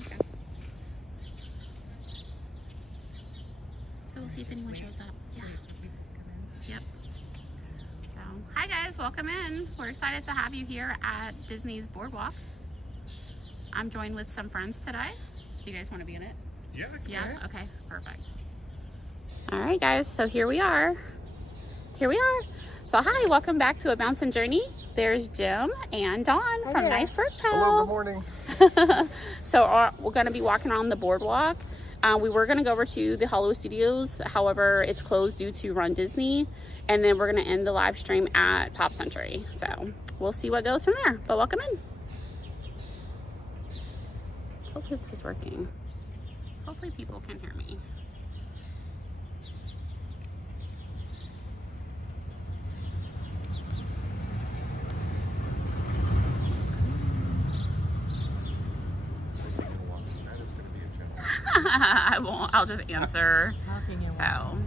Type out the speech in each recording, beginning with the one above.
Okay. So we'll see if anyone shows up. Yeah. Yep. So, hi guys, welcome in. We're excited to have you here at Disney's Boardwalk. I'm joined with some friends today. Do you guys want to be in it? Yeah. Yeah? Okay, perfect. All right guys, so here we are. Here we are. So hi, welcome back to A Bouncin' Journey. There's Jim and Dawn from Nice Work Pal. Hello, good morning. So we're going to be walking around the boardwalk. We were going to go over to the Hollywood Studios. However, it's closed due to Run Disney. And then we're going to end the live stream at Pop Century. So we'll see what goes from there. But welcome in. Hopefully this is working. Hopefully people can hear me. I won't. I'll just answer. So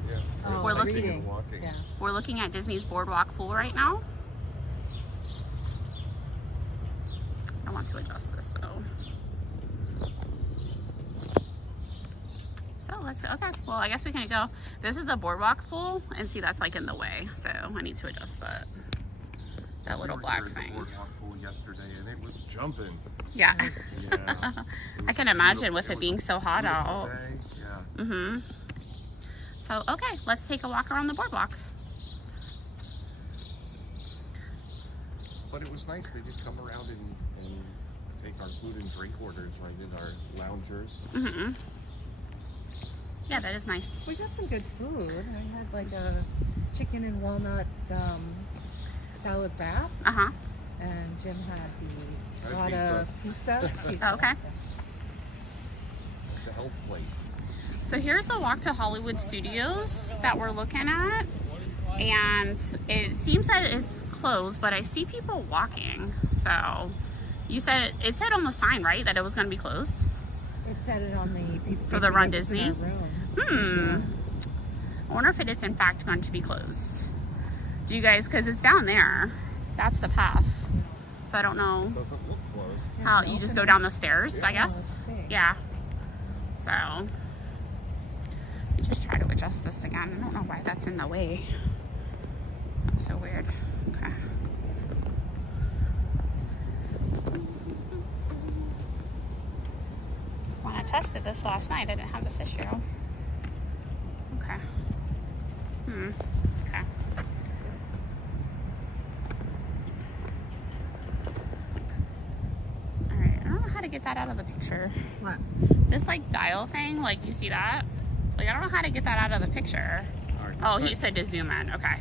we're looking at Disney's Boardwalk pool right now. I want to adjust this though. So let's go. Okay. Well, I guess we can go. This is the boardwalk pool, and see that's like in the way. So I need to adjust that little black thing. Boardwalk pool yesterday, and it was jumping. Yeah. Yeah. I can imagine with it being so hot out. Yeah. Mm-hmm. So, okay, let's take a walk around the boardwalk. But it was nice. They did come around and take our food and drink orders right in our loungers. Mm-hmm. Yeah, that is nice. We got some good food. I had like a chicken and walnut salad wrap. Uh-huh. And Jim had the ricotta pizza. Oh, okay. The health plate. So here's the walk to Hollywood Studios that we're looking at. And it seems that it's closed, but I see people walking. So you said, it said on the sign, right, that it was going to be closed? It said it on the piece of for the paper Run that was in Disney? our room. Hmm. I wonder if it is in fact going to be closed. Do you guys, because it's down there. That's the path. So I don't know It doesn't look closed. how you just go down the stairs, I guess. Let's see. Yeah. So let me just try to adjust this again. I don't know why that's in the way. That's so weird. Okay. When I tested this last night, I didn't have this issue. Okay. Okay. Alright, I don't know how to get that out of the picture. What? This like dial thing, like you see that? Like I don't know how to get that out of the picture. All right, Oh, sorry. he said to zoom in. Okay.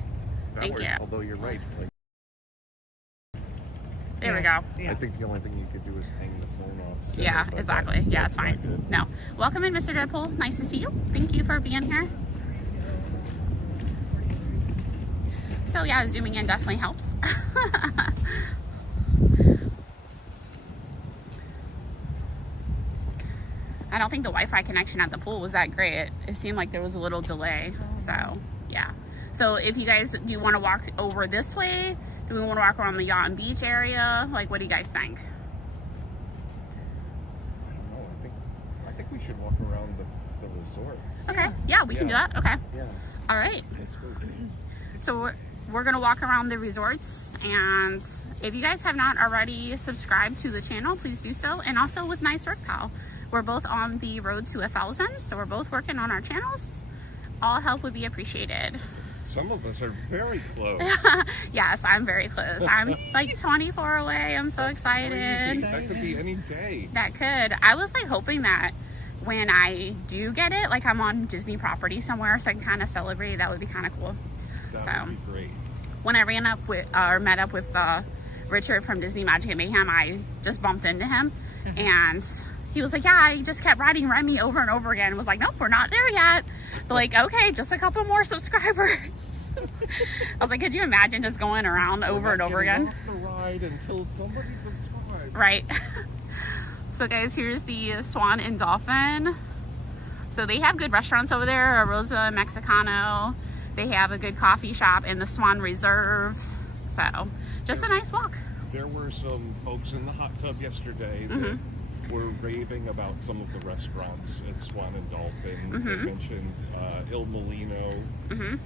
That Thank way, you. Although you're right. Like, There we go. Yeah. I think the only thing you could do is hang the phone off. center, Yeah, but exactly. Yeah, it's that's not fine. good. No. Welcome in, Mr. Deadpool. Nice to see you. Thank you for being here. So yeah, zooming in definitely helps. I don't think the Wi-Fi connection at the pool was that great. It seemed like there was a little delay. So yeah. So if you guys, do you want to walk over this way? Do we want to walk around the yacht and beach area? Like, what do you guys think? I don't know. I think we should walk around the resorts. Okay. Yeah, we can do that. Okay. Yeah. All right. Let's go. So we're going to walk around the resorts, and if you guys have not already subscribed to the channel, please do so. And also with Nice Work Pal, we're both on the road to 1,000, so we're both working on our channels. All help would be appreciated. Some of us are very close. Yes, I'm very close. I'm like 24 away. I'm so excited. That could be any day. That could. I was like hoping that when I do get it, like I'm on Disney property somewhere, so I can kind of celebrate. That would be kind of cool. That would be great. When I ran up with or met up with Richard from Disney Magic and Mayhem, I just bumped into him, and he was like, yeah, I just kept riding Remy over and over again. I was like, nope, we're not there yet. But like, okay, just a couple more subscribers. I was like, could you imagine just going around over and over again? Off the ride until somebody subscribes. Right. So guys, here's the Swan and Dolphin. So they have good restaurants over there, a Rosa Mexicano. They have a good coffee shop in the Swan Reserve. So just a nice walk. There were some folks in the hot tub yesterday that were raving about some of the restaurants at Swan and Dolphin. They mentioned Il Molino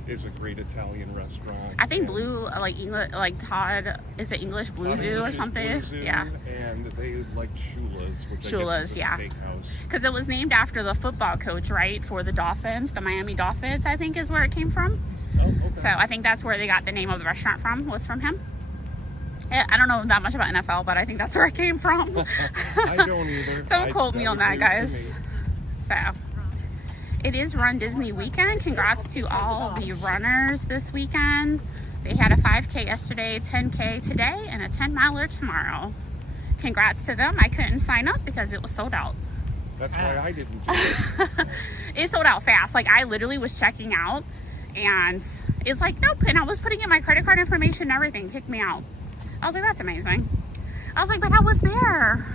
is a great Italian restaurant. I think Blue, like English, like Todd, is it English Blue Zoo or something? Yeah. And they liked Shula's, which I Shula's, guess is a yeah. steakhouse. Because it was named after the football coach, right, for the Dolphins, the Miami Dolphins, I think is where it came from. Oh, okay. So I think that's where they got the name of the restaurant from, was from him. I don't know that much about NFL, but I think that's where it came from. I don't either. Don't quote me on that, guys. So, it is Run Disney weekend. Congrats to all the runners this weekend. They had a 5K yesterday, 10K today, and a 10-miler tomorrow. Congrats to them. I couldn't sign up because it was sold out. That's why I didn't do it. It sold out fast. Like, I literally was checking out, and it's like, nope. And I was putting in my credit card information and everything. Kicked me out. I was like, that's amazing. I was like, but I was there.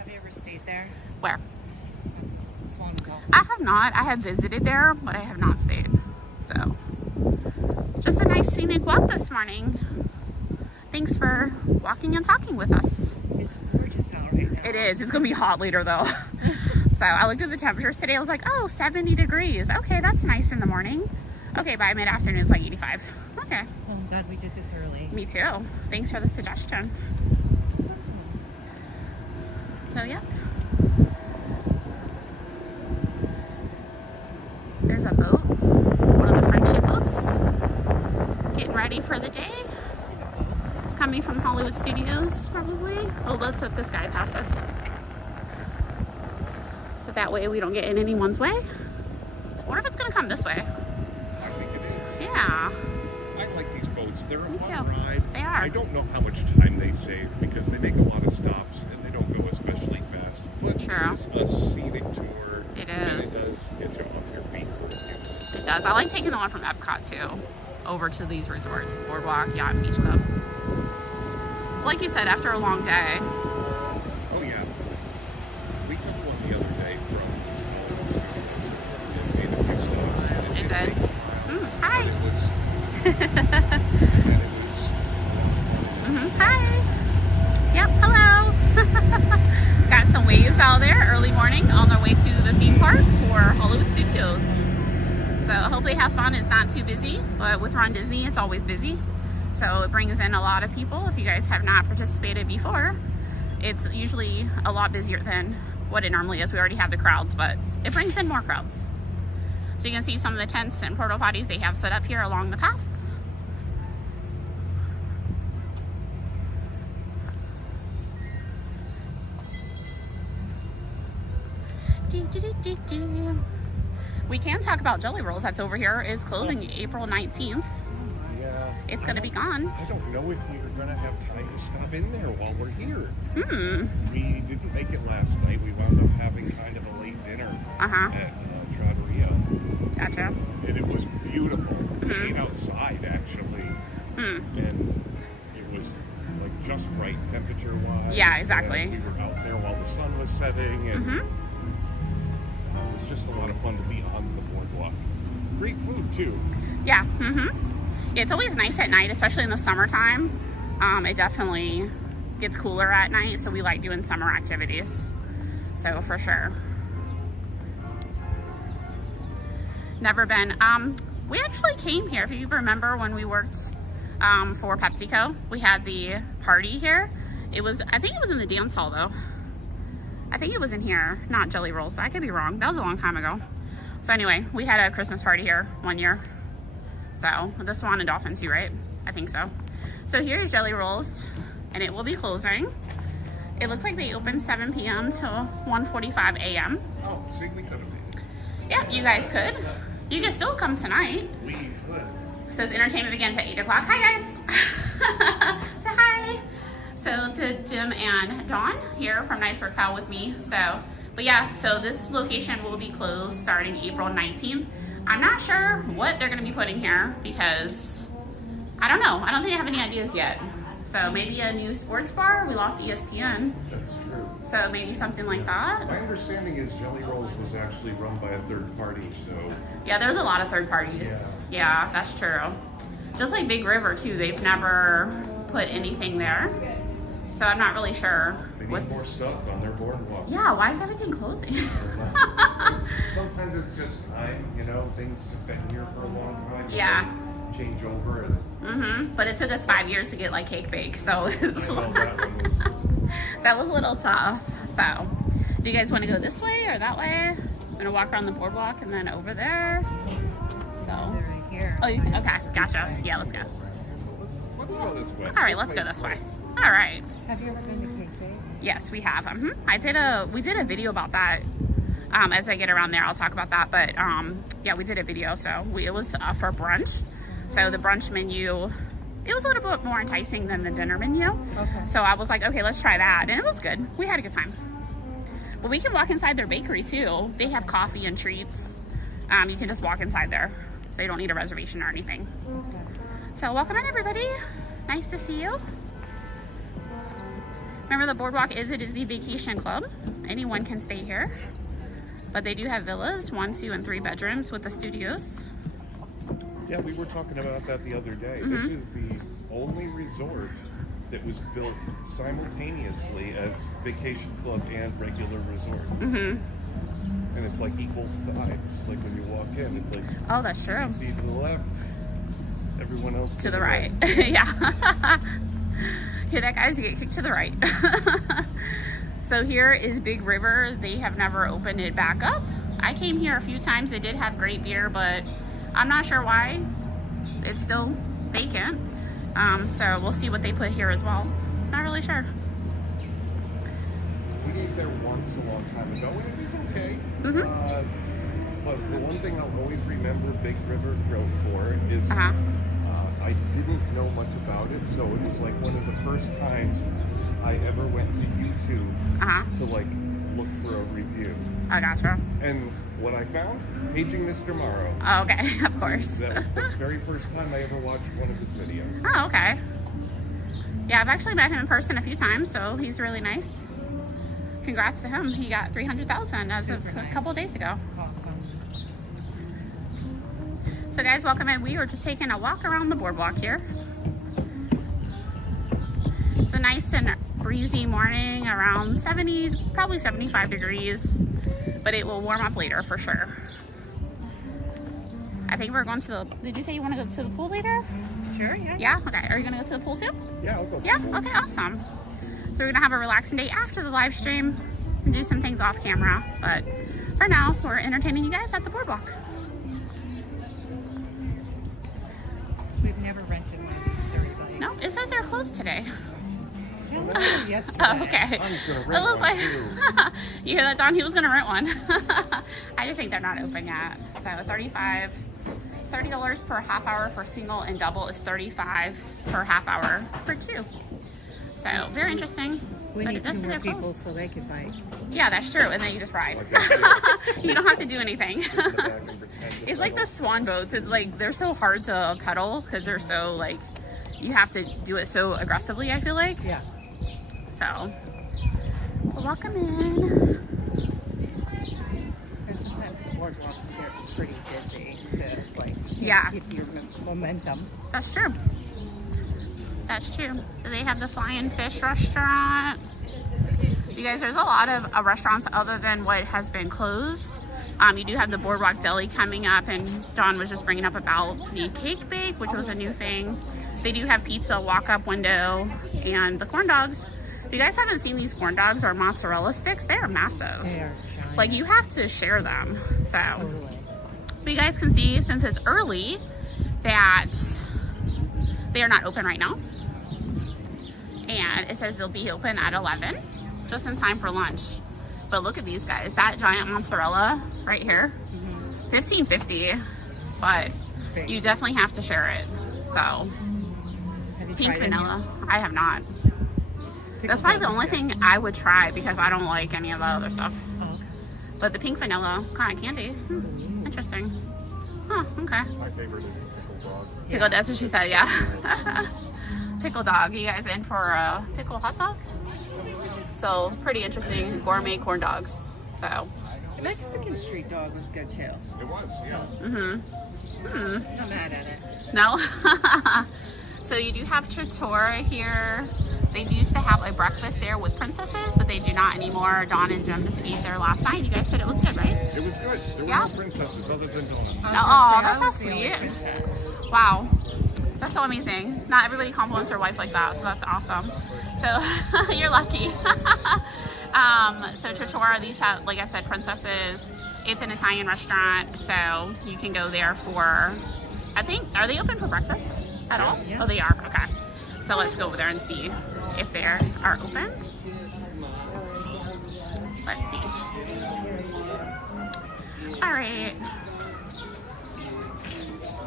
Have you ever stayed there? Where? Swan and Dolphin. I have not. I have visited there, but I have not stayed. So, just a nice scenic walk this morning. Thanks for walking and talking with us. It's gorgeous out right now. It is. It's going to be hot later, though. So, I looked at the temperatures today. I was like, oh, 70 degrees. Okay, that's nice in the morning. Okay, by mid-afternoon, it's like 85. Okay. Oh, I'm glad we did this early. Me too. Thanks for the suggestion. So, yep. There's a boat. One of the friendship boats. Getting ready for the day. Coming from Hollywood Studios, probably. Oh, let's let this guy pass us. So that way we don't get in anyone's way. I wonder if it's going to come this way. I think it is. Yeah. I like these boats. They're a Me fun too. ride. They are. I don't know how much time they save because they make a lot of stops and they don't go especially fast. But True. it's a scenic tour. It And is. it does get you off your feet for a few minutes. It does. I like taking the one from Epcot too, over to these resorts, Boardwalk, Yacht, and Beach Club. Like you said, after a long day. Oh yeah. We took one the other day from and made it 2 stops. And It did did. take- Hi. And it was and it was Hi. Yep. Hello. Got some waves out there early morning on their way to the theme park for Hollywood Studios. So hopefully have fun. It's not too busy, but with Run Disney, it's always busy. So it brings in a lot of people. If you guys have not participated before, it's usually a lot busier than what it normally is. We already have the crowds, but it brings in more crowds. So you can see some of the tents and porta potties they have set up here along the path. We can talk about Jelly Rolls that's over here. Is closing April 19th. yeah. It's going to be gone. I don't know if we're going to have time to stop in there while we're here. We didn't make it last night. We wound up having kind of a late dinner Uh-huh. at Trattoria. Gotcha. And it was beautiful. We ate outside, actually. And it was like just right temperature-wise. Yeah, exactly. And we were out there while the sun was setting. And it was just a lot of fun to be on the boardwalk. Great food, too. Yeah. It's always nice at night, especially in the summertime. It definitely gets cooler at night, so we like doing summer activities. So for sure. Never been. We actually came here, if you remember when we worked for PepsiCo. We had the party here. I think it was in the dance hall though. I think it was in here, not Jelly Rolls. I could be wrong. That was a long time ago. So anyway, we had a Christmas party here one year. So the Swan and Dolphin too, right? I think so. So here's Jelly Rolls, and it will be closing. It looks like they open 7 p.m. till 1:45 a.m. Oh, see, we could have made it. Yeah, you guys could. You can still come tonight. We could. It says entertainment begins at 8 o'clock. Hi guys. Say hi. So to Jim and Dawn here from Nice Work Pal with me. But yeah, so this location will be closed starting April 19th. I'm not sure what they're going to be putting here because I don't know. I don't think I have any ideas yet. So maybe a new sports bar. We lost ESPN. That's true. So maybe something like that. My understanding is Jelly Rolls was actually run by a third party, so Yeah, there's a lot of third parties. Yeah, that's true. Just like Big River too, they've never put anything there. So I'm not really sure. They need more stuff on their boardwalk. Yeah, why is everything closing? Sometimes it's just time, you know, things have been here for a long time. Yeah. Change over and But it took us 5 years to get like cake bake, so it's I know that one was that was a little tough. So, do you guys want to go this way or that way? I'm gonna walk around the boardwalk and then over there. So, They're right here. oh, okay, gotcha. Yeah, let's go. let's go this way. All right, let's go this way. All right. Have you ever been to Cake Bake? Yes, we have. We did a video about that. As I get around there, I'll talk about that. But yeah, we did a video. So it was for brunch. So the brunch menu, it was a little bit more enticing than the dinner menu. Okay. So I was like, okay, let's try that, and it was good. We had a good time. But we can walk inside their bakery too. They have coffee and treats. You can just walk inside there, so you don't need a reservation or anything. Okay. So welcome in, everybody. Nice to see you. Remember, the Boardwalk is a Disney Vacation Club. Anyone can stay here. But they do have villas, 1, 2, and 3 bedrooms with the studios. Yeah, we were talking about that the other day. This is the only resort that was built simultaneously as vacation club and regular resort. And it's like equal sides. Like when you walk in, it's like Oh, that's true. see to the left, everyone else To the right. Yeah. Hear that, guys? You get kicked to the right. So here is Big River. They have never opened it back up. I came here a few times. They did have great beer, but I'm not sure why it's still vacant. So we'll see what they put here as well. Not really sure. We ate there once a long time ago, and it was okay. But the one thing I'll always remember Big River Grill for is I didn't know much about it, so it was like one of the first times I ever went to YouTube to like look for a review. I gotcha. And what I found, Paging Mr. Morrow. Oh, okay, of course. That was the very first time I ever watched one of his videos. Oh, okay. Yeah, I've actually met him in person a few times, so he's really nice. Congrats to him. He got 300,000 as of Super a nice. couple of days ago. Awesome. So guys, welcome in. We were just taking a walk around the boardwalk here. It's a nice and breezy morning, around 70, probably 75 degrees, but it will warm up later for sure. I think we're going to the, did you say you want to go to the pool later? Sure, yeah. Yeah? Okay. Are you going to go to the pool too? Yeah, I'll go. Yeah? Okay, awesome. So we're going to have a relaxing day after the live stream and do some things off camera, but for now, we're entertaining you guys at the boardwalk. We've never rented one of these surrey bikes. No, it says they're closed today. Yeah, we said yesterday. Oh, okay. I was gonna It rent was one like, too. you hear that, Don? He was gonna rent one. I just think they're not open yet. So it's $30 per half hour for single, and double is $35 per half hour for 2. So very interesting. We But need it does 2 say more they're people closed. so they could bike. Yeah, that's true. And then you just ride. Okay. You don't have to do anything. Sit in the back and pretend to It's like the pedal. swan boats. It's like they're so hard to pedal because they're so like, you have to do it so aggressively, I feel like. Yeah. So, welcome in. And sometimes the boardwalk here is pretty busy to like Yeah. keep your momentum. That's true. That's true. So they have the Flying Fish restaurant. You guys, there's a lot of restaurants other than what has been closed. You do have the Boardwalk Deli coming up, and Dawn was just bringing up about the cake bake, which was a new thing. They do have pizza, walk-up window, and the corn dogs. If you guys haven't seen these corn dogs or mozzarella sticks, they are massive. They are giant. Like, you have to share them. So, Totally. but you guys can see, since it's early, that they are not open right now. And it says they'll be open at 11, just in time for lunch. But look at these guys. That giant mozzarella right here, $15.50. But It's big. you definitely have to share it. So, Have you pink tried any? vanilla, I have not. Pickled That's probably the devil's only good. thing I would try because I don't like any of the other stuff. Oh, okay. But the pink vanilla kind of candy. Interesting. Huh, okay. My favorite is the pickle dog. Pickle, that's what she said, yeah. Pickle dog. You guys in for a pickle hot dog? So, pretty interesting gourmet corn dogs. So, The Mexican street dog was good too. It was, yeah. Not mad at it. no? So you do have Trattoria here. They used to have a breakfast there with princesses, but they do not anymore. Dawn and Jim just ate there last night. You guys said it was good, right? It was good. There were Yeah. no princesses other than Dawn. Oh, that's so sweet. Wow. That's so amazing. Not everybody compliments their wife like that, so that's awesome. So you're lucky. So Trattoria, these have, like I said, princesses. It's an Italian restaurant, so you can go there for, I think, are they open for breakfast at all? Yeah. Oh, they are. Okay. So let's go over there and see if they are open. Let's see. All right.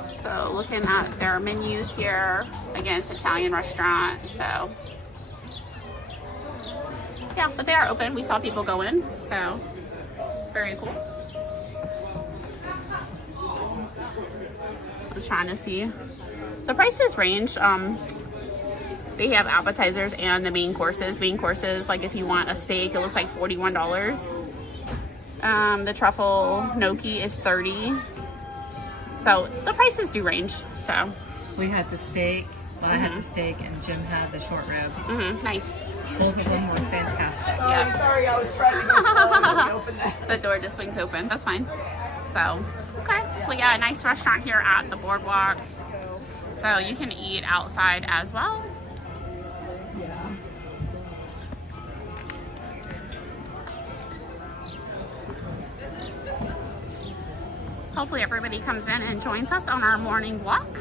So looking at their menus here. Again, it's an Italian restaurant, so yeah, but they are open. We saw people go in, so very cool. I was trying to see. The prices range. They have appetizers and the main courses. Main courses, like if you want a steak, it looks like $41. The truffle gnocchi is $30. So the prices do range. So We had the steak. Well, I had the steak, and Jim had the short rib. nice. Both of them were fantastic. Yeah. Sorry, I was trying to get slowly open that. The door just swings open. That's fine. So, okay. Well, yeah, a nice restaurant here at the Boardwalk. So you can eat outside as well. Hopefully everybody comes in and joins us on our morning walk.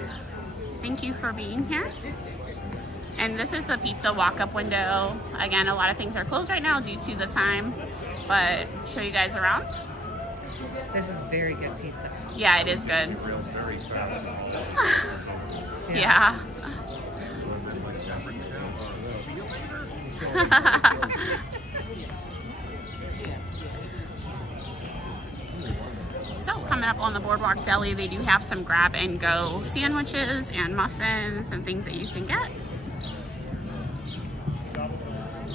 Thank you for being here. And this is the pizza walk-up window. Again, a lot of things are closed right now due to the time, but show you guys around. This is very good pizza. Yeah, it is good. Real very fast. Yeah. See you later. So coming up on the Boardwalk Deli, they do have some grab and go sandwiches and muffins and things that you can get.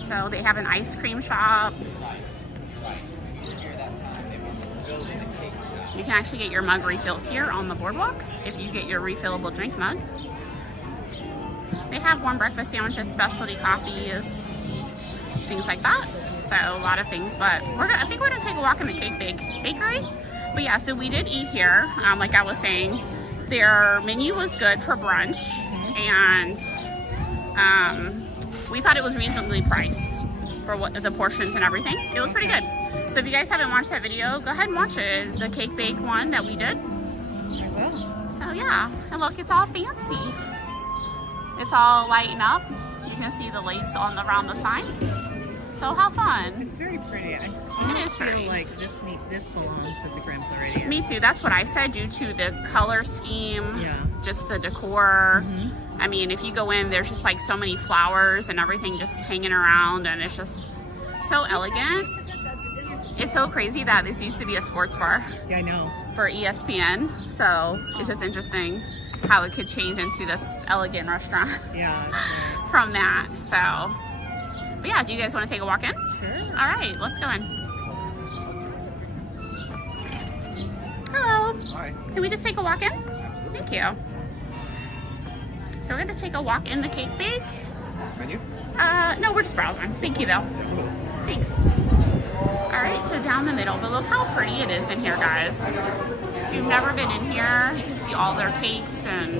So they have an ice cream shop. You can actually get your mug refills here on the Boardwalk if you get your refillable drink mug. They have warm breakfast sandwiches, specialty coffees, things like that. So a lot of things, but I think we're gonna take a walk in the Cake Bakery. But yeah, so we did eat here. Like I was saying, their menu was good for brunch, and we thought it was reasonably priced for what the portions and everything. It was pretty good. So if you guys haven't watched that video, go ahead and watch it. The cake bake one that we did. I will. So yeah, and look, it's all fancy. It's all lighting up. You can see the lights around the sign. So how fun. It's very pretty. I is feel pretty. like this belongs at the Grand Floridian. Me too, that's what I said, due to the color scheme, Yeah. just the decor. I mean, if you go in, there's just like so many flowers and everything just hanging around, and it's just so elegant. It's so crazy that this used to be a sports bar Yeah, I know. for ESPN, so it's just interesting how it could change into this elegant restaurant Yeah. from that. So, but yeah, do you guys want to take a walk in? Sure. All right, let's go in. Hello. Hi. Can we just take a walk in? Thank you. So we're gonna take a walk in the cake bake. Menu? No, we're just browsing. Thank you though. Thanks. All right, so down the middle, but look how pretty it is in here, guys. If you've never been in here, you can see all their cakes and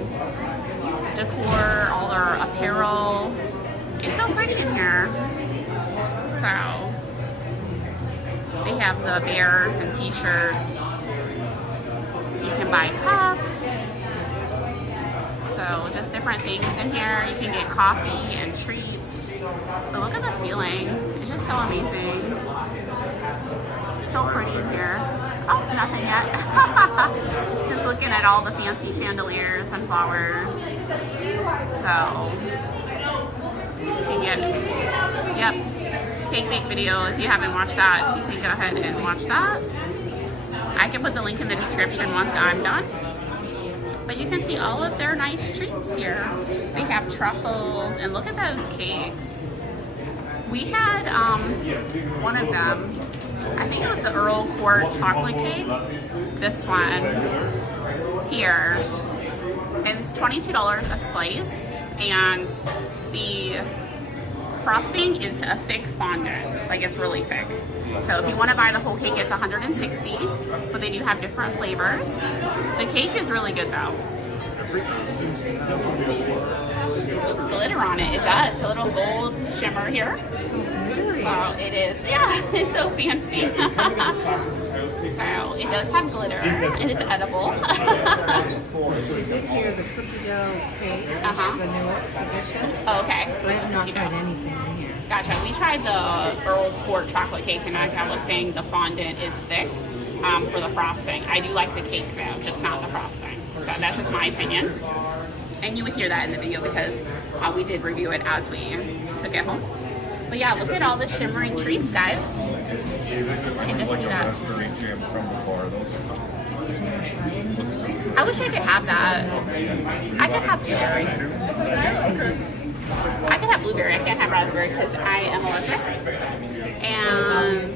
decor, all their apparel. It's so pretty in here. So they have the bears and t-shirts. You can buy cups. So just different things in here. You can get coffee and treats. But look at the ceiling. It's just so amazing. So pretty in here. Oh, nothing yet. Just looking at all the fancy chandeliers and flowers. So you can get it. Yep. Cake bake video. If you haven't watched that, you can go ahead and watch that. I can put the link in the description once I'm done. But you can see all of their nice treats here. They have truffles, and look at those cakes. We had one of them. I think it was the Earl Court chocolate cake. This one here. And it's $22 a slice. And the frosting is a thick fondant, like it's really thick. So if you want to buy the whole cake, it's $160, but they do have different flavors. The cake is really good though. Glitter on it, it does. A little gold shimmer here. So it is, yeah, it's so fancy. So it does have glitter and it's edible. I did hear the cookie dough cake is the newest edition. Oh, okay. But I have not tried anything in here. Gotcha. We tried the Earl's Court chocolate cake, and like I was saying, the fondant is thick for the frosting. I do like the cake though, just not the frosting. So that's just my opinion. And you would hear that in the video because we did review it as we took it home. But yeah, look at all the shimmering treats, guys. And just see that. I wish I could have that. I could have blueberry. I could have blueberry. I can't have raspberry because I am allergic. And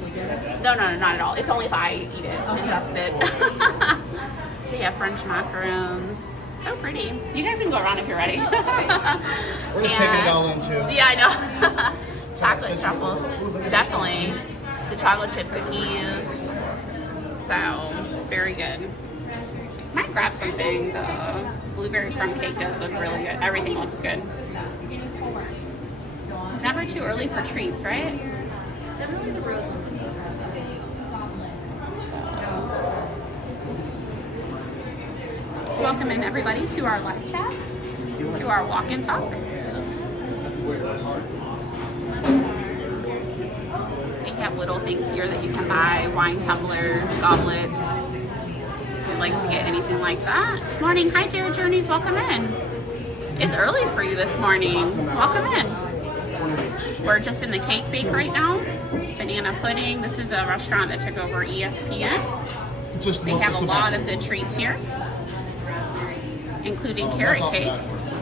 no, not at all. It's only if I eat it and ingest it. They have French macaroons. So pretty. You guys can go around if you're ready. We're just taking it all in too. Yeah, I know. Chocolate truffles. Definitely. The chocolate chip cookies. So, very good. Might grab something. The blueberry crumb cake does look really good. Everything looks good. It's never too early for treats, right? Definitely the rose one. Welcome in everybody to our live chat, to our walk and talk. They have little things here that you can buy, wine tumblers, goblets. If you'd like to get anything like that. Morning, hi Jared Journeys, welcome in. It's early for you this morning. Welcome in. We're just in the cake bake right now. Banana pudding. This is a restaurant that took over ESPN. They have a lot of good treats here, including carrot cake.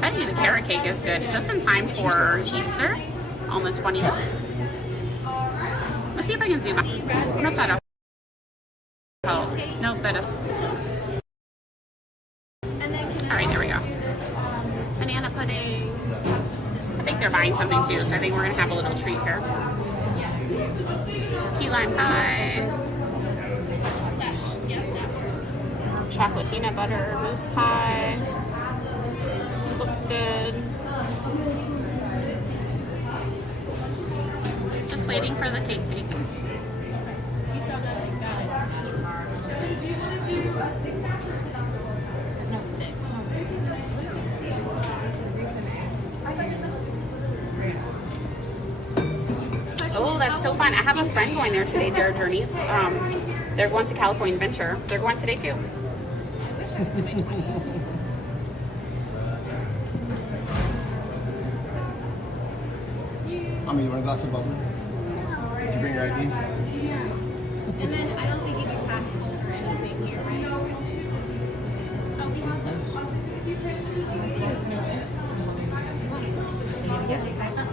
I bet you the carrot cake is good. Just in time for Easter on the 20th. Let's see if I can zoom out. I don't know if that'll help. Nope, that doesn't. Alright, there we go. Banana pudding. I think they're buying something too, so I think we're going to have a little treat here. Key lime pie. Chocolate peanut butter mousse pie. Looks good. Just waiting for the cake bake. You saw nothing bad. So do you want to do a 6 after tonight? No, 6. Oh, that's so fun. I have a friend going there today, Jared Journeys. They're going to California Adventure. They're going today too. I mean, you want a glass of bubbly? Did you bring your ID? And then I don't think you do passport or anything here, right? Oh, we have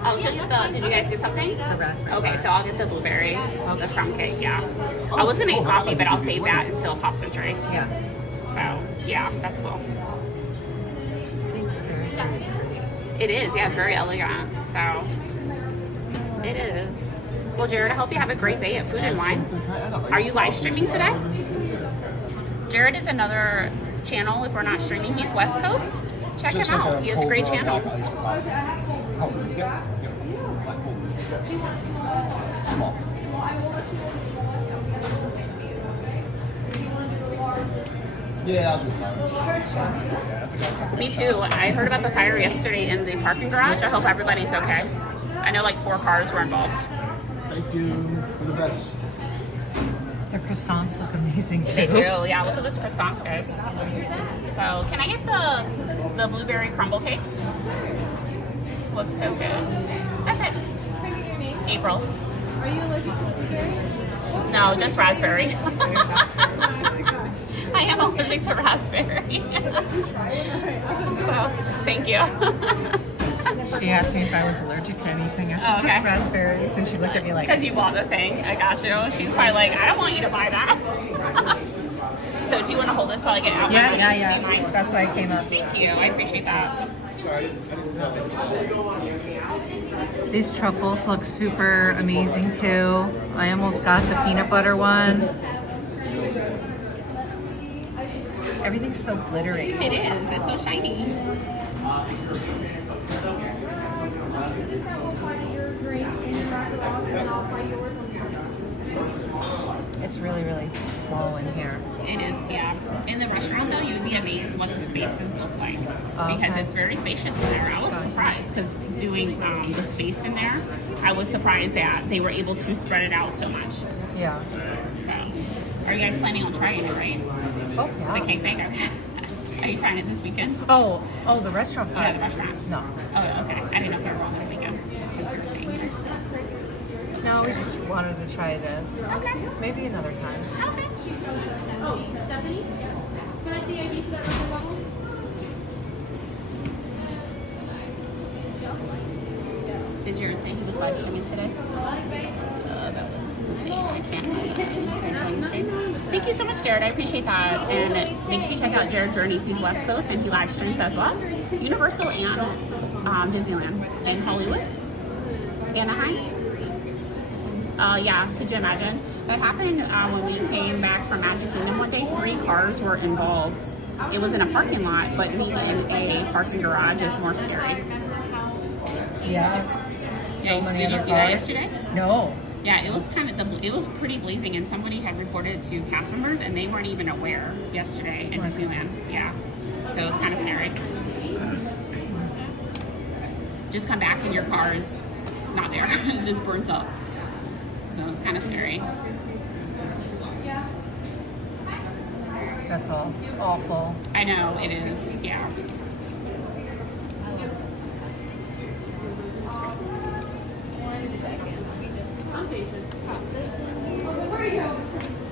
I was gonna get the. Did you guys get something? The raspberry. Okay, so I'll get the blueberry, the crumb cake. Yeah. I was gonna get coffee, but I'll save that until it pops in tray. Yeah. So yeah, that's cool. It's very pretty. It is. Yeah, it's very elegant. So it is. Well, Jared, I hope you have a great day at Food and Wine. Are you live streaming today? Jared is another channel. If we're not streaming, he's West Coast. Check him out. He has a great channel. Small. Yeah, I'll do that. Me too. I heard about the fire yesterday in the parking garage. I hope everybody's okay. I know like 4 cars were involved. Thank you for the best. The croissants look amazing too. They do. Yeah, look at those croissants, guys. So, can I get the blueberry crumble cake? Looks so good. That's it. April. Are you allergic to blueberry? No, just raspberry. I am allergic to raspberry. So, thank you. She asked me if I was allergic to anything. I said, Okay. just raspberries. And she looked at me like, Because you bought the thing. I got you. She's probably like, I don't want you to buy that. So, do you want to hold this while I get out? yeah. Do you mind? That's why I came up. Thank you. I appreciate that. I didn't tell you. These truffles look super amazing too. I almost got the peanut butter one. Everything's so glittery. It is. It's so shiny. It's really, really small in here. It is, yeah. In the restaurant, though, you'd be amazed what the spaces look like because Okay. it's very spacious in there. I was surprised because doing the space in there, I was surprised that they were able to spread it out so much. Yeah. So, are you guys planning on trying it, right? Oh, The yeah. cake baker. Are you trying it this weekend? Oh, the restaurant. Oh, yeah, the restaurant. No. Oh, okay. I didn't know if they were on this weekend since you're staying here. No, we just wanted to try this. Okay. Maybe another time. Okay. Oh, Stephanie? Can I see ID for that water bottle? Did Jared say he was live streaming today? That was insane. I can't imagine. They're joining the stream. Thank you so much, Jared. I appreciate that. And make sure you check out Jared Journeys. He's West Coast and he live streams as well. Universal and Disneyland in Hollywood, Anaheim. Yeah, could you imagine? That happened when we came back from Magic Kingdom one day. 3 cars were involved. It was in a parking lot, but being in a parking garage is more scary. Yes. So Yeah, many did you other see that cars. yesterday? No. Yeah, it was it was pretty blazing, and somebody had reported it to cast members, and they weren't even aware yesterday at Disneyland. Yeah, so it was kind of scary. Just come back and your car is not there; it's just burnt up. So it's kind of scary. That's awful. I know it is. Yeah.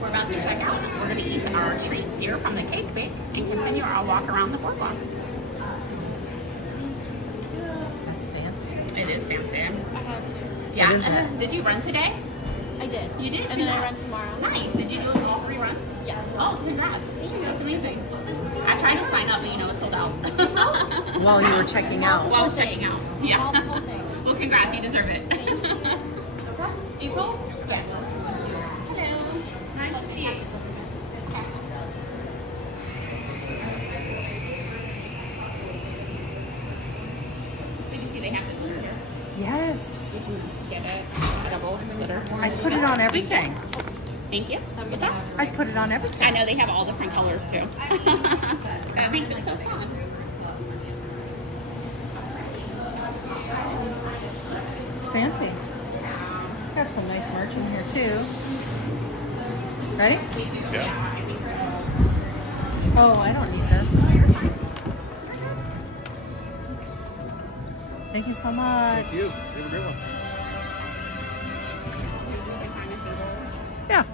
We're about to check out. We're going to eat our treats here from the cake bake and continue our walk around the boardwalk. That's fancy. It is fancy. I had to. Yeah. What is it? Did you run today? I did. You did? And then I run Congrats. tomorrow. Nice. Did you do all 3 runs? Yeah. Oh, congrats. That's amazing. I tried to sign up, but it's sold out. While you were checking out. While checking out. Yeah. Multiple things. Well, congrats. You deserve it. April? Yes. Hello. Nice to see you. Did you see they have the glitter here? Yes. Get it? Double glitter. I put it on everything. Thank you. What's that? I put it on everything. I know they have all different colors too. That makes it so fun. Fancy. Got some nice merch in here too. Ready? Yeah. Oh, I don't need this. Thank you so much. Thank you. You have a great one. Yeah.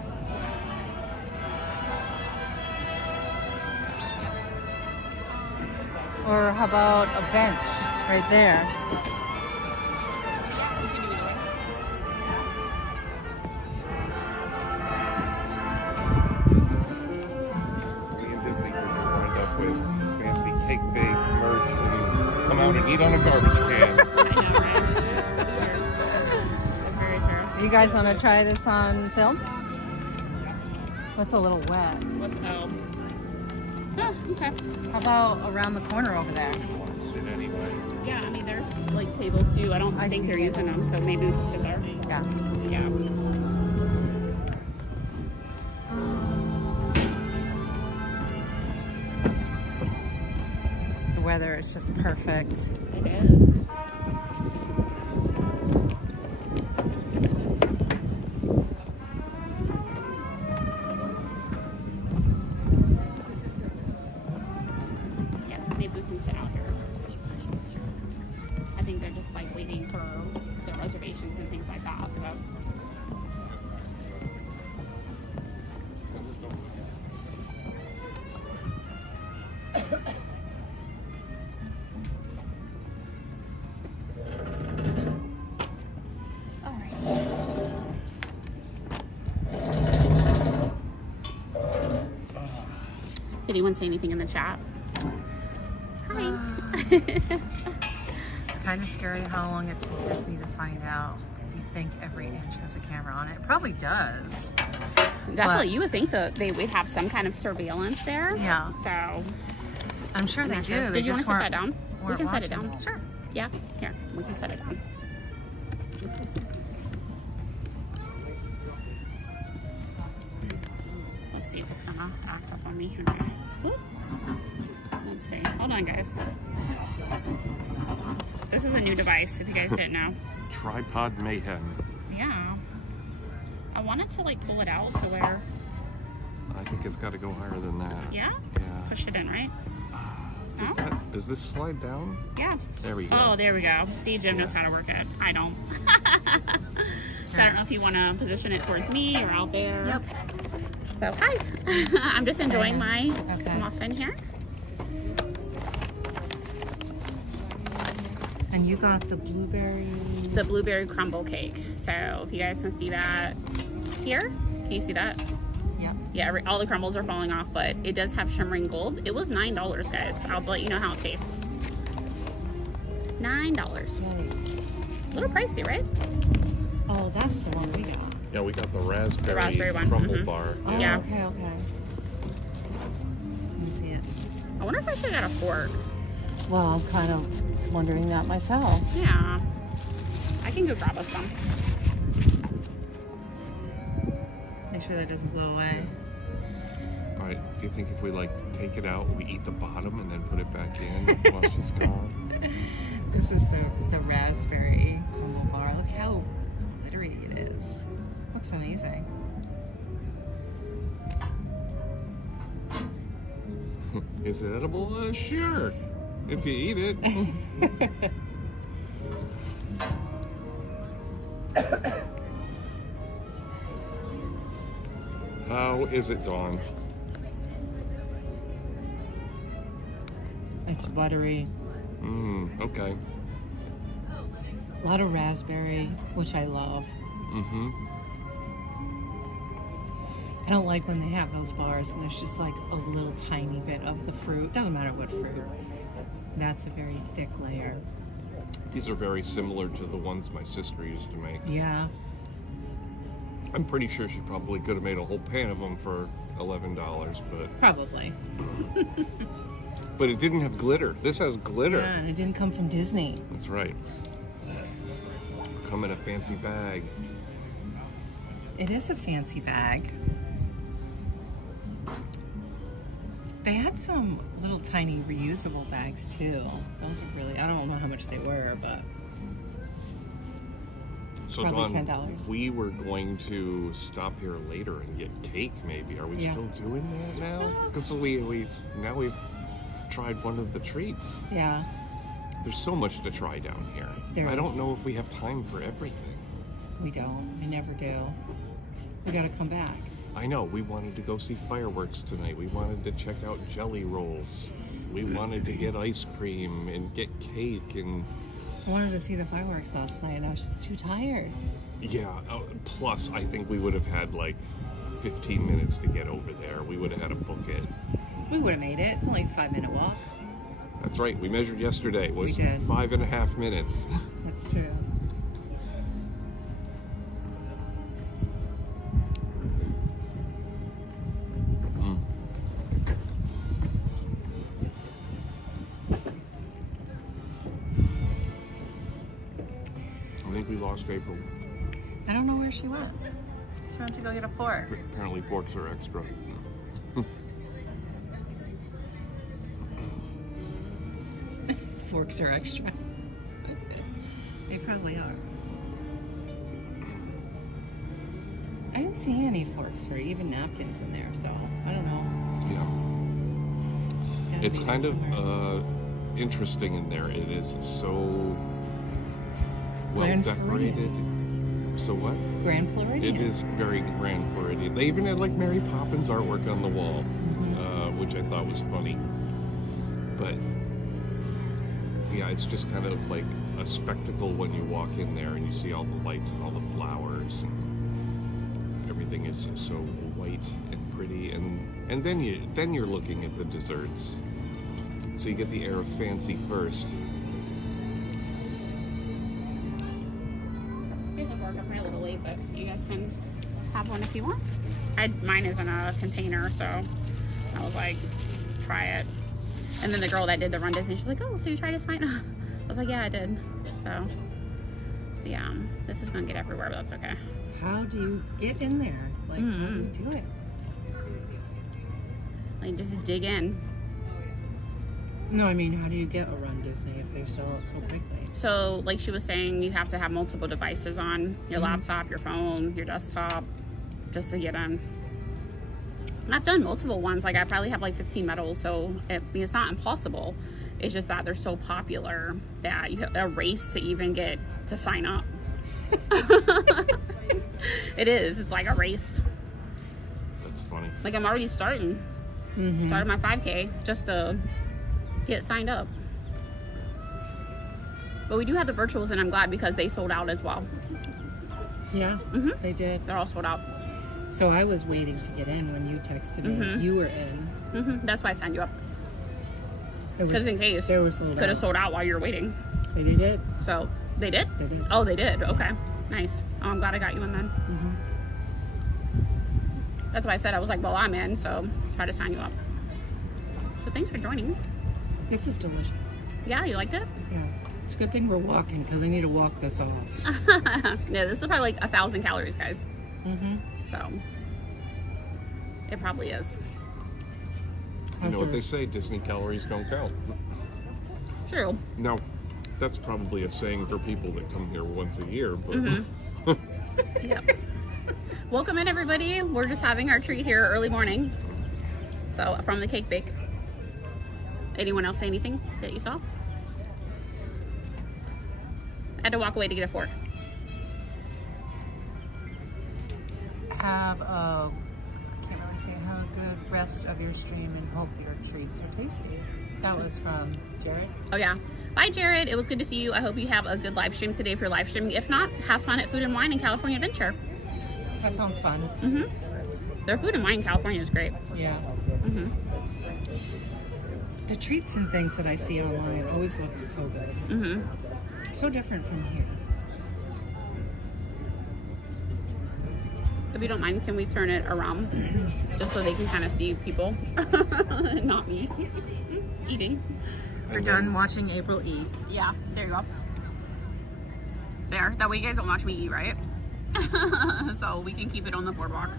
Or how about a bench right there? Yeah, we can do either way. Me and Disney could wind up with fancy cake bake merch and come out and eat on a garbage can. I know, right? That's true. That's very true. You guys want to try this on film? What's a little wet? What's Oh, okay. How about around the corner over there? I want to sit anyway. Yeah, I mean, there's like tables too. I don't I think see they're using tables. them, so maybe we can sit there. Yeah. Yeah. The weather is just perfect. It is. Yeah, maybe we can sit out here. I think they're just like waiting for the reservations and things like that. So. All right. Did anyone say anything in the chat? Hi. kind of scary how long it took Disney to find out. You think every inch has a camera on it. It probably does. Definitely, But- you would think that they would have some kind of surveillance there. Yeah. So, I'm sure they not do. sure. They Did you want just to set that weren't. down? We weren't can set it watching down. Sure. Yeah. Here, we can set it down. Let's see if it's gonna act up on me. Okay. Whoop. Let's see. Hold on, guys. This is a new device, if you guys didn't know. Tripod mayhem. Yeah. I wanted to like pull it out so where, I think it's got to go higher than that. yeah? Yeah. Push it in, right? Oh. Does this slide down? Yeah. There we go. Oh, there we go. See, Jim knows how to work it. I don't. So I don't know if you want to position it towards me or out there. Yep. So, hi. I'm just enjoying my Okay. muffin here. And you got the blueberry. The blueberry crumble cake. So, if you guys can see that here, can you see that? Yep. Yeah, all the crumbles are falling off, but it does have shimmering gold. It was $9, guys. I'll let you know how it tastes. $9. Nice. A little pricey, right? Oh, that's the one we got. Yeah, we got the raspberry one, crumble mhm. bar. Oh, Yeah. okay, okay. Let me see it. I wonder if I should have got a fork. Well, I'm kind of wondering that myself. Yeah. I can go grab us some. Make sure that doesn't blow away. All right. Do you think if we like take it out, we eat the bottom and then put it back in while she's gone? This is the raspberry crumble bar. Look how glittery it is. Looks amazing. Is it edible? Sure. If you eat it. How is it, Dawn? It's buttery. Okay. A lot of raspberry, which I love. Mm-hmm. I don't like when they have those bars and there's just like a little tiny bit of the fruit. Doesn't matter what fruit. That's a very thick layer. These are very similar to the ones my sister used to make. Yeah. I'm pretty sure she probably could have made a whole pan of them for $11, Probably. but it didn't have glitter. This has glitter. Yeah, and it didn't come from Disney. That's right. Come in a fancy bag. It is a fancy bag. They had some little tiny reusable bags too. Those are really, I don't know how much they were, but So probably Dawn, $10. we were going to stop here later and get cake maybe. Are we Yeah. still doing that now? Because we've tried one of the treats. yeah. There's so much to try down here. There I don't is. know if we have time for everything. We don't. We never do. We gotta come back. I know, we wanted to go see fireworks tonight. We wanted to check out jelly rolls. We wanted to get ice cream and get cake and I wanted to see the fireworks last night and I was just too tired. yeah, plus I think we would have had like 15 minutes to get over there. We would have had to book it. We would have made it. It's only a 5-minute walk. That's right, we measured yesterday. It was We did. 5.5 minutes. That's true. I think we lost April. I don't know where she went. She went to go get a fork. Apparently forks are extra. Forks are extra. They probably are. I didn't see any forks or even napkins in there, so I don't know. Yeah. Gotta It's be kind there of somewhere. interesting in there. It is so well Grand decorated. So what? Grand Floridian. It is very Grand Floridian. They even had like Mary Poppins artwork on the wall, which I thought was funny. But yeah, it's just kind of like a spectacle when you walk in there and you see all the lights and all the flowers and everything is so white and pretty. And then you're looking at the desserts. So you get the air of fancy first. Boardwalk. I'm a little late, but you guys can have one if you want. Mine is in a container, so I was like, try it. And then the girl that did the Run Disney, she's like, oh, so you tried to sign up? I was like, yeah, I did. So, yeah, this is gonna get everywhere, but that's okay. How do you get in there? Like, how do you do it? Like, just dig in. No, I mean, how do you get a Run Disney if they sell it so quickly? So, like she was saying, you have to have multiple devices on your laptop, your phone, your desktop, just to get in. I've done multiple ones. Like, I probably have like 15 medals, so it's not impossible. It's just that they're so popular that you have a race to even get to sign up. It is. It's like a race. That's funny. Like, I'm already starting. Started my 5K just to get signed up. But we do have the virtuals, and I'm glad because they sold out as well. Yeah, they did. They're all sold out. So I was waiting to get in when you texted me. You were in. That's why I signed you up. It Because was- in case, they were sold could have out. sold out while you were waiting. They did. So, they did? They did. Oh, they did. Okay. Nice. Oh, I'm glad I got you in then. That's why I said, I was like, well, I'm in, so try to sign you up. So thanks for joining. This is delicious. Yeah, you liked it? Yeah. It's a good thing we're walking because I need to walk this off. Yeah, this is probably like 1,000 calories, guys. So, it probably is. You know what they say, Disney calories don't count. True. Now, that's probably a saying for people that come here once a year, but Yep. Welcome in, everybody. We're just having our treat here early morning. So, from the Cake Bake. Anyone else say anything that you saw? I had to walk away to get a fork. Have a, I can't remember saying, have a good rest of your stream and hope your treats are tasty. That was from Jared. Oh, yeah. Bye, Jared. It was good to see you. I hope you have a good live stream today if you're live streaming. If not, have fun at Food and Wine in California Adventure. That sounds fun. Their food and wine in California is great. Yeah. The treats and things that I see online always look so good. So different from here. If you don't mind, can we turn it around just so they can kind of see people, not me eating? We're done watching April eat. Yeah, there you go. There. That way you guys don't watch me eat, right? So we can keep it on the boardwalk.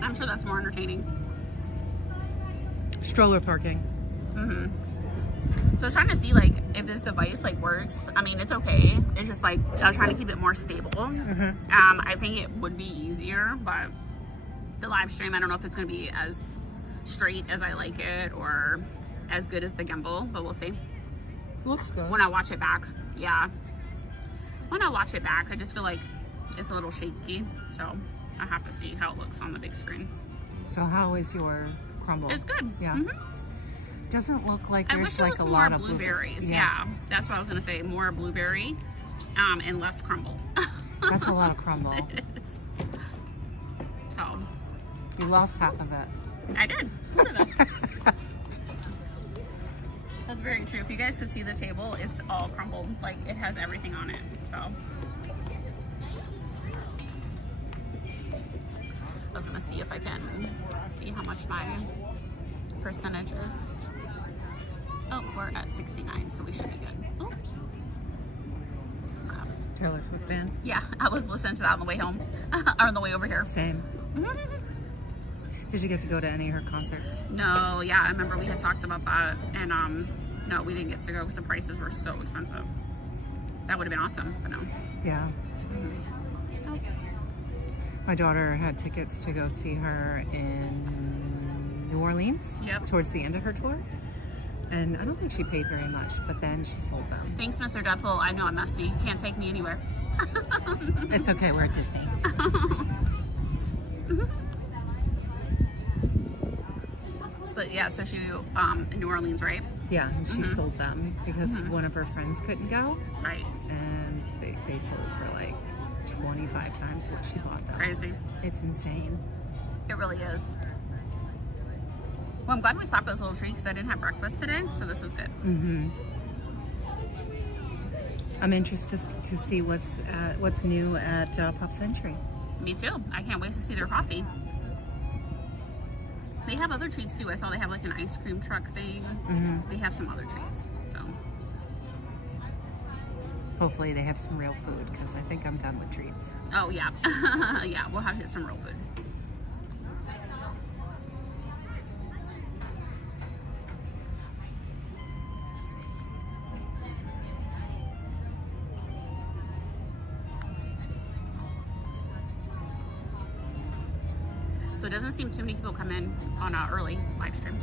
I'm sure that's more entertaining. Stroller parking. So I was trying to see like if this device like works. I mean, it's okay. It's just like I was trying to keep it more stable. I think it would be easier, but the live stream, I don't know if it's gonna be as straight as I like it or as good as the gimbal, but we'll see. Looks good. When I watch it back, yeah. When I watch it back, I just feel like it's a little shaky, so I have to see how it looks on the big screen. So how is your crumble? It's good. Yeah. Doesn't look like I there's wish it like was a more lot of blueberries. Yeah, that's what I was gonna say. More blueberry, and less crumble. That's a lot of crumble. It is. So You lost half of it. I did. Look at this. That's very true. If you guys could see the table, it's all crumbled. Like it has everything on it. So I was gonna see if I can see how much my percentage is. Oh, we're at 69, so we should be good. Oh. Okay. Taylor Swift fan. Yeah, I was listening to that on the way home, or on the way over here. Same. Did you get to go to any of her concerts? No, yeah, I remember we had talked about that, and no, we didn't get to go because the prices were so expensive. That would have been awesome, but no. Yeah. My daughter had tickets to go see her in New Orleans. Yep. Towards the end of her tour. And I don't think she paid very much, but then she sold them. Thanks, Mr. Deadpool. I know I'm messy. Can't take me anywhere. It's okay, we're at Disney. But yeah, so she in New Orleans, right? Yeah, and she sold them because one of her friends couldn't go. Right. And they sold for like 25 times what she bought them. Crazy. It's insane. It really is. Well, I'm glad we stopped at this little tree because I didn't have breakfast today, so this was good. I'm interested to see what's new at Pop Century. Me too. I can't wait to see their coffee. They have other treats too. I saw they have like an ice cream truck thing. They have some other treats. So Hopefully they have some real food, because I think I'm done with treats. oh yeah. Yeah, we'll have to get some real food. So it doesn't seem too many people come in on an early live stream.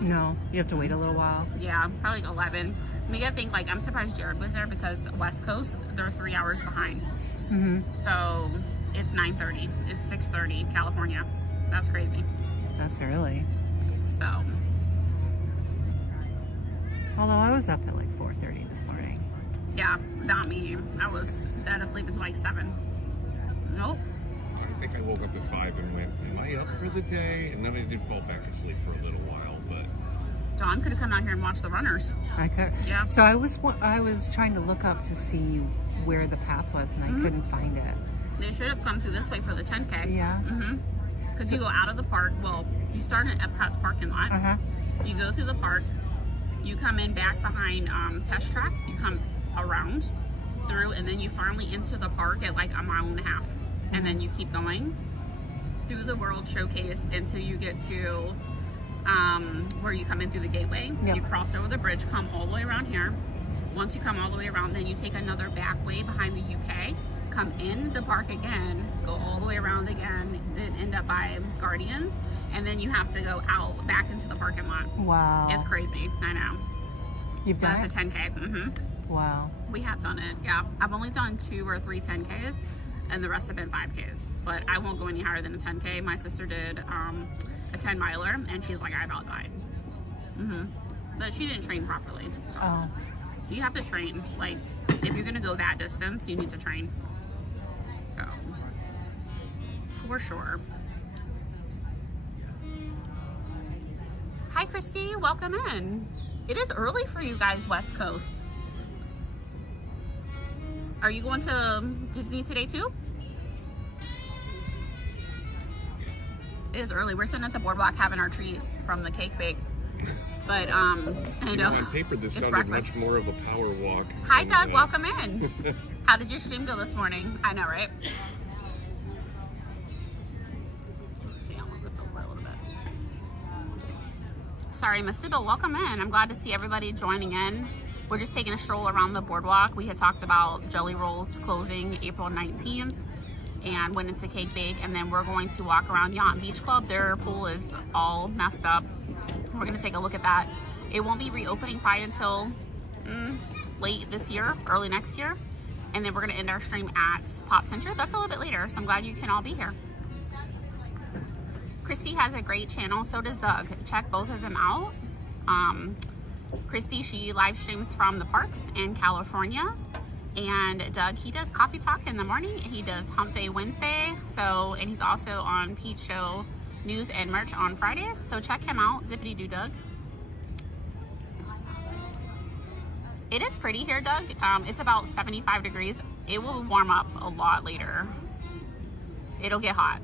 No, you have to wait a little while. Yeah, probably like 11. We gotta think, like, I'm surprised Jared was there because West Coast, they're 3 hours behind. So it's 9:30. It's 6:30 California. That's crazy. That's early. So Although I was up at like 4:30 this morning. yeah, not me. I was dead asleep until like 7. Nope. I think I woke up at 5 and went, am I up for the day? And then I did fall back asleep for a little while, but... Dawn could have come out here and watched the runners. I could. Yeah. So I was trying to look up to see where the path was, and I couldn't find it. They should have come through this way for the 10K. Yeah. Because you go out of the park. Well, you start at Epcot's parking lot. You go through the park. You come in back behind Test Track. You come around through, and then you finally enter the park at like 1.5 miles. And then you keep going through the World Showcase until you get to where you come in through the gateway. Yep. You cross over the bridge, come all the way around here. Once you come all the way around, then you take another back way behind the UK, come in the park again, go all the way around again, then end up by Guardians, and then you have to go out back into the parking lot. Wow. It's crazy. I know. You've done That's it? a 10K. Wow. We have done it. Yeah, I've only done 2 or 3 10Ks, and the rest have been 5Ks. But I won't go any higher than a 10K. My sister did a 10 miler, and she's like, I about died. But she didn't train properly. So Oh. you have to train. Like, if you're gonna go that distance, you need to train. So for sure. Hi, Christy. Welcome in. It is early for you guys, West Coast. Are you going to Disney today too? It is early. We're sitting at the Boardwalk having our treat from the cake bake. But I know on paper, this it's sounded breakfast. much more of a power walk. Hi, than, Doug. Welcome in. How did your stream go this morning? I know, right? Let's see. I'll move this over a little bit. Sorry, missed it, but welcome in. I'm glad to see everybody joining in. We're just taking a stroll around the boardwalk. We had talked about Jelly Rolls closing April 19th and went into Cake Bake, and then we're going to walk around Yacht Beach Club. Their pool is all messed up. We're going to take a look at that. It won't be reopening probably until late this year, early next year. And then we're going to end our stream at Pop Century. That's a little bit later, so I'm glad you can all be here. Christy has a great channel, so does Doug. Check both of them out. Christy, she live streams from the parks in California. And Doug, he does Coffee Talk in the morning. He does Hump Day Wednesday. And he's also on Pete Show News and Merch on Fridays. So check him out, Zippity Doo Doug. It is pretty here, Doug. It's about 75 degrees. It will warm up a lot later. It'll get hot.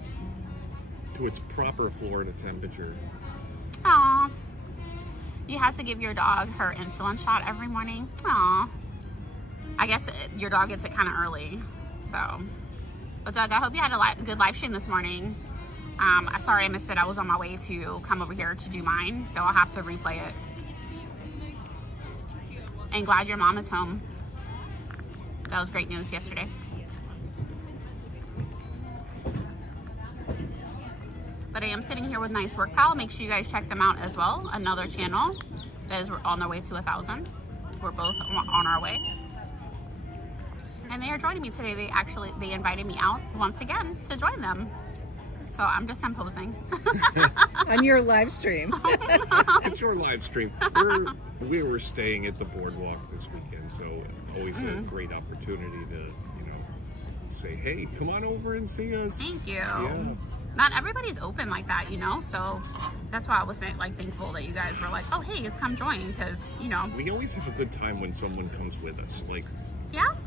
To its proper Florida temperature. Aw. You have to give your dog her insulin shot every morning. Aw. I guess your dog gets it kind of early. So. But Doug, I hope you had a good live stream this morning. Sorry I missed it. I was on my way to come over here to do mine. So I'll have to replay it. And glad your mom is home. That was great news yesterday. But I am sitting here with Nice Work Pal. Make sure you guys check them out as well. Another channel that is on their way to 1,000. We're both on our way. And they are joining me today. They invited me out once again to join them. So I'm just imposing. On your live stream. It's your live stream. We were staying at the Boardwalk this weekend, so always a great opportunity to, say, hey, come on over and see us. Thank you. Yeah. Not everybody's open like that, so that's why I was thankful that you guys were like, oh, hey, come join, because, We always have a good time when someone comes with us. Like,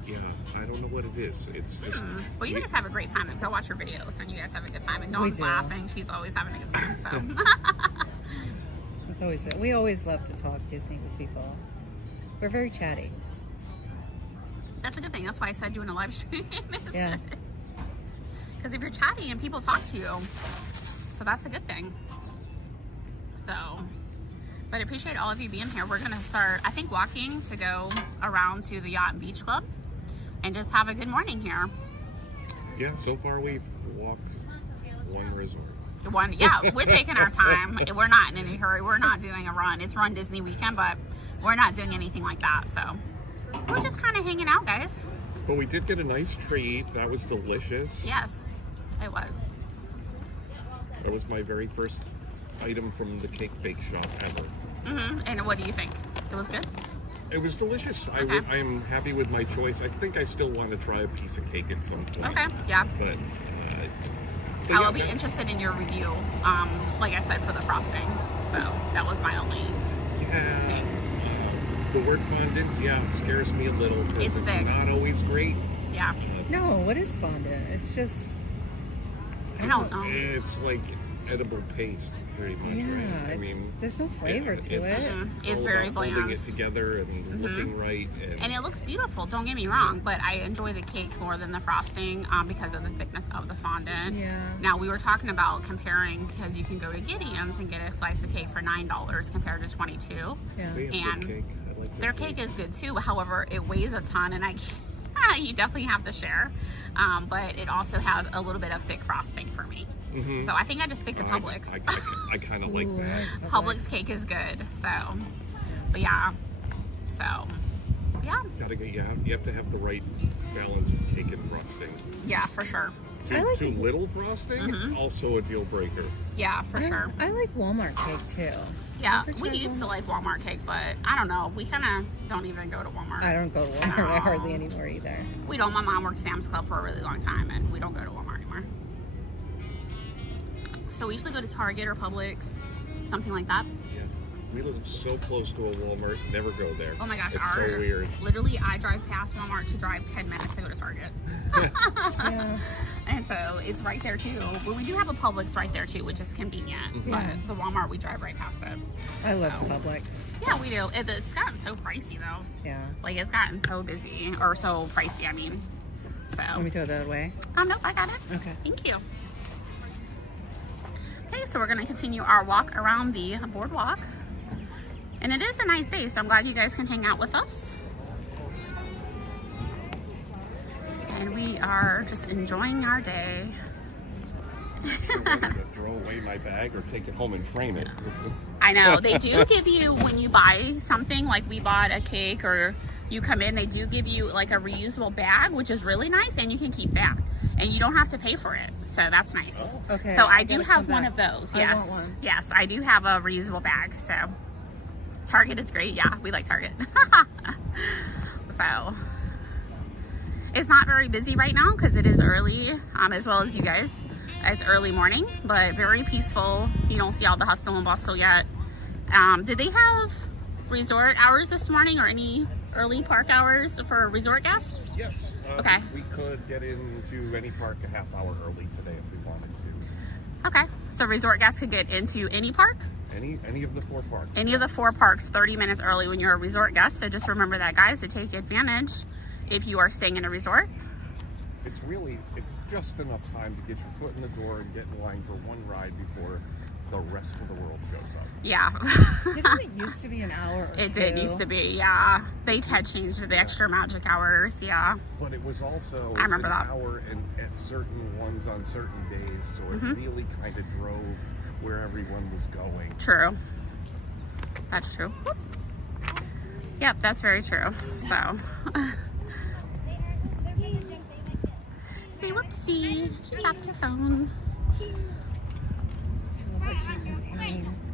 Yeah, I don't know what it is. It's just. Well, you guys have a great time because I watch your videos and you guys have a good time. And Dawn's do. laughing. She's always having a good time. So. It's always we always love to talk Disney with people. We're very chatty. That's a good thing. That's why I said doing a live stream. Yeah. Because if you're chatty and people talk to you, so that's a good thing. So, but I appreciate all of you being here. We're going to start, I think, walking to go around to the Yacht and Beach Club and just have a good morning here. Yeah, so far we've walked one resort. Yeah, we're taking our time. We're not in any hurry. We're not doing a run. It's Run Disney weekend, but we're not doing anything like that. So we're just kind of hanging out, guys. But we did get a nice treat. That was delicious. Yes, it was. That was my very first item from the cake bake shop ever. And what do you think? It was good? It was delicious. Okay. I am happy with my choice. I think I still want to try a piece of cake at some point. Okay, yeah. But I will be interested in your review, like I said, for the frosting. So that was my only thing. The word fondant, scares me a little because It's it's thick. not always great. Yeah. No, what is fondant? It's just I don't know. It's like edible paste, pretty much. yeah. Right? I mean, there's no flavor to it's, it. It's all very about holding bland. it together and looking right. And it looks beautiful, don't get me wrong, but I enjoy the cake more than the frosting because of the thickness of the fondant. Yeah. Now, we were talking about comparing because you can go to Gideon's and get a slice of cake for $9 compared to $22. Yeah. They have And good cake. I like their cake is good too. However, it weighs a ton, and you definitely have to share. But it also has a little bit of thick frosting for me. So I think I just stick to Publix. I kind of like Ooh, that. Publix cake is good. So, but yeah. So, yeah. You have to have the right balance of cake and frosting. Yeah, for sure. Too little frosting, also a deal breaker. Yeah, for sure. I like Walmart cake too. Yeah, we used to like Walmart cake, but I don't know. We kind of don't even go to Walmart. I don't go to Walmart hardly anymore either. We don't. My mom worked Sam's Club for a really long time, and we don't go to Walmart anymore. So we usually go to Target or Publix, something like that. Yeah, we live so close to a Walmart, never go there. Oh my gosh, it's so weird. Literally, I drive past Walmart to drive 10 minutes to go to Target. Yeah. And so it's right there too. But we do have a Publix right there too, which is convenient. But the Walmart, we drive right past it. I love Publix. Yeah, we do. It's gotten so pricey though. Yeah. Like it's gotten so busy, or so pricey, I mean. So. Let me throw that away. Nope, I got it. Okay. Thank you. Okay, so we're going to continue our walk around the boardwalk. And it is a nice day, so I'm glad you guys can hang out with us. And we are just enjoying our day. I'm ready to throw away my bag or take it home and frame it. I know, they do give you, when you buy something, like we bought a cake or you come in, they do give you like a reusable bag, which is really nice, and you can keep that. And you don't have to pay for it, so that's nice. Oh, okay. So I do have one of those, I yes. want one. Yes, I do have a reusable bag, so. Target is great, yeah, we like Target. So, it's not very busy right now because it is early, as well as you guys. It's early morning, but very peaceful. You don't see all the hustle and bustle yet. Did they have resort hours this morning or any early park hours for resort guests? Yes. Okay. We could get into any park a half hour early today if we wanted to. Okay, so resort guests could get into any park? Any of the 4 parks. Any of the 4 parks 30 minutes early when you're a resort guest. So just remember that, guys, to take advantage if you are staying in a resort. It's just enough time to get your foot in the door and get in line for one ride before the rest of the world shows up. Yeah. Didn't it used to be an hour or It two? did used to be, yeah. They had changed the extra magic hours, yeah. But it was also I remember an that. hour and at certain ones on certain days, so it really kind of drove where everyone was going. True. That's true. Whoop. Yep, that's very true. So. See, whoopsie. She dropped her phone.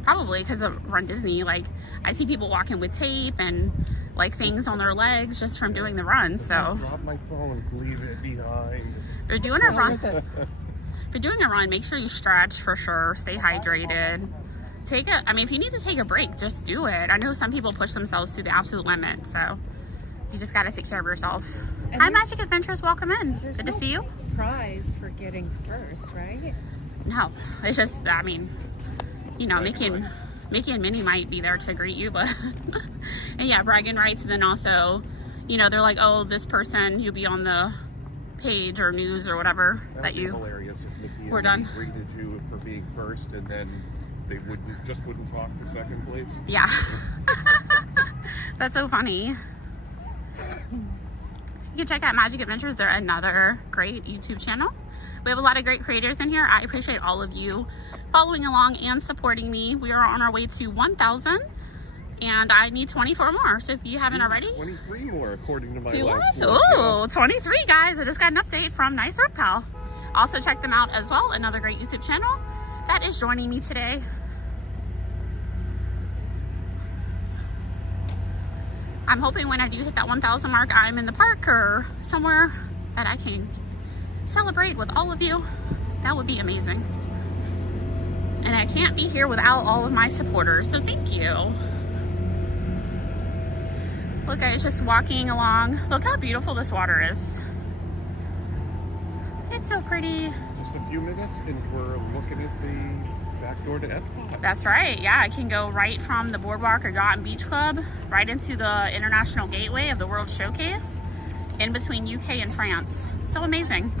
Probably because of Run Disney. Like, I see people walking with tape and like things on their legs just from doing the run. So Drop my phone, leave it behind. if you're doing a run, if you're doing a run, make sure you stretch for sure. Stay hydrated. I mean, if you need to take a break, just do it. I know some people push themselves to the absolute limit, so you just got to take care of yourself. Hi, Magic Adventures. Welcome in. Good to see you. Prize for getting first, right? No, it's just, I mean, you know, Mickey and Minnie might be there to greet you, but and yeah, bragging rights. And then also, you know, they're like, oh, this person, you'll be on the page or news or whatever that you hilarious if Mickey were and done. Minnie greeted you for being first, and then they wouldn't talk to second place. Yeah. That's so funny. You can check out Magic Adventures. They're another great YouTube channel. We have a lot of great creators in here. I appreciate all of you following along and supporting me. We are on our way to 1,000 and I need 24 more. So if you haven't already, 23 more according to my do last what? look. Oh, 23 guys. I just got an update from Nice Road Pal. Also check them out as well. Another great YouTube channel that is joining me today. I'm hoping when I do hit that 1,000 mark, I'm in the park or somewhere that I can celebrate with all of you. That would be amazing. And I can't be here without all of my supporters, so thank you. Look, guys, just walking along. Look how beautiful this water is. It's so pretty. Just a few minutes and we're looking at the back door to Epcot. That's right. Yeah, I can go right from the Boardwalk or Yacht and Beach Club right into the International Gateway of the World Showcase in between UK and France. So amazing.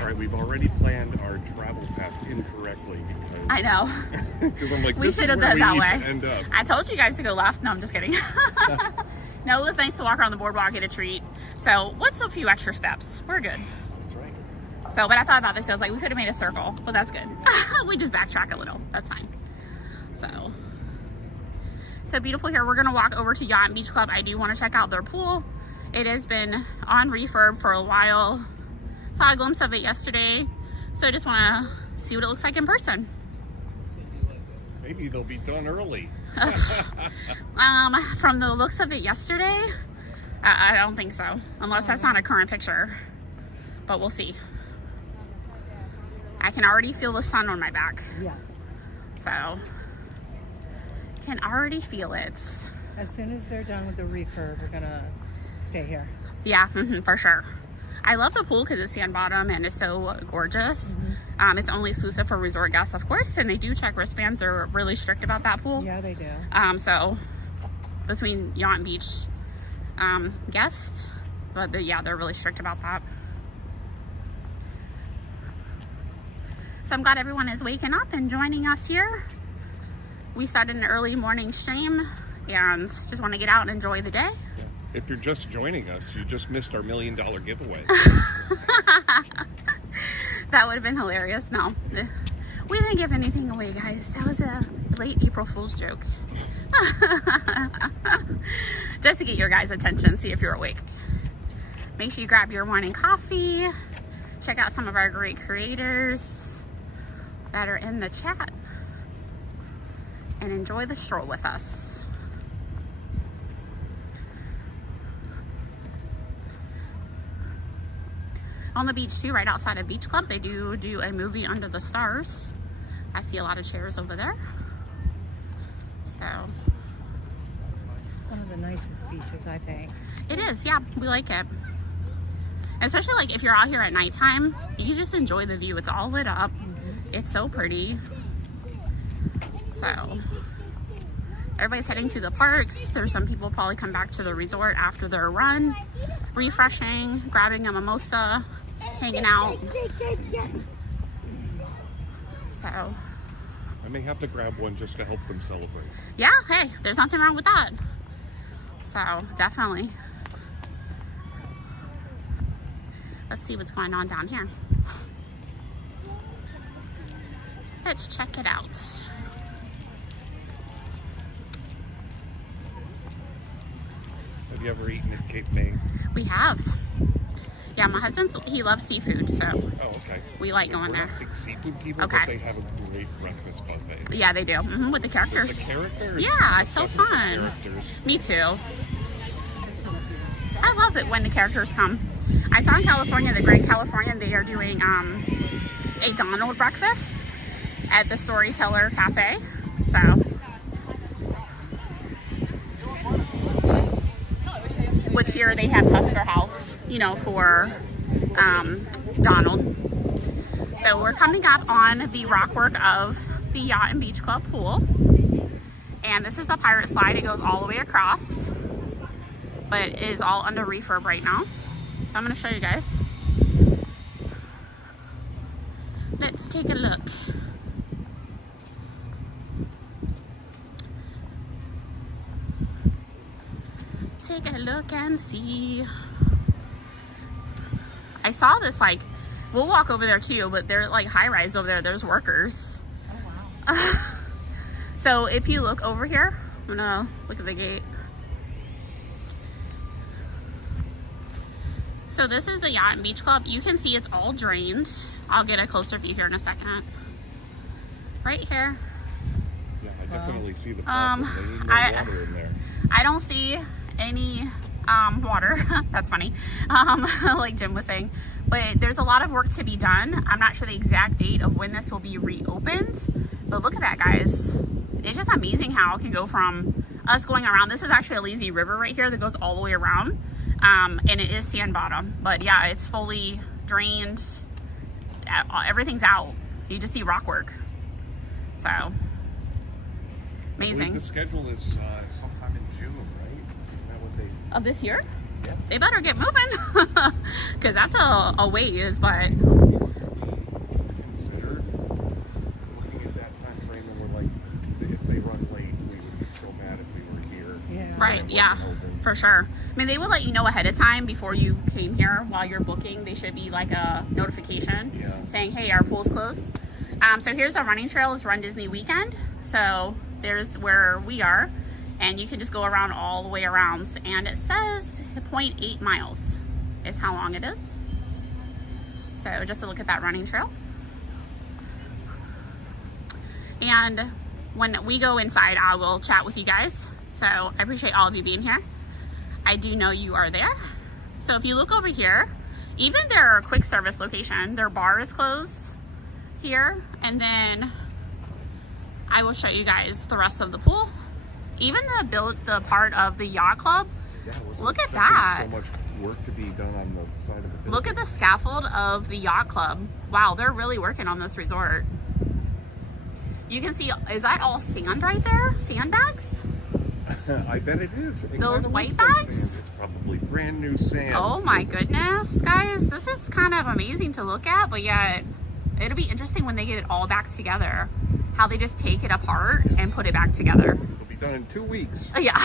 All right, we've already planned our travel path incorrectly because I know. because I'm like, We this should is have where done we that need way. to end up. I told you guys to go left. No, I'm just kidding. No, it was nice to walk around the boardwalk, get a treat. So what's a few extra steps? We're good. That's right. So, but I thought about this. I was like, we could have made a circle, but that's good. We just backtrack a little. That's fine. So beautiful here. We're going to walk over to Yacht and Beach Club. I do want to check out their pool. It has been on refurb for a while. Saw a glimpse of it yesterday. So I just want to see what it looks like in person. Maybe they'll be done early. From the looks of it yesterday, I don't think so. Unless that's not a current picture. But we'll see. I can already feel the sun on my back. Yeah. So, can already feel it. As soon as they're done with the refurb, we're gonna stay here. Yeah, for sure. I love the pool because it's sand bottom and it's so gorgeous. It's only exclusive for resort guests, of course, and they do check wristbands. They're really strict about that pool. Yeah, they do. So between Yacht and Beach guests, but they're really strict about that. So I'm glad everyone is waking up and joining us here. We started an early morning stream and just want to get out and enjoy the day. If you're just joining us, you just missed our $1 million giveaway. That would have been hilarious. No, we didn't give anything away, guys. That was a late April Fool's joke. Just to get your guys' attention, see if you're awake. Make sure you grab your morning coffee. Check out some of our great creators that are in the chat. And enjoy the stroll with us. On the beach too, right outside of Beach Club, they do a movie Under the Stars. I see a lot of chairs over there. So One of the nicest beaches, I think. it is, yeah, we like it. Especially like if you're out here at nighttime, you just enjoy the view. It's all lit up. It's so pretty. So everybody's heading to the parks. There's some people probably come back to the resort after their run, refreshing, grabbing a mimosa, hanging out. So I may have to grab one just to help them celebrate. yeah, hey, there's nothing wrong with that. So definitely. Let's see what's going on down here. Let's check it out. Have you ever eaten at Cape May? We have. Yeah, my he loves seafood, so Oh, okay. we like So going we're there. not big seafood people, Okay. but they have a great breakfast buffet. Yeah, they do. With the characters. The characters? Yeah, it's so Obsessed with the fun. Characters. Me too. I love it when the characters come. I saw in California, the Great Californian, they are doing a Donald breakfast at the Storyteller Cafe. So, which here they have Tusker House. you know, for Donald. So we're coming up on the rockwork of the Yacht and Beach Club pool. And this is the pirate slide. It goes all the way across, but it is all under refurb right now. So I'm going to show you guys. Let's take a look. Take a look and see. I saw this, like, we'll walk over there too, but they're like high rise over there. There's workers. Oh, wow. So if you look over here, I'm gonna look at the gate. So this is the Yacht and Beach Club. You can see it's all drained. I'll get a closer view here in a second. Right here. Yeah, I definitely see the problem. They need more water in there. I don't see any water. That's funny. Like Jim was saying, but there's a lot of work to be done. I'm not sure the exact date of when this will be reopened, but look at that, guys. It's just amazing how it can go from us going around. This is actually a lazy river right here that goes all the way around, and it is sand bottom, but yeah, it's fully drained. Everything's out. You just see rock work. So amazing. The schedule is sometime in June, right? Isn't that what they... Of this year? Yeah. They better get moving, because that's a ways, but... Consider looking at that time frame and we're like, if they run late, we would be so mad if we were here. Yeah. Right, yeah, for sure. I mean, they will let you know ahead of time before you came here. While you're booking, they should be like a notification saying, hey, our pool's closed. So here's a running trail. It's Run Disney Weekend. So there's where we are. And you can just go around all the way around. And it says 0.8 miles is how long it is. So just to look at that running trail. And when we go inside, I will chat with you guys. So I appreciate all of you being here. I do know you are there. So if you look over here, even their quick service location, their bar is closed here. And then I will show you guys the rest of the pool. Even the part of the Yacht Club. Yeah, look at that. So much work to be done on the side of the building. Look at the scaffold of the Yacht Club. Wow, they're really working on this resort. You can see, is that all sand right there? Sandbags? I bet it is. It Those kinda white looks like bags? sand. It's probably brand new sand. Oh my goodness, guys. This is kind of amazing to look at, but yet it'll be interesting when they get it all back together. How they just take it apart and put it back together. It'll be done in 2 weeks. Yeah.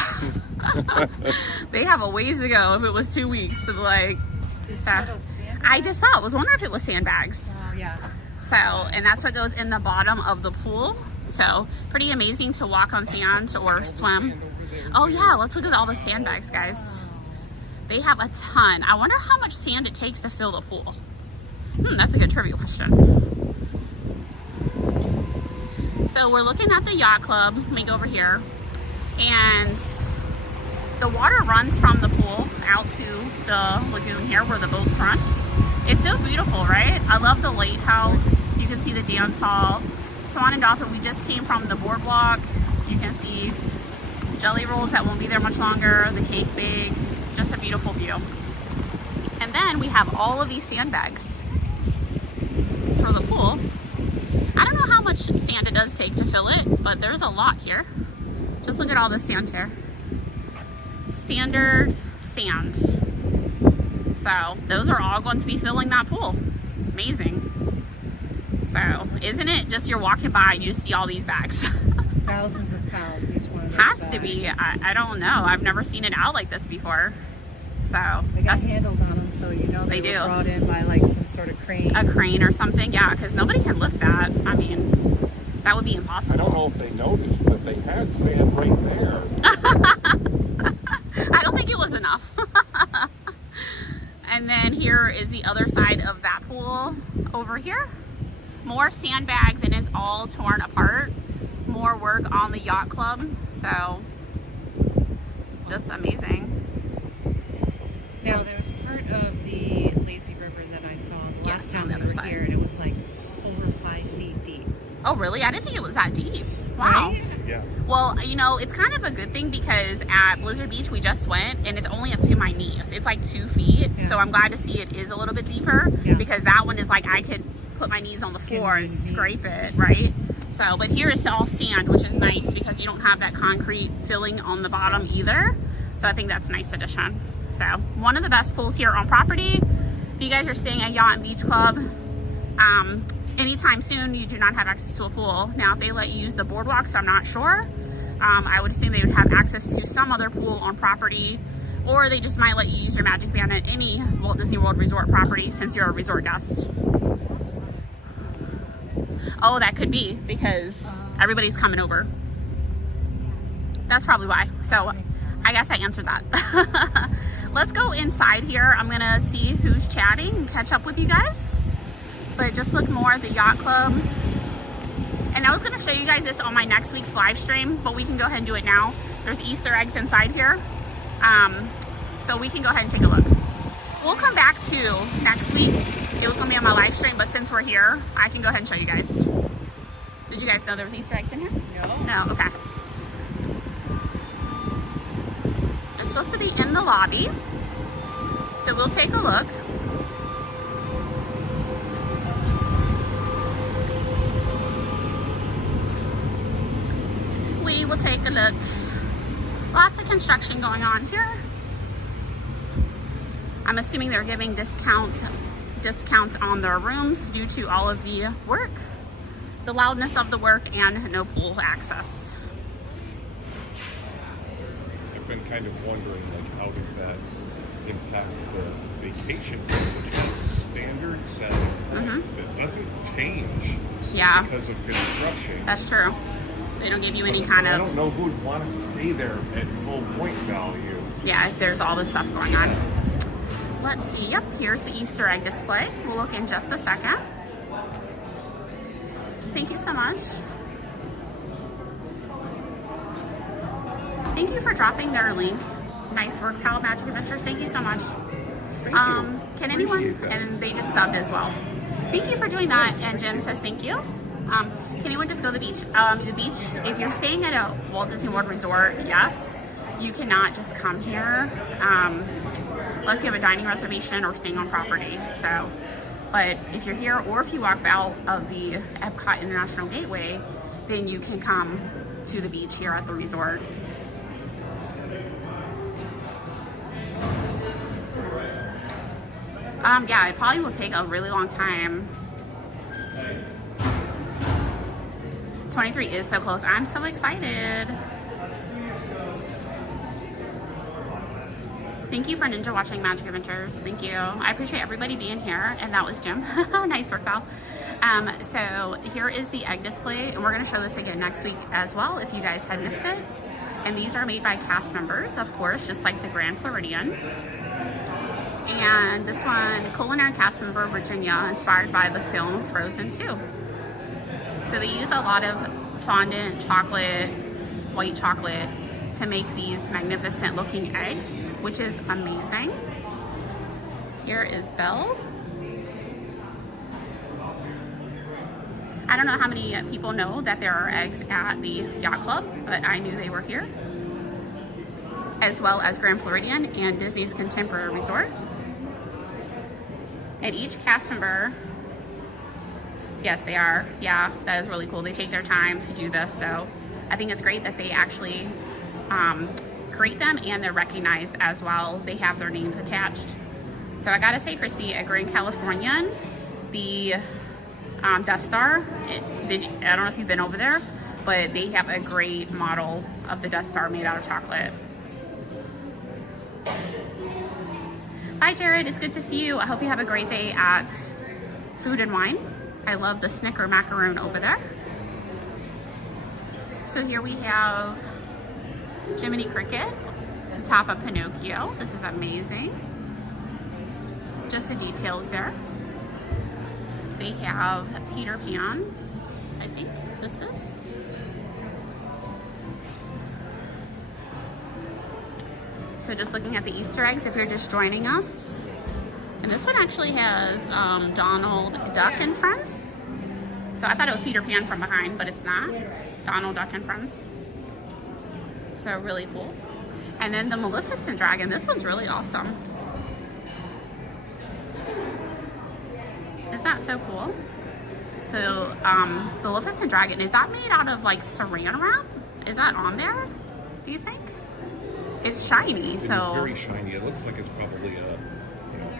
They have a ways to go if it was 2 weeks. To like, so, I just saw it. Was wondering if it was sandbags. Oh, yeah. So, and that's what goes in the bottom of the pool. So, pretty amazing to walk on sand or swim. Oh yeah, let's look at all the sandbags, guys. They have a ton. I wonder how much sand it takes to fill the pool. That's a good trivia question. So we're looking at the Yacht Club. Let me go over here. And the water runs from the pool out to the lagoon here where the boats run. It's so beautiful, right? I love the lighthouse. You can see the dance hall. Swan and Dolphin, we just came from the Boardwalk. You can see jelly rolls that won't be there much longer, the cake bake, just a beautiful view. And then we have all of these sandbags for the pool. I don't know how much sand it does take to fill it, but there's a lot here. Just look at all this sand here. Standard sand. So those are all going to be filling that pool. Amazing. So isn't it just you're walking by and you just see all these bags? Thousands of pounds each one of those Has bags. to be. I don't know. I've never seen it out like this before. So They got handles on them, so you know they They were do. brought in by like some sort of crane. a crane or something. Yeah, because nobody can lift that. I mean, that would be I impossible. don't know if they noticed, but they had sand right there. I don't think it was enough. And then here is the other side of that pool over here. More sandbags and it's all torn apart. More work on the Yacht Club. So just amazing. Now there was part of the lazy river that I saw the last Yes, on time the we other were side. here, and it was like over 5 feet deep. Oh really? I didn't think it was that deep. Wow. Right? Yeah. Well, you know, it's kind of a good thing because at Blizzard Beach we just went and it's only up to my knees. It's like 2 feet. Yeah. So I'm glad to see it is a little bit deeper Yeah. because that one is like I could put my knees on the floor and scrape it, right? So, but here is all sand, which is nice because you don't have that concrete filling on the bottom either. So I think that's a nice addition. So one of the best pools here on property. If you guys are staying at Yacht and Beach Club, anytime soon, you do not have access to a pool. Now, if they let you use the boardwalks, I'm not sure. I would assume they would have access to some other pool on property, or they just might let you use your Magic Band at any Walt Disney World Resort property since you're a resort guest. Oh, that could be because everybody's coming over. That's probably why. So I guess I answered that. Let's go inside here. I'm gonna see who's chatting and catch up with you guys. But just look more at the Yacht Club. And I was gonna show you guys this on my next week's live stream, but we can go ahead and do it now. There's Easter eggs inside here. So we can go ahead and take a look. We'll come back to next week. It was gonna be on my live stream, but since we're here, I can go ahead and show you guys. Did you guys know there was Easter eggs in here? No, okay. They're supposed to be in the lobby. So we'll take a look. We will take a look. Lots of construction going on here. I'm assuming they're giving discounts on their rooms due to all of the work, the loudness of the work, and no pool access. I've been kind of wondering, like, how does that impact the vacation pool, which has a standard set of points that doesn't change because of construction. That's true. They don't give you any kind I of... don't know who would want to stay there at full point value. Yeah, if there's all this stuff going on. Let's see. Yep, here's the Easter egg display. We'll look in just a second. Thank you so much. Thank you for dropping their link. Nice work, Pal Magic Adventures. Thank you so much. Thank you. Can anyone... Appreciate that. And they just subbed as well. Thank you for doing that. And Jim says thank you. Can anyone just go to the beach? The beach, if you're staying at a Walt Disney World Resort, yes, you cannot just come here unless you have a dining reservation or staying on property. So, but if you're here or if you walk out of the Epcot International Gateway, then you can come to the beach here at the resort. Yeah, it probably will take a really long time. 23 is so close. I'm so excited. Thank you for Ninja watching Magic Adventures. Thank you. I appreciate everybody being here. And that was Jim. Nice work, pal. So here is the egg display. And we're going to show this again next week as well if you guys had missed it. And these are made by cast members, of course, just like the Grand Floridian. And this one, culinary cast member Virginia, inspired by the film Frozen 2. So they use a lot of fondant chocolate, white chocolate, to make these magnificent looking eggs, which is amazing. Here is Belle. I don't know how many people know that there are eggs at the Yacht Club, but I knew they were here. As well as Grand Floridian and Disney's Contemporary Resort. And each cast member, yes, they are. Yeah, that is really cool. They take their time to do this. So I think it's great that they actually create them and they're recognized as well. They have their names attached. So I gotta say, Christy, at Grand Californian, the Death Star, I don't know if you've been over there, but they have a great model of the Death Star made out of chocolate. Bye, Jared. It's good to see you. I hope you have a great day at Food and Wine. I love the Snicker macaroon over there. So here we have Jiminy Cricket on top of Pinocchio. This is amazing. Just the details there. They have Peter Pan, I think this is. So just looking at the Easter eggs, if you're just joining us. And this one actually has Donald Duck and Friends. So I thought it was Peter Pan from behind, but it's not. Donald Duck and Friends. So really cool. And then the Maleficent dragon. This one's really awesome. Isn't that so cool? So the Maleficent dragon, is that made out of like saran wrap? Is that on there, do you think? It's shiny, so It's very shiny. It looks like it's probably a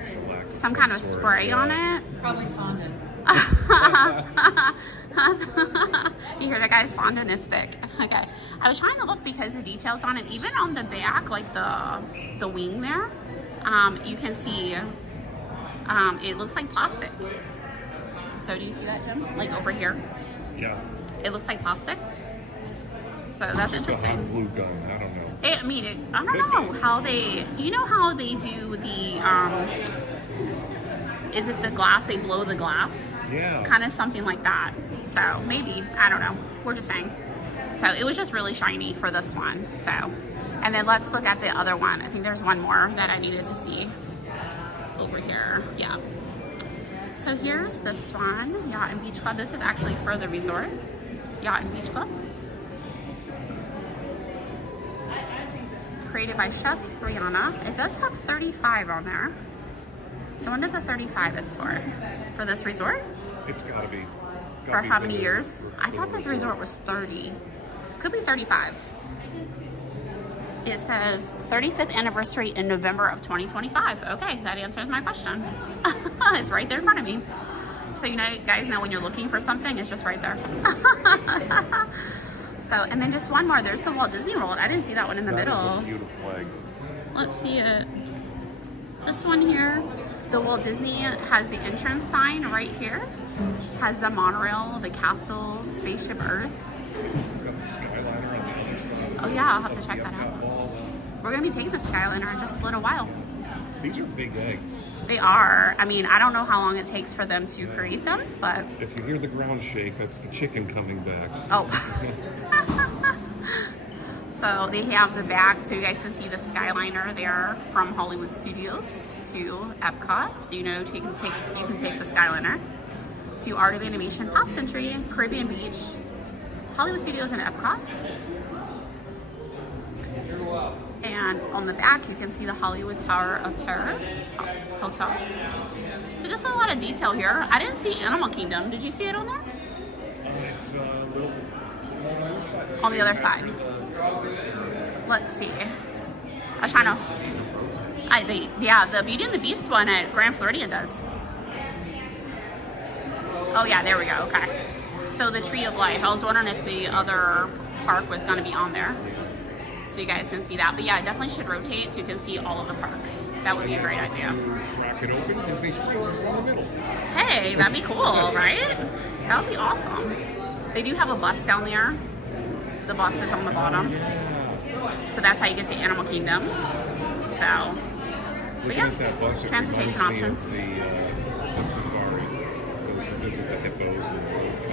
shellac. some kind of sort, spray yeah. on it. Probably fondant. You hear that, guys? Fondant is thick. Okay. I was trying to look because the details on it, even on the back, like the wing there, you can see it looks like plastic. So do you see that, Tim? Like over here, Yeah. it looks like plastic. So that's It's a hot interesting. glue gun. I don't know. I don't know how they, you know how they do the, is it the glass, they blow the glass? Yeah. Kind of something like that. So maybe, I don't know. We're just saying. So it was just really shiny for this one. So, and then let's look at the other one. I think there's one more that I needed to see over here. Yeah. So here's this one, Yacht and Beach Club. This is actually for the resort, Yacht and Beach Club. Created by Chef Brianna. It does have 35 on there. So when did the 35 is for? For this resort? It's gotta be. For how many years? I thought this resort was 30. Could be 35. It says 35th anniversary in November of 2025. Okay, that answers my question. It's right there in front of me. So you guys know when you're looking for something, it's just right there. So, and then just one more. There's the Walt Disney World. I didn't see that one in the middle. That is a beautiful egg. Let's see it. This one here, the Walt Disney has the entrance sign right here. Has the monorail, the castle, Spaceship Earth. It's got the Skyliner on the other side. Oh yeah, I'll have to check that out. We're gonna be taking the Skyliner in just a little while. These are big eggs. They are. I mean, I don't know how long it takes for them to create them, but If you hear the ground shake, that's the chicken coming back. oh. So they have the back, so you guys can see the Skyliner there from Hollywood Studios to Epcot. So you know you can take the Skyliner to Art of Animation, Pop Century, Caribbean Beach, Hollywood Studios, and Epcot. And on the back, you can see the Hollywood Tower of Terror Hotel. So just a lot of detail here. I didn't see Animal Kingdom. Did you see it on there? It's a little on the side. On the other side. Let's see. I was trying to. Yeah, the Beauty and the Beast one at Grand Floridian does. Oh yeah, there we go. Okay. So the Tree of Life. I was wondering if the other park was going to be on there, so you guys can see that. But yeah, it definitely should rotate so you can see all of the parks. That would be a great idea. Crack it open. Disney Springs is in the middle. Hey, that'd be cool, right? That would be awesome. They do have a bus down there. The bus is on the bottom. So that's how you get to Animal Kingdom. So, but Looking yeah, at that bus, it transportation reminds me options. of the safari. Goes to visit the hippos.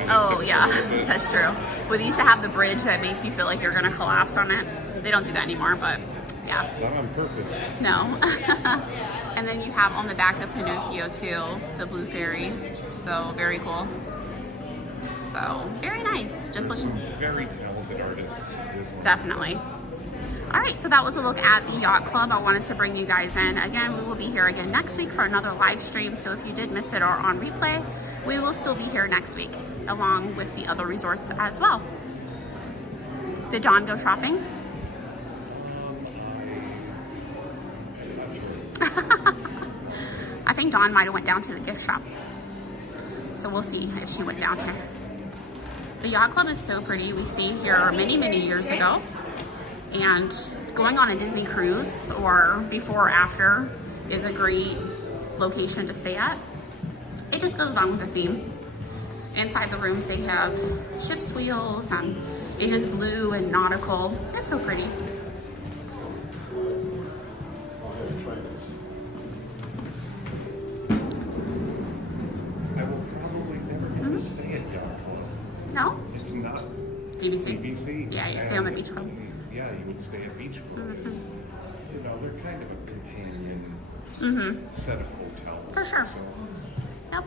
And Oh yeah, that's true. Well, they used to have the bridge that makes you feel like you're gonna collapse on it. They don't do that anymore, but yeah. Not on purpose. No. And then you have on the back of Pinocchio too, the Blue Fairy. So very cool. So very nice. Just There's looking. some very talented artists at Disney. Definitely. All right, so that was a look at the Yacht Club. I wanted to bring you guys in. Again, we will be here again next week for another live stream. So if you did miss it or on replay, we will still be here next week, along with the other resorts as well. Did Dawn go shopping? I think Dawn might have went down to the gift shop. So we'll see if she went down here. The Yacht Club is so pretty. We stayed here many, many years ago. And going on a Disney cruise or before or after is a great location to stay at. It just goes along with the theme. Inside the rooms they have ship's wheels and it's just blue and nautical. It's so pretty. I will probably never get to stay at Yacht Club. No? It's not DVC? DVC. Yeah, you stay on the Beach Club. Yeah, you would stay at Beach Club. You know, they're kind of a companion set of hotels. For sure. So. Yep.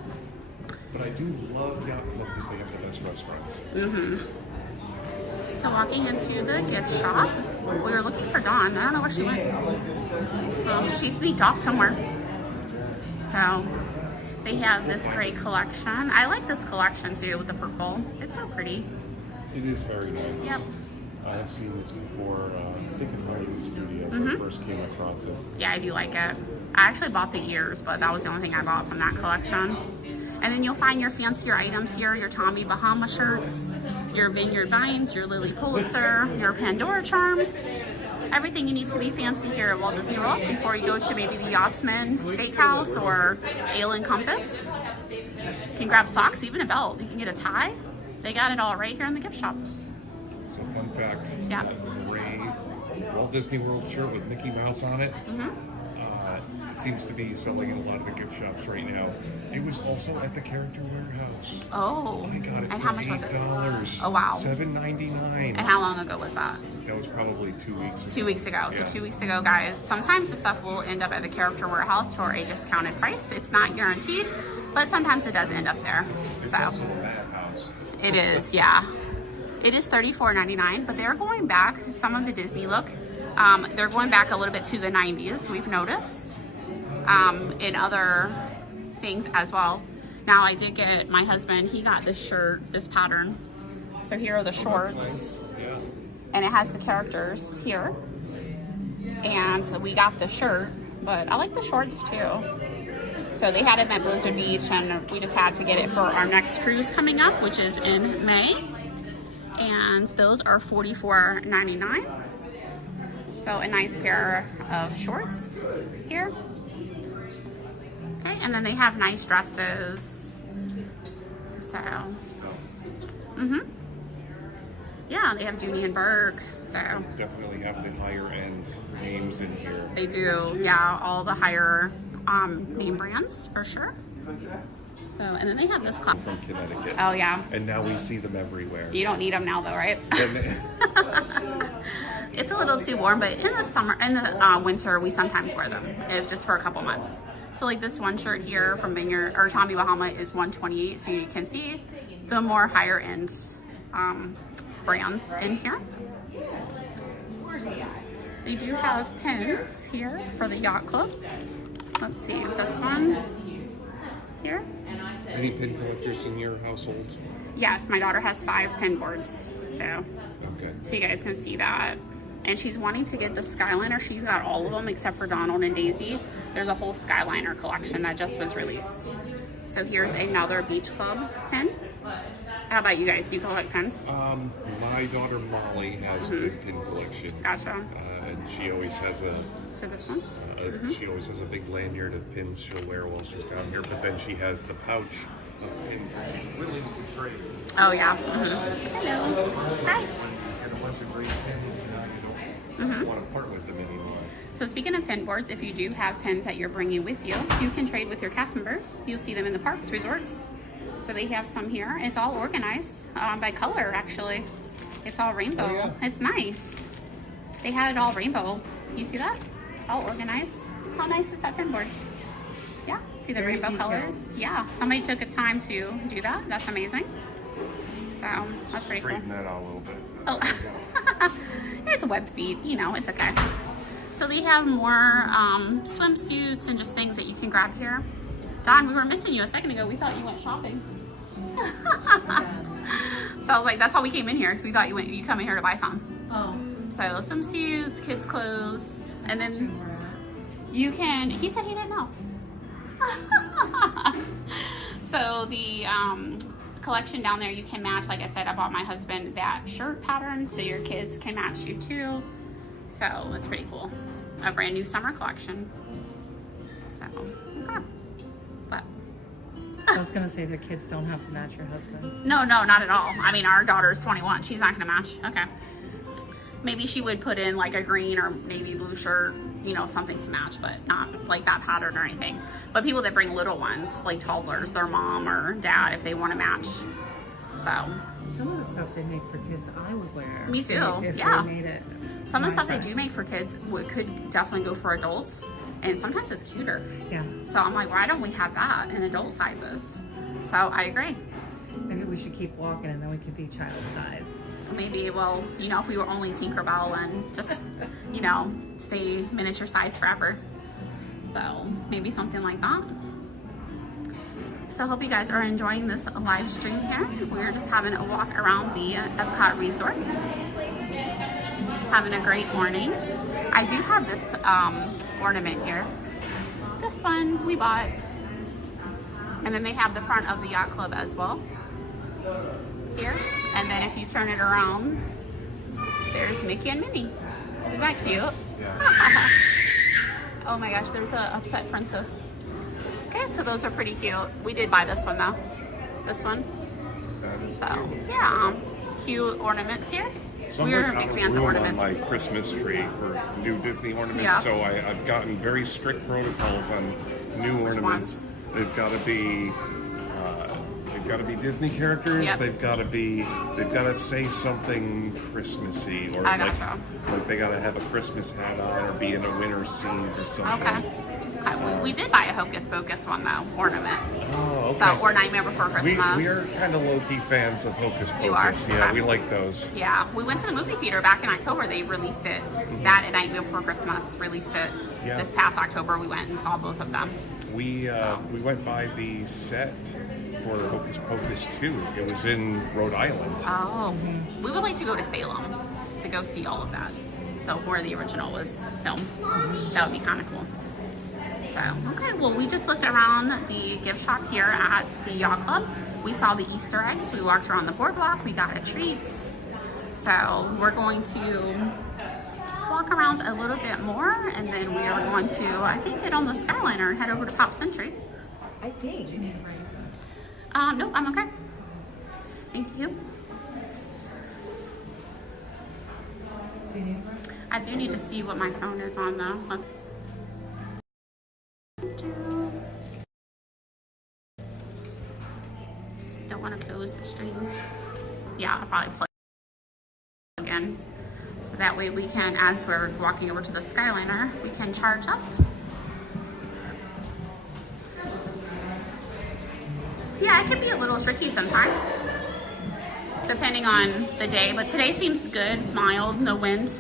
But I do love Yacht Club because they have the best restaurants. So walking into the gift shop, we were looking for Dawn. I don't know where she went. Well, she sneaked off somewhere. So they have this great collection. I like this collection too with the purple. It's so pretty. It is very nice. Yep. I have seen this before. I think in Hollywood Studios when I first came across it. Yeah, I do like it. I actually bought the ears, but that was the only thing I bought from that collection. And then you'll find your fancier items here, your Tommy Bahama shirts, your Vineyard Vines, your Lily Pulitzer, your Pandora charms. Everything you need to be fancy here at Walt Disney World before you go to maybe the Yachtsman Steakhouse or Ale and Compass. You can grab socks, even a belt. You can get a tie. They got it all right here in the gift shop. So fun fact, Yeah. a gray Walt Disney World shirt with Mickey Mouse on it seems to be selling in a lot of the gift shops right now. It was also at the Character Warehouse. Oh, I got it and for how much was it? $8. Oh, wow. $7.99. And how long ago was that? That was probably 2 weeks ago. 2 weeks ago. Yeah. So 2 weeks ago, guys, sometimes the stuff will end up at the Character Warehouse for a discounted price. It's not guaranteed, but sometimes it does end up there. It's So also a madhouse. it is, yeah. It is $34.99, but they're going back, some of the Disney look, they're going back a little bit to the 90s, we've noticed, in other things as well. Now, I did get my husband, he got this shirt, this pattern. So here are the shorts, Nice. Yeah. and it has the characters here. And so we got the shirt, but I like the shorts too. So they had it at Blizzard Beach, and we just had to get it for our next cruise coming up, which is in May. And those are $44.99. So a nice pair of shorts here. Okay, and then they have nice dresses. So, yeah, they have Dooney and Burke. So Definitely have the higher end names in here. they do, yeah, all the higher name brands for sure. So, and then they have this club. From Connecticut. Oh yeah, And now we see them everywhere. you don't need them now though, right? And- It's a little too warm, but in the summer, in the winter, we sometimes wear them, if just for a couple months. So like this one shirt here from Vineyard or Tommy Bahama is $128, so you can see the more higher end brands in here. They do have pins here for the Yacht Club. Let's see, this one here. Any pin collectors in your household? Yes, my daughter has 5 pin boards, so Okay. you guys can see that. And she's wanting to get the Skyliner. She's got all of them except for Donald and Daisy. There's a whole Skyliner collection that just was released. So here's another Beach Club pin. How about you guys? Do you collect pins? My daughter Molly has a good pin collection. Gotcha. And she always has So this one? she always has a big lanyard of pins she'll wear while she's down here, but then she has the pouch of pins that she's willing to trade. Oh yeah. Hello. Hi. And a bunch of great pins, and I don't want to part with them anymore. So speaking of pin boards, if you do have pins that you're bringing with you, you can trade with your cast members. You'll see them in the parks, resorts. So they have some here. It's all organized by color, actually. It's all rainbow. Oh, yeah. It's nice. They had it all rainbow. You see that? All organized. How nice is that pin board? Yeah, see the Very rainbow detailed. colors? Yeah, somebody took a time to do that. That's amazing. So that's pretty cool. Straighten that out a little bit. Oh, it's web feet, you know, it's okay. So they have more swimsuits and just things that you can grab here. Don, we were missing you a second ago. We thought you went shopping. So I was like, that's why we came in here, because we thought you come in here to buy some. Oh, So swimsuits, kids' clothes, and then you can, he said he didn't know. So the collection down there, you can match, like I said, I bought my husband that shirt pattern, so your kids can match you too. So it's pretty cool. A brand new summer collection. So, okay. But I was gonna say the kids don't have to match your husband. no, not at all. I mean, our daughter's 21. She's not gonna match. Okay. Maybe she would put in like a green or navy blue shirt, you know, something to match, but not like that pattern or anything. But people that bring little ones, like toddlers, their mom or dad, if they want to match. So, Some of the stuff they make for kids, I would wear. Me too, If yeah. they made it. some of the my stuff they size. do make for kids could definitely go for adults, and sometimes it's cuter. Yeah. So I'm like, why don't we have that in adult sizes? So I agree. Maybe we should keep walking and then we could be child size. maybe we'll, you know, if we were only Tinkerbell and just, you know, stay miniature size forever. So maybe something like that. So I hope you guys are enjoying this live stream here. We're just having a walk around the Epcot resorts. Just having a great morning. I do have this ornament here. This one we bought. And then they have the front of the Yacht Club as well. Here. And then if you turn it around, there's Mickey and Minnie. Is that cute? Yeah. Oh my gosh, there's a upset princess. Okay, so those are pretty cute. We did buy this one though. This one. That is So cute. yeah, cute ornaments here. We're big fans of ornaments. On my Christmas tree for new Disney ornaments, Yeah. so I've gotten very strict protocols on new Which ornaments. ones? They've got to be Disney characters. Yep. They've got to say something Christmassy, or I like gotcha. they got to have a Christmas hat on, or be in a winter scene or something. Okay. We did buy a Hocus Pocus one though, ornament. Oh, okay. So, or Nightmare Before we Christmas. are kind of low-key fans of Hocus Pocus. You are? Yeah, Okay. we like those. Yeah, we went to the movie theater back in October. They released it. That and Nightmare Before Christmas released it. Yeah. This past October, we went and saw both of them. We went by the set for Hocus Pocus 2. It was in Rhode Island. Oh, we would like to go to Salem to go see all of that. So where the original was filmed, that would be kind of cool. So, okay, well, we just looked around the gift shop here at the Yacht Club. We saw the Easter eggs. We walked around the boardwalk. We got a treat. So we're going to walk around a little bit more, and then we are going to, I think, get on the Skyliner and head over to Pop Century. I think. Nope, I'm okay. Thank you. I do need to see what my phone is on though. Don't want to close the stream. Yeah, I'll probably plug again. So that way we can, as we're walking over to the Skyliner, we can charge up. Yeah, it can be a little tricky sometimes, depending on the day, but today seems good, mild, no wind.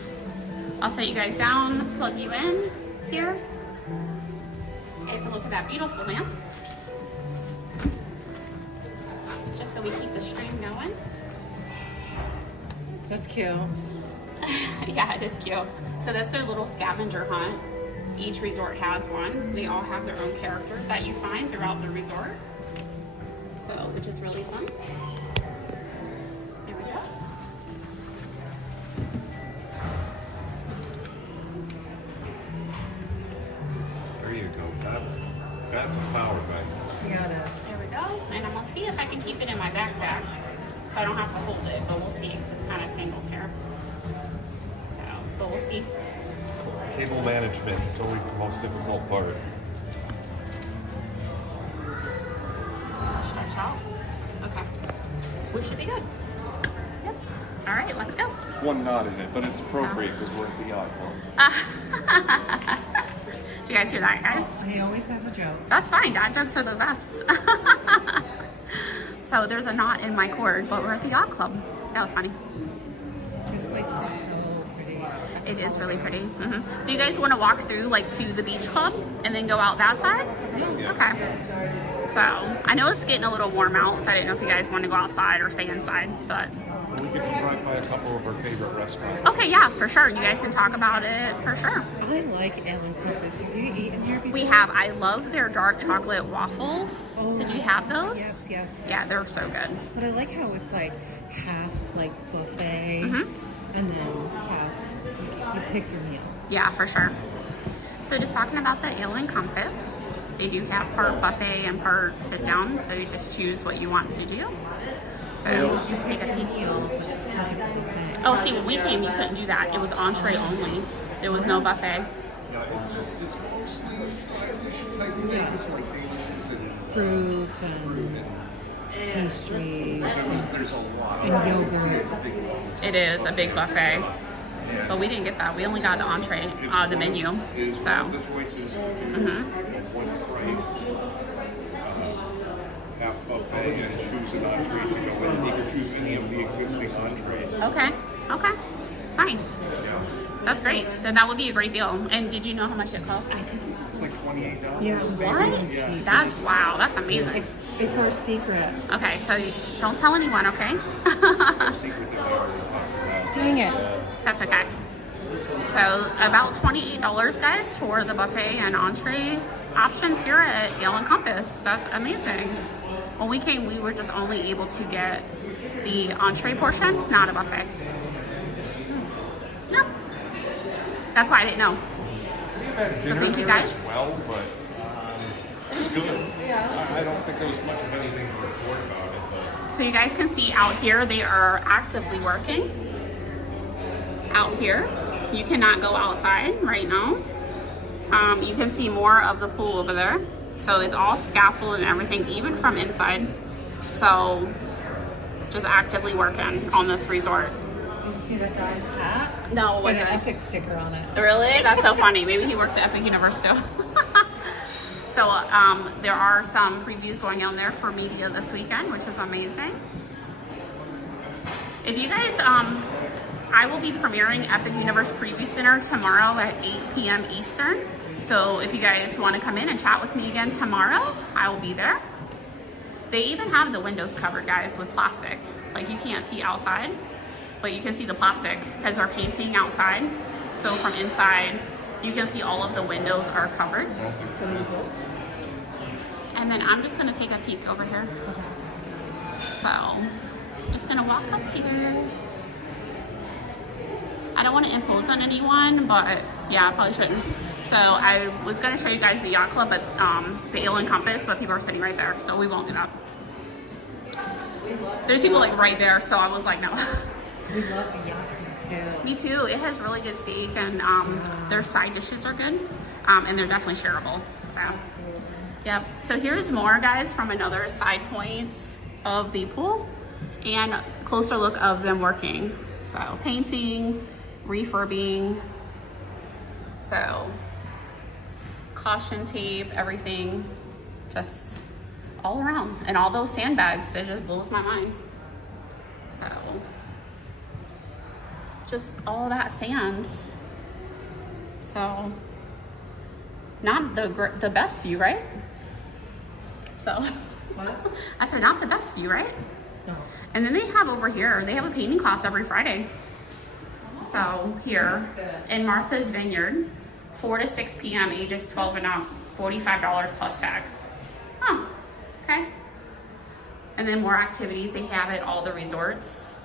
I'll set you guys down, plug you in here. Okay, so look at that beautiful lamp. Just so we keep the stream going. That's cute. Yeah, it is cute. So that's their little scavenger hunt. Each resort has one. They all have their own characters that you find throughout the resort. So, which is really fun. There we go. There you go. That's a power bank. Yeah, it is. There we go. And I'm gonna see if I can keep it in my backpack so I don't have to hold it, but we'll see because it's kind of tangled here. So, but we'll see. Cable management is always the most difficult part. Stretch out. Okay. We should be good. Yep. All right, let's go. There's one knot in it, but it's appropriate because we're at the Yacht Club. Do you guys hear that, guys? He always has a joke. That's fine. Dad jokes are the best. So there's a knot in my cord, but we're at the Yacht Club. That was funny. This place is so pretty. It is really pretty. Do you guys want to walk through like to the beach club and then go out that side? Okay. So I know it's getting a little warm out, so I didn't know if you guys want to go outside or stay inside, but. We could drive by a couple of our favorite restaurants. Okay, yeah, for sure. You guys can talk about it for sure. I like Ellen Compass. Have you eaten here before? We have. I love their dark chocolate waffles. Oh, Did you have those? Yes, yes. Yeah, they're so good. But I like how it's like half like buffet and then half you pick your meal. Yeah, for sure. So just talking about the Ale and Compass, they do have part buffet and part sit down, so you just choose what you want to do. So just take a peek. Oh, see, when we came, you couldn't do that. It was entree only. There was no buffet. Yeah, it's mostly like side dish type things, like dishes and Fruit and pastries there's a lot. and yogurt. It's a big one. It is a big buffet, but we didn't get that. We only got the entree out of the menu. Is So, one of the choices to do at one price, half buffet and choose an entree to go in. He could choose any of the existing entrees. Okay. Okay. Nice. Yeah. That's great. Then that would be a great deal. And did you know how much it cost? It's like $28. Yeah, What? Yeah. That's wow. That's amazing. It's our secret. Okay, so don't tell anyone, okay? Secret that we already talked about. Dang it. That's okay. So about $28, guys, for the buffet and entree options here at Ale and Compass. That's amazing. When we came, we were just only able to get the entree portion, not a buffet. Yep. That's why I didn't know. We have had dinner thank you, there guys. as well, but it was good. Yeah. I don't think there was much of anything to report about it, but So you guys can see out here, they are actively working. Out here, you cannot go outside right now. You can see more of the pool over there. So it's all scaffold and everything, even from inside. So just actively working on this resort. Did you see that guy's hat? No, it With an wasn't. Epic sticker on it. Really? That's so funny. Maybe he works at Epic Universe too. So there are some previews going on there for media this weekend, which is amazing. If you guys, I will be premiering Epic Universe Preview Center tomorrow at 8 p.m. Eastern. So if you guys want to come in and chat with me again tomorrow, I will be there. They even have the windows covered, guys, with plastic. Like you can't see outside, but you can see the plastic because they're painting outside. So from inside, you can see all of the windows are covered. And then I'm just gonna take a peek over here. So, just gonna walk up here. I don't want to impose on anyone, but yeah, I probably shouldn't. So I was gonna show you guys the Yacht Club at the Ale and Compass, but people are sitting right there, so we won't do that. There's people like right there, so I was like, no. We love the yachtsman too. Me too. It has really good steak, and their side dishes are good, and they're definitely shareable. So, yep. So here's more, guys, from another side points of the pool, and closer look of them working. So painting, refurbing. So caution tape, everything, just all around, and all those sandbags. It just blows my mind. So. Just all that sand. So not the best view, right? So What? I said not the best view, right? No. And then they have over here, they have a painting class every Friday. So here in Martha's Vineyard, 4 to 6 p.m., ages 12 and up, $45 plus tax. Huh, okay. And then more activities they have at all the resorts.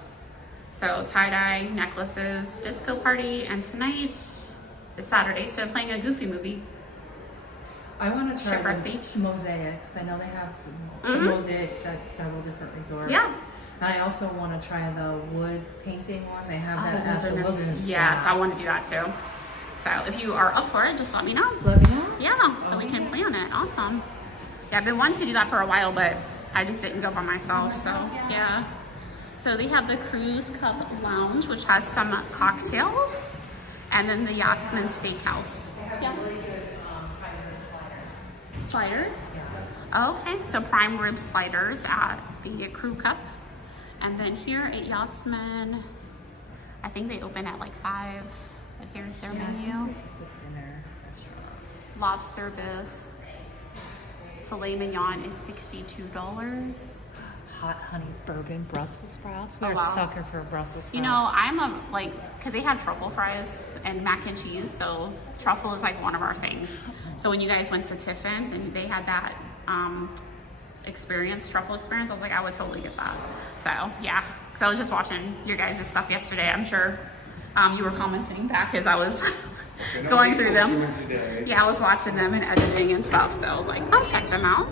So tie-dye, necklaces, disco party, and tonight is Saturday, so I'm playing a Goofy movie. I want to try Shipwreck the Beach. mosaics. I know they have the mosaics at several different resorts. Yeah. And I also want to try the wood painting one. They have that at the Wilderness. Wilderness. Yes, Spa. I want to do that too. So if you are up for it, just let me know. Let me know. Yeah, so we can plan it. Awesome. Yeah, I've been wanting to do that for a while, but I just didn't go by myself, so yeah. So they have the Cruise Cup Lounge, which has some cocktails, and then the Yachtsman Steakhouse. Yeah. Sliders? Okay, so prime rib sliders at the Crew Cup. And then here at Yachtsman, I think they open at like 5, but here's their menu. Just a dinner restaurant. Lobster bisque. Filet mignon is $62. Hot honey bourbon Brussels sprouts. We're Oh, wow. a sucker for Brussels sprouts. You know, I'm a, like, because they have truffle fries and mac and cheese, so truffle is like one of our things. So when you guys went to Tiffin's and they had that truffle experience, I was like, I would totally get that. So, yeah, because I was just watching your guys' stuff yesterday. I'm sure you were commenting back as I was going through them. Yeah, I was watching them and editing and stuff, so I was like, I'll check them out.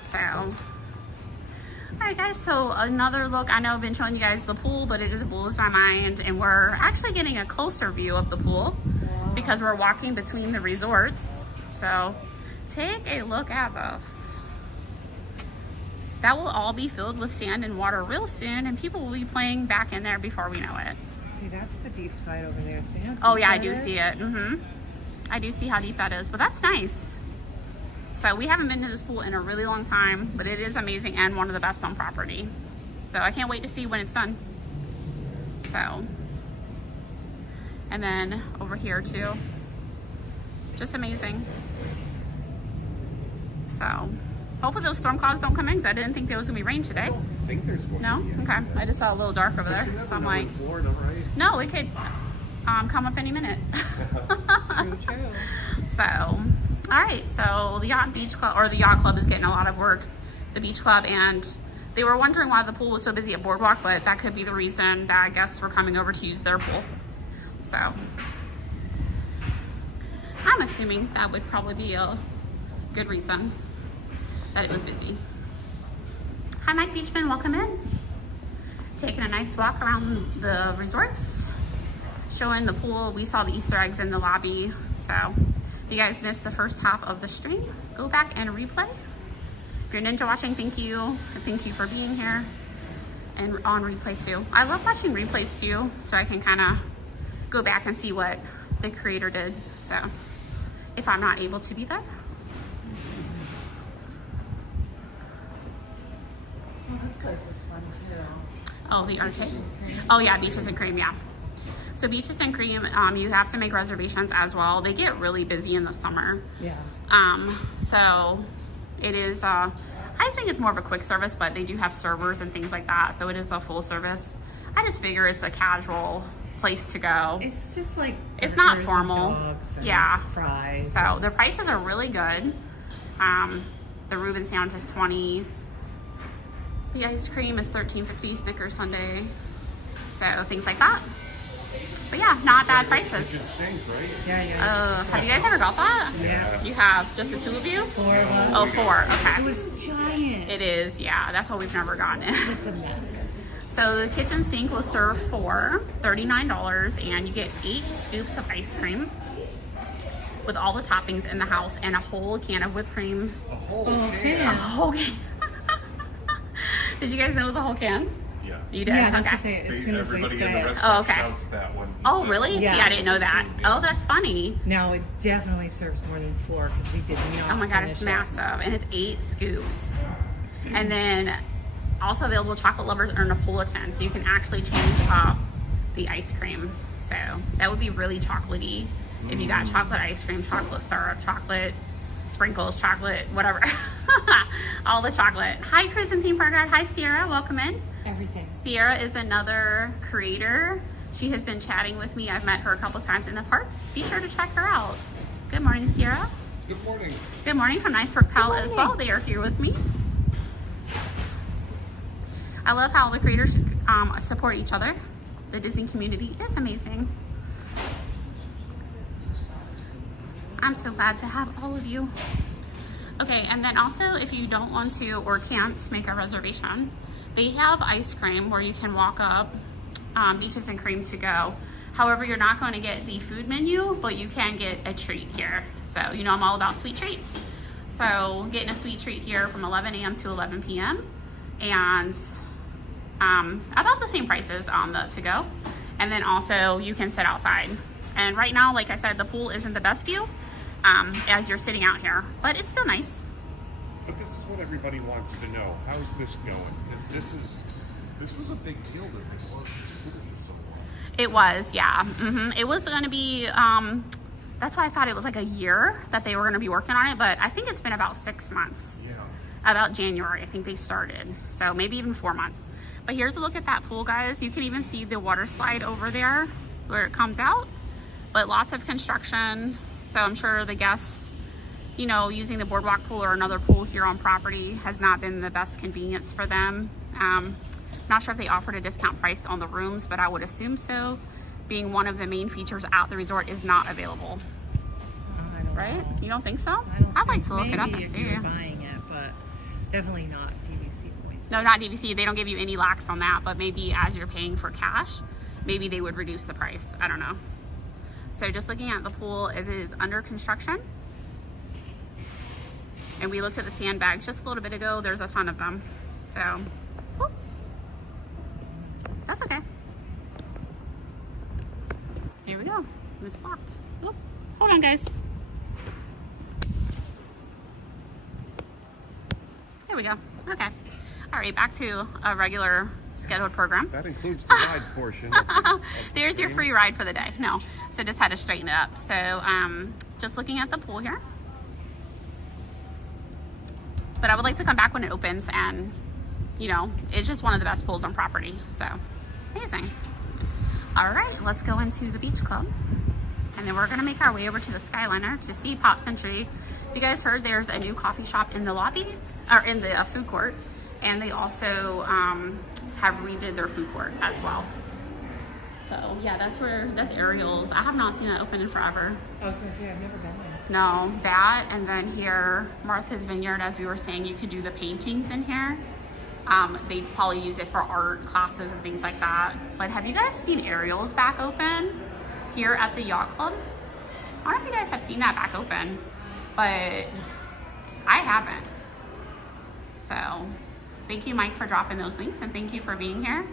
So... Alright guys, so another look. I know I've been showing you guys the pool, but it just blows my mind, and we're actually getting a closer view of the pool because we're walking between the resorts. So take a look at this. That will all be filled with sand and water real soon, and people will be playing back in there before we know it. See, that's the deep side over there. See how deep Oh yeah, I that do is? see it. I do see how deep that is, but that's nice. So we haven't been to this pool in a really long time, but it is amazing and one of the best on property. So I can't wait to see when it's done. So, and then over here too, just amazing. So hopefully those storm clouds don't come in because I didn't think there was gonna be rain today. I don't think there's going No? to be any. Okay. I just saw a little dark over there. You never So I'm know like, in Florida, right? no, it could come up any minute. True, true. So, all right. So the Beach Club, or the Yacht Club, is getting a lot of work. The Beach Club, and they were wondering why the pool was so busy at Boardwalk, but that could be the reason that guests were coming over to use their pool. So I'm assuming that would probably be a good reason that it was busy. Hi, Mike Beachman. Welcome in. Taking a nice walk around the resorts, showing the pool. We saw the Easter eggs in the lobby. So if you guys missed the first half of the stream, go back and replay. If you're ninja watching, thank you. Thank you for being here. And on replay too. I love watching replays too, so I can kind of go back and see what the creator did. So if I'm not able to be there. Well, this place is fun too. Oh, the arcade. Oh yeah, Beaches and Cream, yeah. So Beaches and Cream, you have to make reservations as well. They get really busy in the summer. Yeah. So it is, I think it's more of a quick service, but they do have servers and things like that. So it is a full service. I just figure it's a casual place to go. It's just like It's not burgers and formal. dogs and Yeah. fries. So the prices are really good. The Reuben sandwich is $20. The ice cream is $13.50, Snickers sundae. So things like that. But yeah, not bad prices. Good things, right? Yeah. Have you guys ever got that? Yes. You have? Just the two of you? 4 of us. Oh, 4. It Okay. was giant. It is, yeah. That's why we've never gotten it. It's a mess. So the kitchen sink will serve for $39, and you get 8 scoops of ice cream with all the toppings in the house and a whole can of whipped cream. A whole Oh, can. A whole can. Did you guys know it was a whole can? Yeah. You did? Yeah, that's Okay. what they, as soon as they Everybody in say the it. restaurant Oh, okay. shouts that one. Oh, really? Yeah. See, I didn't know that. Oh, that's funny. Now it definitely serves more than 4 because we did not. Oh my God, it's finish it. massive. And it's 8 scoops. And then also available chocolate lovers or Napolitan. So you can actually change up the ice cream. So that would be really chocolatey. If you got chocolate ice cream, chocolate syrup, chocolate sprinkles, chocolate, whatever. All the chocolate. Hi, Chris and Theme Park Guide. Hi, Sierra. Welcome in. Everything. Sierra is another creator. She has been chatting with me. I've met her a couple times in the parks. Be sure to check her out. Good morning, Sierra. Good morning. Good morning from Nice Work Pal as well. They are here with me. I love how the creators support each other. The Disney community is amazing. I'm so glad to have all of you. Okay, and then also if you don't want to or can't make a reservation, they have ice cream where you can walk up, Beaches and Cream to go. However, you're not going to get the food menu, but you can get a treat here. So, you know, I'm all about sweet treats. So getting a sweet treat here from 11 a.m. to 11 p.m. and about the same prices on the to-go. And then also you can sit outside. And right now, like I said, the pool isn't the best view as you're sitting out here, but it's still nice. But this is what everybody wants to know. How's this going? Because this was a big deal that they closed these poolers for so long. It was, yeah. It was going to be, that's why I thought it was like a year that they were going to be working on it, but I think it's been about 6 months. Yeah. About January, I think they started. So maybe even 4 months. But here's a look at that pool, guys. You can even see the water slide over there where it comes out. But lots of construction. So I'm sure the guests, you know, using the Boardwalk pool or another pool here on property has not been the best convenience for them. Not sure if they offered a discount price on the rooms, but I would assume so, being one of the main features at the resort is not available. I don't Right? know. You don't think so? I don't I'd like think- to look it up maybe and if see. you're buying it, but definitely not DVC points. No, not DVC. They don't give you any lax on that, but maybe as you're paying for cash, maybe they would reduce the price. I don't know. So just looking at the pool as it is under construction. And we looked at the sandbags just a little bit ago. There's a ton of them. So, whoop. That's okay. Here we go. It's locked. Whoop. Hold on, guys. There we go. Okay. All right, back to a regular scheduled program. That includes the ride portion. There's your free ride for the day. No, so just had to straighten it up. So just looking at the pool here. But I would like to come back when it opens, and you know, it's just one of the best pools on property. So amazing. All right, let's go into the beach club. And then we're gonna make our way over to the Skyliner to see Pop Century. If you guys heard, there's a new coffee shop in the lobby, or in the food court. And they also have redid their food court as well. So yeah, that's Ariel's. I have not seen that open in forever. I was gonna say, I've never been there. No, that, and then here, Martha's Vineyard, as we were saying, you could do the paintings in here. They probably use it for art classes and things like that. But have you guys seen Ariel's back open here at the Yacht Club? I don't know if you guys have seen that back open, but I haven't. So thank you, Mike, for dropping those links, and thank you for being here.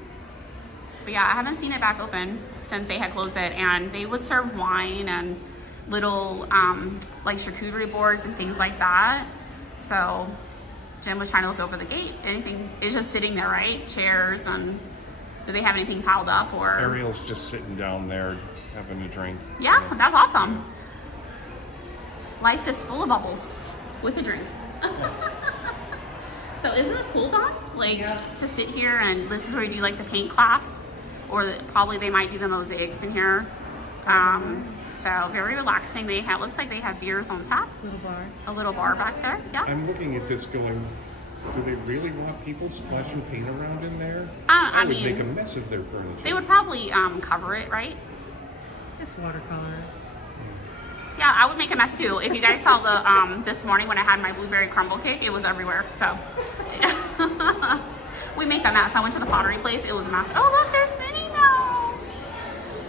But yeah, I haven't seen it back open since they had closed it, and they would serve wine and little like charcuterie boards and things like that. So Jim was trying to look over the gate. Anything is just sitting there, right? Chairs, and do they have anything piled up, or? Ariel's just sitting down there having a drink. Yeah, that's awesome. Life is full of bubbles with a drink. So isn't this cool, Dawn? Like, to sit here, and this is where you do like the paint class, or probably they might do the mosaics in here. So very relaxing. Looks like they have beers on tap. Little bar. A little bar back there. Yeah. I'm looking at this going, do they really want people splashing paint around in there? I would mean, make a mess of their furniture. they would probably cover it, right? It's watercolors. Yeah, I would make a mess too. If you guys saw the this morning when I had my blueberry crumble cake, it was everywhere. So we make a mess. I went to the pottery place. It was a mess. Oh, look, there's Minnie Mouse.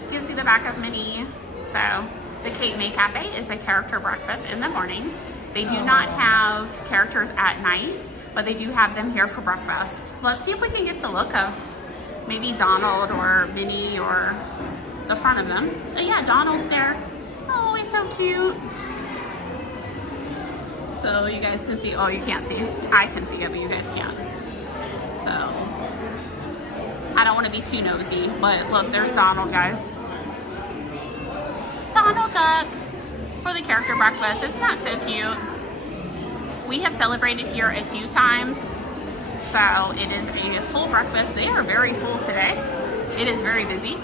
You can see the back of Minnie. So the Cape May Cafe is a character breakfast in the morning. They do not have characters at night, but they do have them here for breakfast. Let's see if we can get the look of maybe Donald or Minnie or the front of them. Oh, yeah, Donald's there. Oh, he's so cute. So you guys can see, oh, you can't see. I can see it, but you guys can't. So I don't want to be too nosy, but look, there's Donald, guys. Donald Duck for the character breakfast. Isn't that so cute? We have celebrated here a few times, so it is a full breakfast. They are very full today. It is very busy.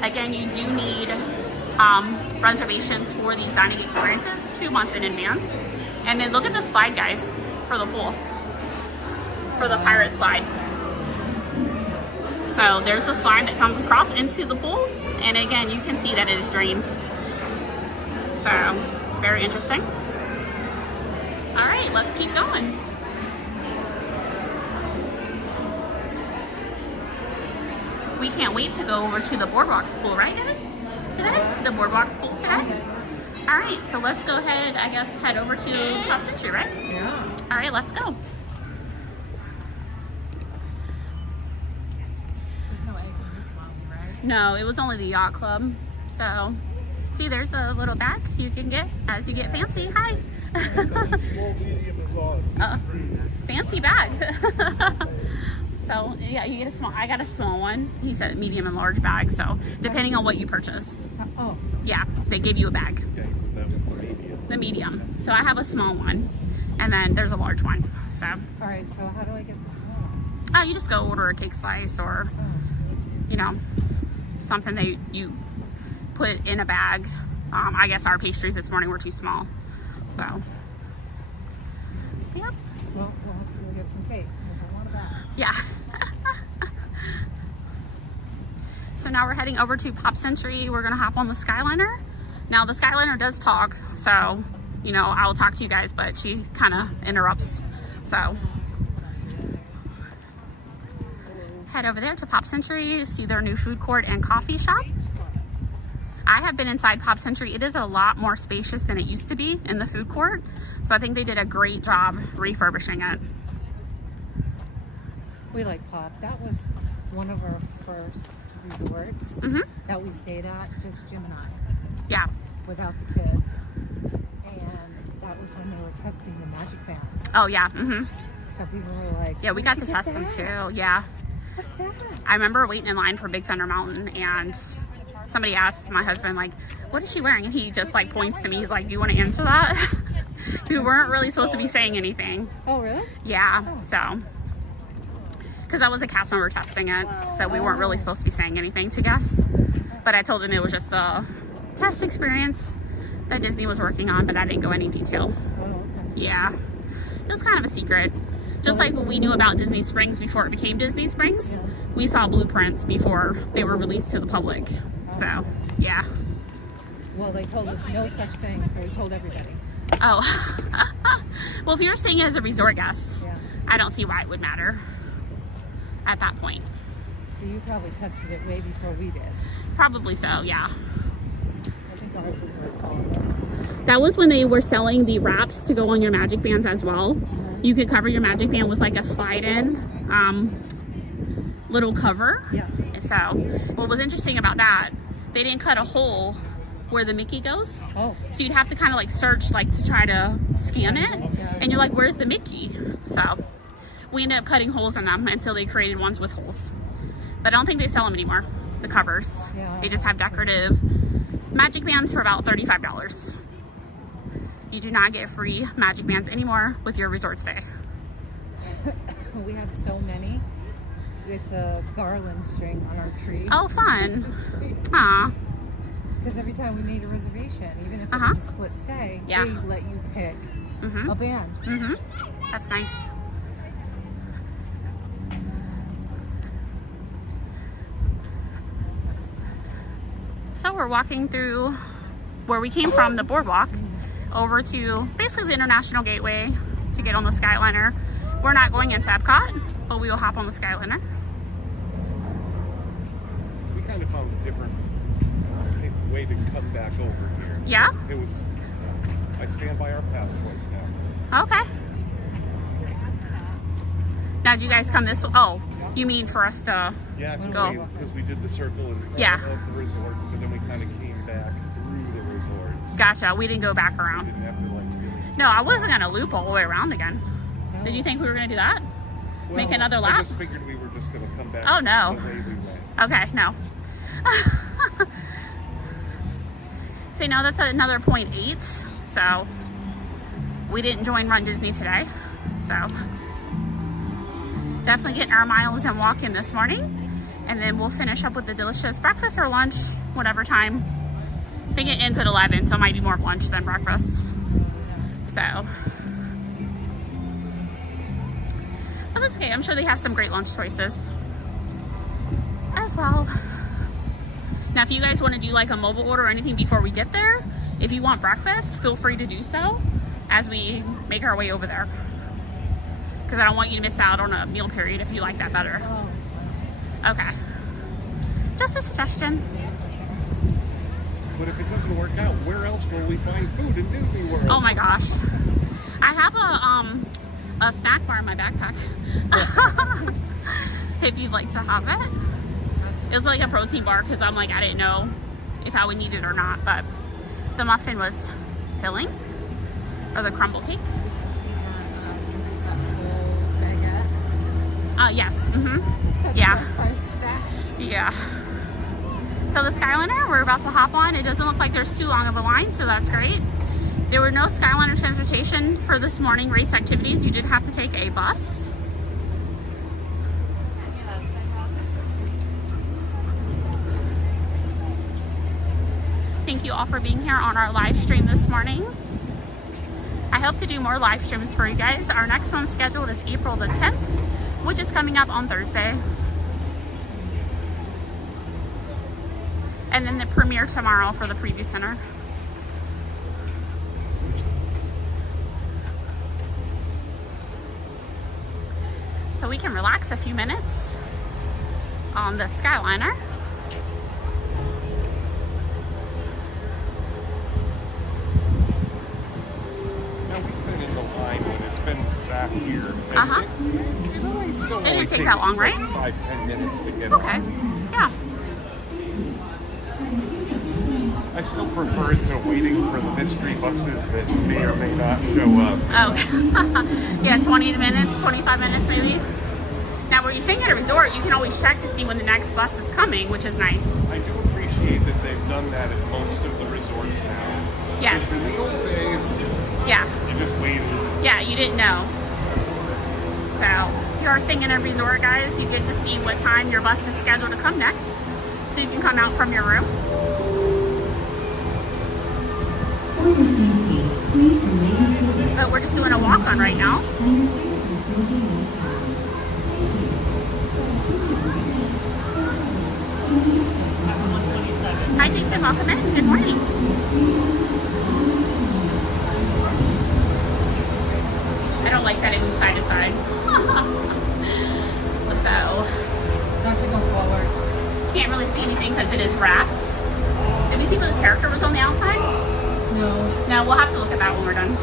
Again, you do need reservations for these dining experiences 2 months in advance. And then look at the slide, guys, for the pool, for the pirate slide. So there's the slide that comes across into the pool, and again, you can see that it is drained. So very interesting. All right, let's keep going. We can't wait to go over to the Boardwalk's pool, right, guys? Today? The Boardwalk's pool today? All right, so let's go ahead, I guess, head over to Pop Century, right? Yeah. All right, let's go. There's no eggs in this lobby, right? No, it was only the Yacht Club. So, see, there's the little bag you can get as you get fancy. Hi. Fancy bag. So yeah, you get a small. I got a small one. He said medium and large bag. So depending on what you purchase. Oh. Yeah, they give you a bag. Okay, so that was the medium. The medium. So I have a small one, and then there's a large one. So. All right. So how do I get the small one? You just go order a cake slice, or you know, something that you put in a bag. I guess our pastries this morning were too small. So. Yep. Well, we'll have to go get some cake because I want a bag. Yeah. So now we're heading over to Pop Century. We're gonna hop on the Skyliner. Now the Skyliner does talk, so you know I will talk to you guys, but she kind of interrupts. So head over there to Pop Century, see their new food court and coffee shop. I have been inside Pop Century. It is a lot more spacious than it used to be in the food court. So I think they did a great job refurbishing it. We like Pop. That was one of our first resorts that we stayed at, just Jim and I. Yeah. Without the kids. And that was when they were testing the magic bands. Oh yeah. stuff. We were like, Yeah, we got to test them too. Yeah. What's that? I remember waiting in line for Big Thunder Mountain, and somebody asked my husband, like, what is she wearing? And he just like points to me. He's like, you want to answer that? We weren't really supposed to be saying anything. Oh, really? Yeah, so. Because I was a cast member testing it, so we weren't really supposed to be saying anything to guests. But I told them it was just a test experience that Disney was working on, but I didn't go any detail. Oh, okay. Yeah, it was kind of a secret. Just like we knew about Disney Springs before it became Disney Springs, we saw blueprints before they were released to the public. So, yeah. Well, they told us no such thing, so we told everybody. Oh. Well, if you're staying as a resort guest, Yeah. I don't see why it would matter at that point. So you probably tested it way before we did. Probably so, yeah. I think ours was like all of us. That was when they were selling the wraps to go on your Magic Bands as well. You could cover your Magic Band with like a slide-in little cover. Yeah. So what was interesting about that, they didn't cut a hole where the Mickey goes. Oh. So you'd have to kind of like search like to try to scan it. And you're like, where's the Mickey? So we ended up cutting holes in them until they created ones with holes. But I don't think they sell them anymore, the covers. Yeah. They just have decorative Magic Bands for about $35. You do not get free Magic Bands anymore with your resort stay. We have so many. It's a garland string on our tree. Oh, fun. Aw. Because every time we made a reservation, even if it Uh-huh. was a split stay, Yeah. they let you pick Mm-hmm. a band. Mm-hmm. That's nice. So we're walking through where we came from, the Boardwalk, over to basically the International Gateway to get on the Skyliner. We're not going into Epcot, but we will hop on the Skyliner. We kind of found a different way to come back over here. Yeah? It was, I stand by our path choice now. Okay. Now, do you guys come this way? Oh, you mean for us to Yeah, go? because we did the circle in front Yeah. of the resorts, but then we kind of came back through the resorts. Gotcha. We didn't go back We around. didn't have to like really. No, I wasn't going to loop all the way around again. Did you think we were going to do that? Make another I lap? just figured we were just going to come back. Oh, no. The way we went. Okay, no. So, no, that's another 0.8. So, we didn't join Run Disney today. So, definitely getting our miles and walking this morning. And then we'll finish up with the delicious breakfast or lunch, whatever time. I think it ends at 11, so it might be more of lunch than breakfast. So, but that's okay. I'm sure they have some great lunch choices as well. Now, if you guys want to do like a mobile order or anything before we get there, if you want breakfast, feel free to do so as we make our way over there. Because I don't want you to miss out on a meal period if you like that better. Okay. Just a suggestion. But if it doesn't work out, where else will we find food in Disney World? Oh my gosh. I have a snack bar in my backpack. If you'd like to have it. It was like a protein bar because I'm like, I didn't know if I would need it or not, but the muffin was filling, or the crumble cake. Did you see that whole baguette? Yes. Mm-hmm. That's Yeah. my private stash. Yeah. So the Skyliner, we're about to hop on. It doesn't look like there's too long of a line, so that's great. There were no Skyliner transportation for this morning race activities. You did have to take a bus. Thank you all for being here on our live stream this morning. I hope to do more live streams for you guys. Our next one scheduled is April the 10th, which is coming up on Thursday. And then the premiere tomorrow for the Preview Center. So we can relax a few minutes on the Skyliner. Now we've been in the line when it's been back here. And Uh-huh. It really still It didn't only take takes that long, like right? 5-10 minutes to get Okay. on. Yeah. I still prefer it to waiting for the mystery buses that may or may not show up. Oh, yeah, 20 minutes, 25 minutes maybe. Now, where you're staying at a resort, you can always check to see when the next bus is coming, which is nice. I do appreciate that they've done that at most of the resorts now. Yes. Because in the old days, Yeah. you just waited. Yeah, you didn't know. So, if you are staying in a resort, guys, you get to see what time your bus is scheduled to come next. So you can come out from your room. For your safety, please remain seated. But we're just doing a walk on right now. When your favorite is smoking in the cars. Thank you. This is Hi, Jason. Welcome in. Good morning. I don't like that it moves side to side. So, Don't you go forward? can't really see anything because it is wrapped. Did we see what the character was on the outside? No. No, we'll have to look at that when we're done.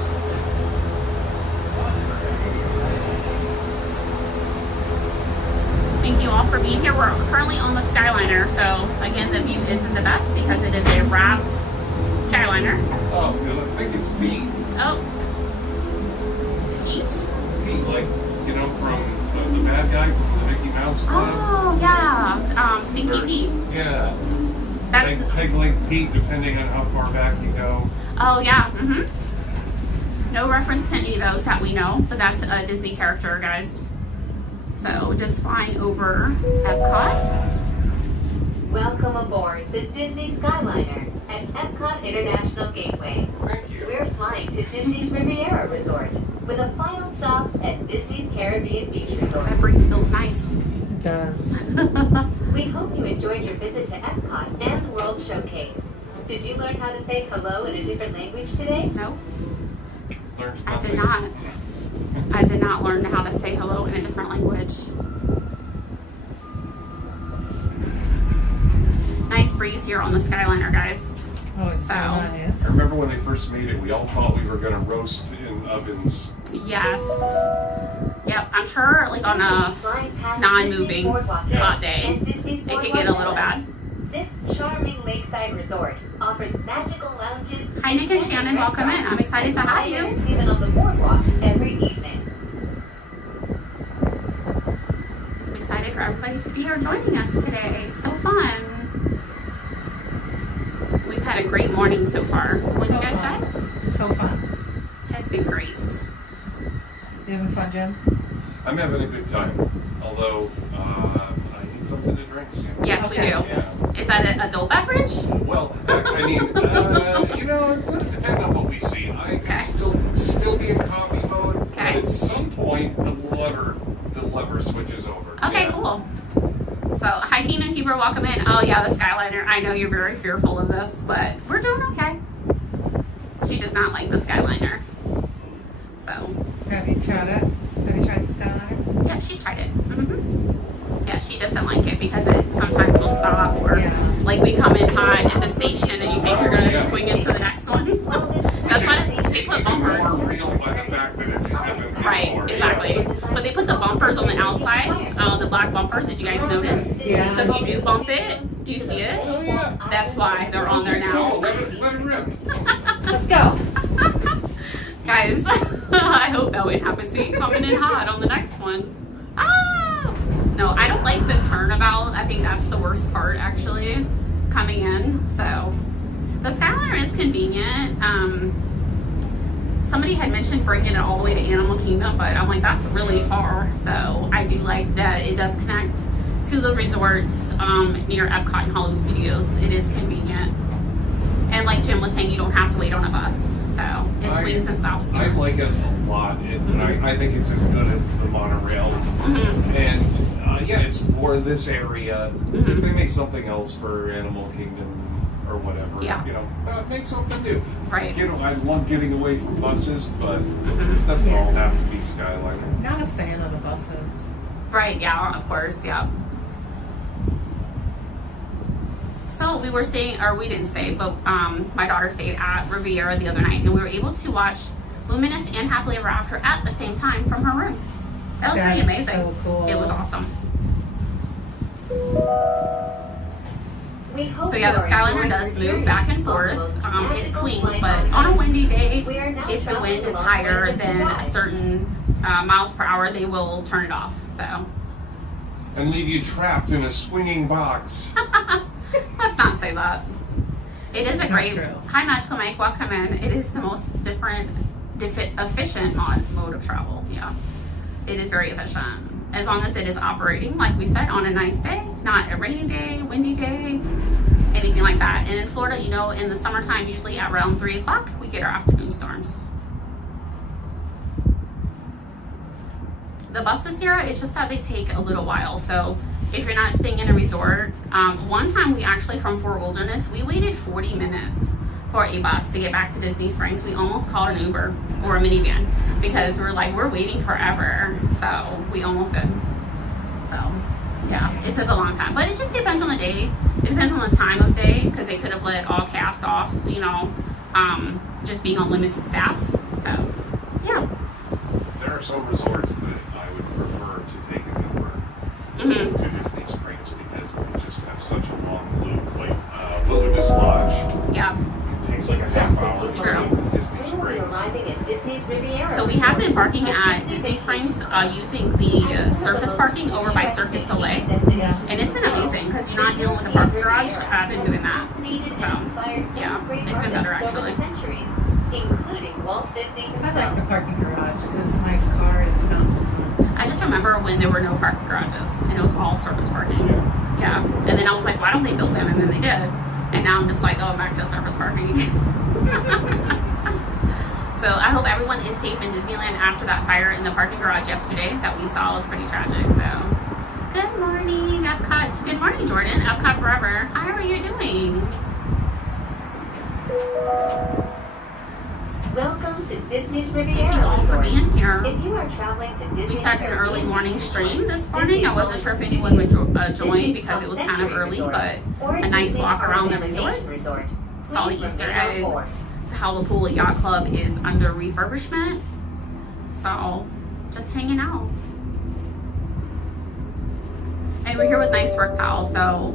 Thank you all for being here. We're currently on the Skyliner, so again, the view isn't the best because it is a wrapped Skyliner. Oh, I think it's Pete. Oh, Pete. Pete, like, you know, from the bad guy from the Mickey Mouse Club. Oh yeah, Stinky Pete. Yeah. That's Peg, the, Peg Leg Pete, depending on how far back you go. oh yeah. No reference to any of those that we know, but that's a Disney character, guys. So just flying over Epcot. Welcome aboard the Disney Skyliner at Epcot International Gateway. Thank you. We're flying to Disney's Riviera Resort with a final stop at Disney's Caribbean Beach Resort. That breeze feels nice. It does. We hope you enjoyed your visit to Epcot and the World Showcase. Did you learn how to say hello in a different language today? No, Learned I did nothing. not. I did not learn how to say hello in a different language. Nice breeze here on the Skyliner, guys. Oh, it's so So. nice. I remember when they first made it, we all thought we were going to roast in ovens. Yes. Yep, I'm sure like on a Flying past non-moving Disney's Boardwalk hot day, and Disney's it could Boardwalk get a little Villas. bad. This charming lakeside resort offers magical lounges. Hi, Nick and Shannon, welcome in. I'm excited to have you. Entertainment on the boardwalk every evening. I'm excited for everybody to be here joining us today. So fun. We've had a great morning so far. What do you guys say? So fun. Has been great. You having fun, Jim? I'm having a good time, although I need something to drink soon. Yes, we do. Yeah. Is that an adult beverage? Well, I mean, you know, it's going to depend on what we see. I Okay. can still be in coffee mode, Okay. but at some point the lever switches over. Okay, Yeah. cool. So, hi, Tina and Huber, welcome in. Oh, yeah, the Skyliner. I know you're very fearful of this, but we're doing okay. She does not like the Skyliner. So, Have you tried it? Have you tried the Skyliner? yeah, she's tried it. Yeah, she doesn't like it because it sometimes will stop or Yeah. like we come in hot at the station and you think you're going to Yeah. swing into the next one. That's why they put Even more bumpers. real by the fact that it's happened before. Right, exactly. But they put the bumpers on the outside, the black bumpers. Did you guys notice? Yeah. So if you do bump it, do you see it? Oh yeah. That's why they're on there now. Let it rip. Let's go. Guys, I hope that wouldn't happen. See, coming in hot on the next one. Ah! No, I don't like the turnabout. I think that's the worst part, actually, coming in. So, the Skyliner is convenient. Somebody had mentioned bringing it all the way to Animal Kingdom, but I'm like, that's really far. So, I do like that it does connect to the resorts near Epcot and Hollywood Studios. It is convenient. And like Jim was saying, you don't have to wait on a bus. So, it swings and stops too. I like it a lot. I think it's as good as the monorail. Mhm. And yeah, it's for this area. If they make something else for Animal Kingdom or whatever, Yeah. you know, make something new. Right. You know, I love getting away from buses, but it doesn't all have to be Skyliner. Not a fan of the buses. Right, yeah, of course, yeah. So we were staying, or we didn't stay, but my daughter stayed at Riviera the other night, and we were able to watch Luminous and Happily Ever After at the same time from her room. That was pretty That's amazing. so cool. It was awesome. We hope So yeah, the you are Skyliner enjoying does your move back and journey forth. on the most It magical swings, flight but on on a windy day, We are now if the traveling wind is along higher Wayland than a Drive. certain miles per hour, they will turn it off. So And leave you trapped in a swinging box. let's not say that. It is a That's great. not true. Hi, Magical Mike. Welcome in. It is the most efficient mode of travel. Yeah, it is very efficient. As long as it is operating, like we said, on a nice day, not a rainy day, windy day, anything like that. And in Florida, you know, in the summertime, usually at around 3 o'clock, we get our afternoon storms. The buses here, it's just that they take a little while. So if you're not staying in a resort, one time we actually, from Fort Wilderness, we waited 40 minutes for a bus to get back to Disney Springs. We almost called an Uber or a minivan because we're like, we're waiting forever. So we almost did. So yeah, it took a long time, but it just depends on the day. It depends on the time of day because they could have let all cast off, you know, just being on limited staff. So yeah. There are some resorts that I would prefer to take an Uber to Disney Springs because they just have such a long loop. Like Wilderness Lodge, Yeah. it takes like a half hour to True. go to Disney We will be Springs. arriving at Disney's Riviera. So we have been parking at Disney Springs using the surface parking over by Cirque du Soleil. Yeah. And it's been amazing because you're not dealing with a parking garage. I've been doing that. So, yeah, it's been better actually. Including Walt Disney I like the himself. parking garage because my car is not the same. I just remember when there were no parking garages and it was all surface parking. Yeah. And then I was like, why don't they build them? And then they did. And now I'm just like, oh, back to surface parking. So I hope everyone is safe in Disneyland after that fire in the parking garage yesterday that we saw was pretty tragic. So good morning, Epcot. Good morning, Jordan. Epcot Forever. How are you doing? Welcome to Disney's Thank Riviera you all for Resort. being here. If you are traveling to Disney, We started an early morning stream this morning. I wasn't sure if anyone would join because it was kind of early, but a nice walk around the resorts. Saw the Easter eggs. How the pool at Yacht Club is under refurbishment. So just hanging out. And we're here with Nice Work Pal. So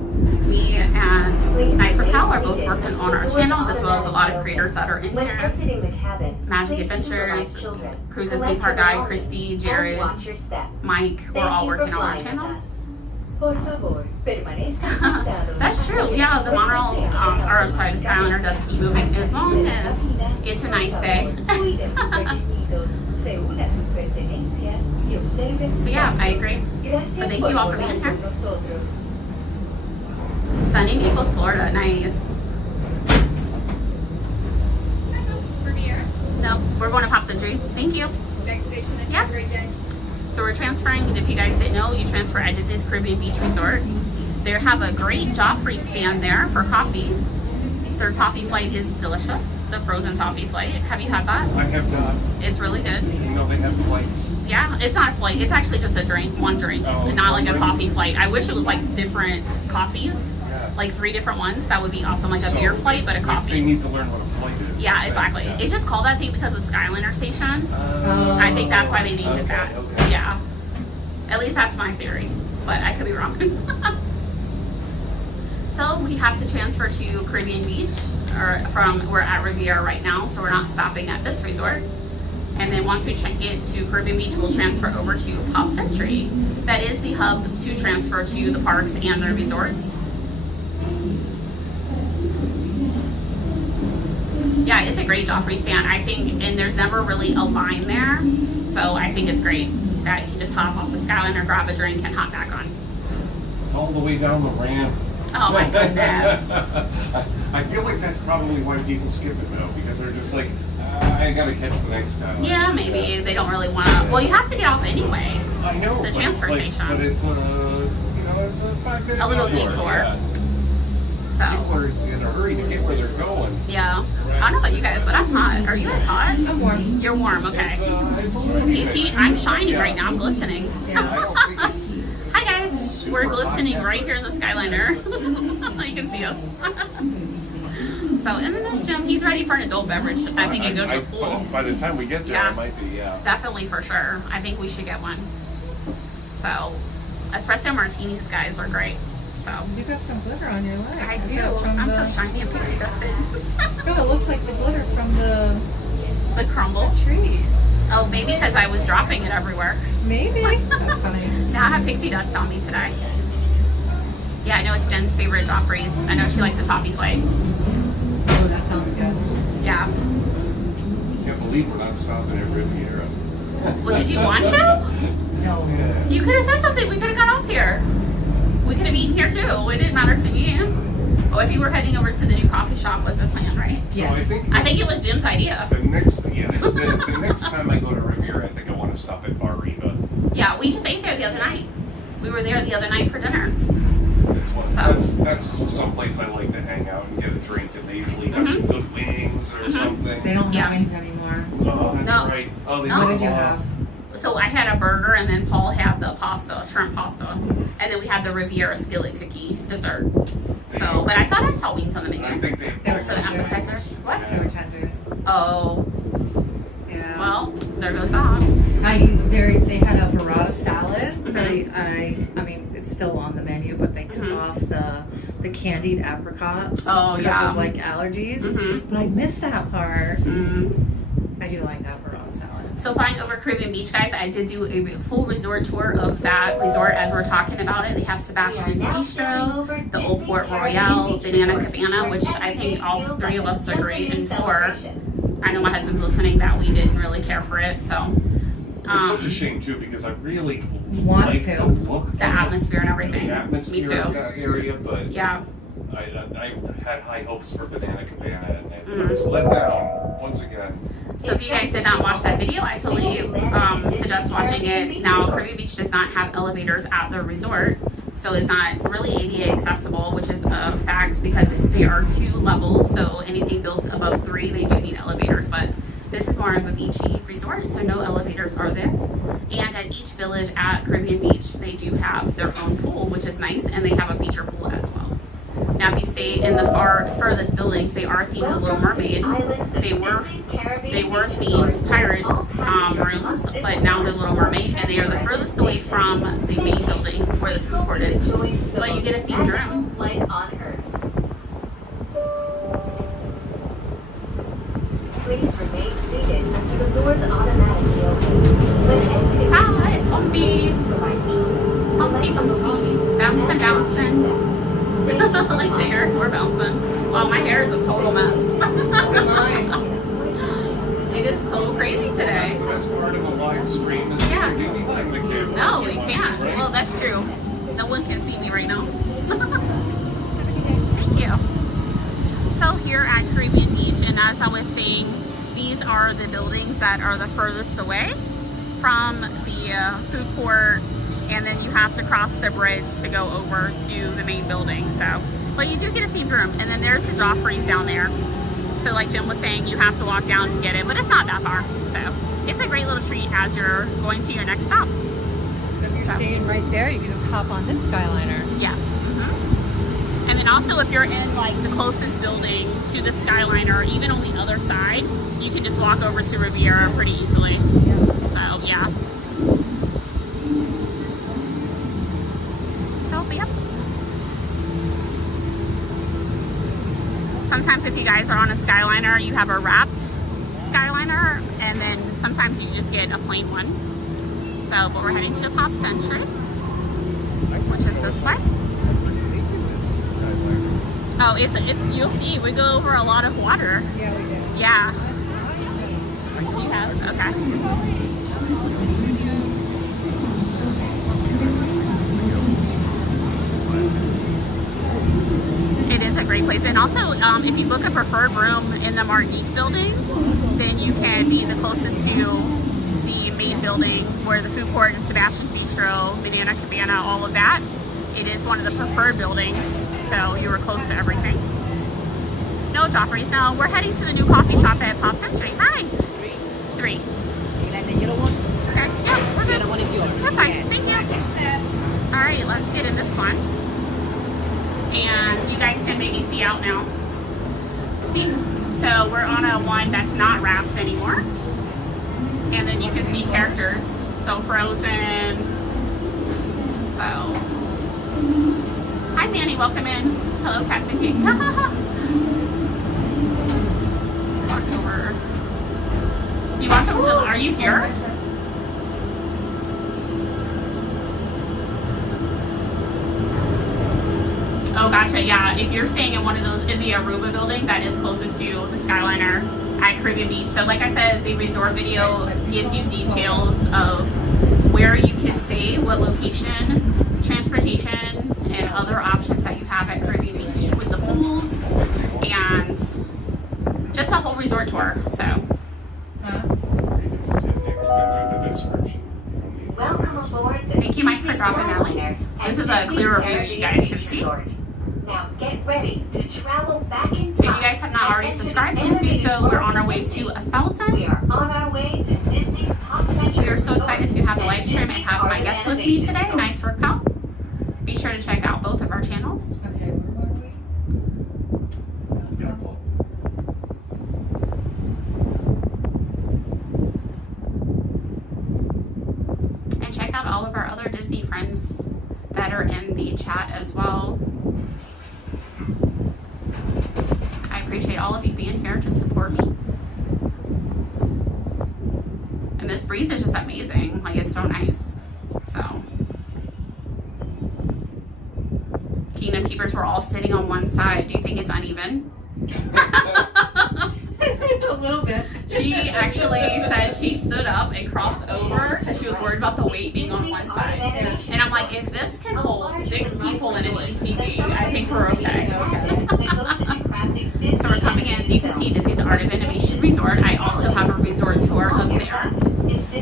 we and Nice Work Pal are both working on our channels as well as a lot of creators that are in When here. exiting the cabin, Magic please Adventures, supervise children. Cruise and Collect Theme Park your Guy, belongings, Christy, and Jared, watch your step. Mike, we're Thank all you for working on our flying with channels. us. Por favor, permanezca sentado. That's true. Yeah, the monorail, or I'm sorry, the Skyliner does keep moving as long as it's a nice day. Cuide sus pequeñitos, reúna sus pertenencias y observe sus So yeah, I pasos. agree. Gracias But thank por you all for volar being here. con nosotros. Sunny Naples, Florida. Nice. Riviera. Nope, we're going to Pop Century. Thank you. Next station. Then Yeah. have a great day. So we're transferring, if you guys didn't know, you transfer at Disney's Caribbean Beach Resort. They have a great Joffrey stand there for coffee. Their toffee flight is delicious. The frozen toffee flight. Have you had that? I have not. It's really good. You know they have flights. Yeah, it's not a flight. It's actually just a drink, one drink, Oh, not like a one coffee flight. I wish it was like different coffees, Yeah. like 3 different ones. That would be awesome, like a So, beer flight, but a They coffee. need to learn what a flight is. Yeah, exactly. Yeah. It's just called that thing because of the Skyliner station. Oh. I think that's why they named it Okay, that. okay. Yeah. At least that's my theory, but I could be wrong. So we have to transfer to Caribbean Beach, we're at Riviera right now, so we're not stopping at this resort. And then once we get to Caribbean Beach, we'll transfer over to Pop Century. That is the hub to transfer to the parks and their resorts. Yeah, it's a great Joffrey stand, I think, and there's never really a line there, so I think it's great that you can just hop off the Skyliner, grab a drink, and hop back on. It's all the way down the ramp. Oh my goodness. I feel like that's probably why people skip it though, because they're just like, I gotta catch the next Skyliner. Yeah, maybe they don't really want to. Well, you have to get off anyway. I know. The but transfer it's like, station. But it's it's a 5-minute A little detour. detour. Yeah. People So, are in a hurry to get where they're going. yeah. I don't know about you guys, but I'm hot. Are you guys hot? I'm warm. You're warm, okay. It's a little You see, I'm shining right now. I'm glistening. I don't think it's Hi guys. super We're hot glistening yet. right here in the Skyliner. You can see us. So, and then there's Jim. He's ready for an adult beverage. I think and go to the pool. By the time we get there, Yeah. it might be, yeah. Definitely, for sure. I think we should get one. So, espresso martinis, guys, are great. So You got some glitter on your leg. I Is do. that from I'm the... so shiny and pixie dusted. No, it looks like the glitter from the The crumble. tree. Oh, maybe because I was dropping it everywhere. Maybe. That's funny. Now I have pixie dust on me today. Yeah, I know it's Jen's favorite Joffrey's. I know she likes the toffee flake. Oh, that sounds good. Yeah. Can't believe we're not stopping at Riviera. Well, did you want to? No. Yeah. You could have said something. We could have got off here. We could have eaten here too. It didn't matter to me. Oh, if you were heading over to the new coffee shop was the plan, right? So Yes. I think it was Jim's idea. the next time I go to Riviera, I think I want to stop at Bar Riva. Yeah, we just ate there the other night. We were there the other night for dinner. That's someplace I like to hang out and get a drink, and they usually have some good wings or something. They don't have Yeah. wings anymore. Oh, that's No. right. Oh, they No. took What did you them have? off. So I had a burger, and then Paul had the pasta, shrimp pasta, and then we had the Riviera skillet cookie dessert. So, but I thought I saw wings on the I menu. think They were For the tenders. appetizer. What? They were tenders. Oh, Yeah. well, there goes that. They had a burrata salad. Mhm. I mean, it's still on the menu, but they took Mhm. off the candied apricots Oh, because yeah. of like allergies. Mhm. But I missed that part. Mm. I do like that burrata salad. So flying over Caribbean Beach, guys, I did do a full resort tour of that resort as we're talking about it. They have Sebastian's Bistro, the Old Port Royale, Banana Cabana, which I think all three of us agree, and four. I know my husband's listening that we didn't really care for it, so. It's such a shame too, because I really Want like to. the look, The atmosphere and everything. the atmosphere Me of too. that area, but Yeah. I had high hopes for Banana Cabana, and I Mm. was let down once again. So if you guys did not watch that video, I totally suggest watching it. Now, Caribbean Beach does not have elevators at the resort, so it's not really ADA accessible, which is a fact because there are 2 levels, so anything built above 3, they do need elevators, but this is more of a beachy resort, so no elevators are there. And at each village at Caribbean Beach, they do have their own pool, which is nice, and they have a feature pool as well. Now, if you stay in the furthest buildings, they are themed to Little Mermaid. They were themed pirate rooms, but now they're Little Mermaid, and they are the furthest away from the main building where the food court is. But you get a themed room. Flight on Earth. Please remain seated until the doors automatically open. When exiting, Ah, it's bumpy, provide bumpy, bumpy, bouncing, bouncing. Like there, we're bouncing. Wow, my hair is a total mess. It is so crazy That's today. the best part of a live stream is Yeah. you need behind the camera. No, we can't. Well, that's true. No one can see me right now. Thank you. So here at Caribbean Beach, and as I was saying, these are the buildings that are the furthest away from the food court, and then you have to cross the bridge to go over to the main building. So, but you do get a themed room, and then there's the Joffrey's down there. So like Jim was saying, you have to walk down to get it, but it's not that far. So it's a great little treat as you're going to your next stop. If you're staying right there, you can just hop on this Skyliner. Yes. And then also if you're in like the closest building to the Skyliner, or even on the other side, you can just walk over to Riviera pretty easily. So yeah. So yep. Sometimes if you guys are on a Skyliner, you have a wrapped Skyliner, and then sometimes you just get a plain one. So, but we're heading to Pop Century, which is this way. Oh, it's you'll see, we go over a lot of water. Yeah, we did. Yeah. You have? Okay. It is a great place. And also, if you book a preferred room in the Martinique building, then you can be the closest to the main building where the food court and Sebastian's Bistro, Banana Cabana, all of that. It is one of the preferred buildings, so you were close to everything. No Joffrey's. No, we're heading to the new coffee shop at Pop Century. Hi. 3. You like the yellow one? Okay. Yeah, we're The good. other one is yours. That's fine. Thank you. All right, let's get in this one. And you guys can maybe see out now. See? So we're on a one that's not wrapped anymore. And then you can see characters. So Frozen. So, hi Manny, welcome in. Hello, Patsy King. Walked over. You walked over to the, are you here? Oh, gotcha. Yeah, if you're staying in one of those, in the Aruba building that is closest to the Skyliner at Caribbean Beach. So like I said, the resort video gives you details of where you can stay, what location, transportation, and other options that you have at Caribbean Beach with the pools and just a whole resort tour. So. Welcome aboard the Thank you, Mike, for dropping that link. This is a clearer view you guys can see. Now get ready to travel back in If you time. guys have not already subscribed, please do so. We're on our way to 1,000. We are on our way to Disney's top century. We are so excited to have the live stream and have my guests with me today. Nice work, pal. Be sure to check out both of our channels. Okay, where were we? And check out all of our other Disney friends that are in the chat as well. I appreciate all of you being here to support me. And this breeze is just amazing. Like, it's so nice. So, Kingdom Keepers were all sitting on one side. Do you think it's uneven? A little bit. She actually said she stood up and crossed over because she was worried about the weight being on one side. And I'm like, if this can hold 6 people in an ECB, I think we're okay. So we're coming in. You can see Disney's Art of Animation Resort. I also have a resort tour up there.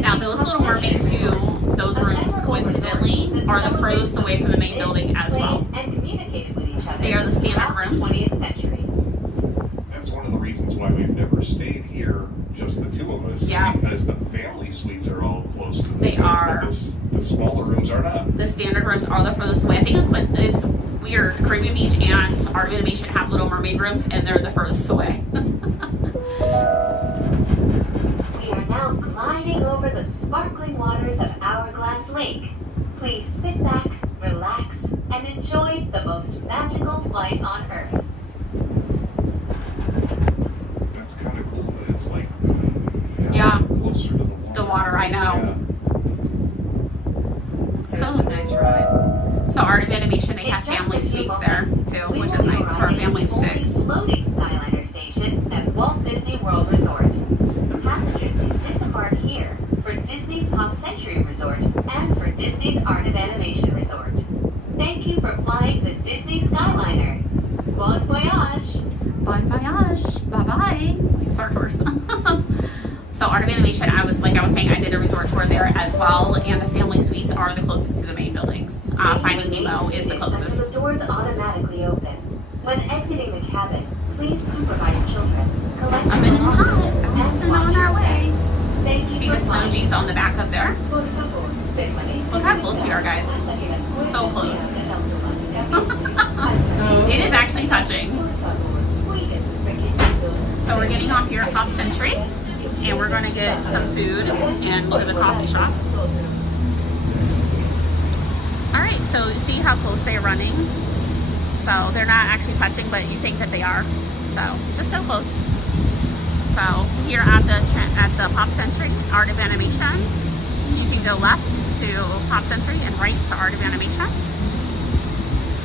Now, those Little Mermaid 2, those rooms, coincidentally, are the furthest away from the main building as well. They are the standard rooms. That's one of the reasons why we've never stayed here, just the two of us. Yeah. Because the family suites are all close to the They center, are. but the smaller rooms are not. The standard rooms are the furthest away. I think it's weird. Caribbean Beach and Art of Animation have Little Mermaid rooms, and they're the furthest away. We are now gliding over the sparkling waters of Hourglass Lake. Please sit back, relax, and enjoy the most magical flight on Earth. That's kind of cool that it's like Yeah. closer to the water. The water, I know. That's a nice ride. So Art of Animation, they have family suites there too, which is nice for a family of 6. Floating Skyliner station at Walt Disney World Resort. Passengers can disembark here for Disney's Pop Century Resort and for Disney's Art of Animation Resort. Thank you for flying the Disney Skyliner. Bon voyage! Bon voyage. Bye-bye. Like Star Tours. So Art of Animation, I was saying, I did a resort tour there as well, and the family suites are the closest to the main buildings. Finding Nemo is the closest. The doors automatically open. When exiting the cabin, please supervise children. Collect I'm in hot. and I'm watch on our your way. Thank you See for the snow flying. G's on the back up there? Look how close we are, guys. So close. So It is actually touching. So we're getting off here at Pop Century, and we're going to get some food and look at the coffee shop. Alright, so you see how close they're running? So they're not actually touching, but you think that they are. So, just so close. So, here at the Pop Century, Art of Animation, you can go left to Pop Century and right to Art of Animation.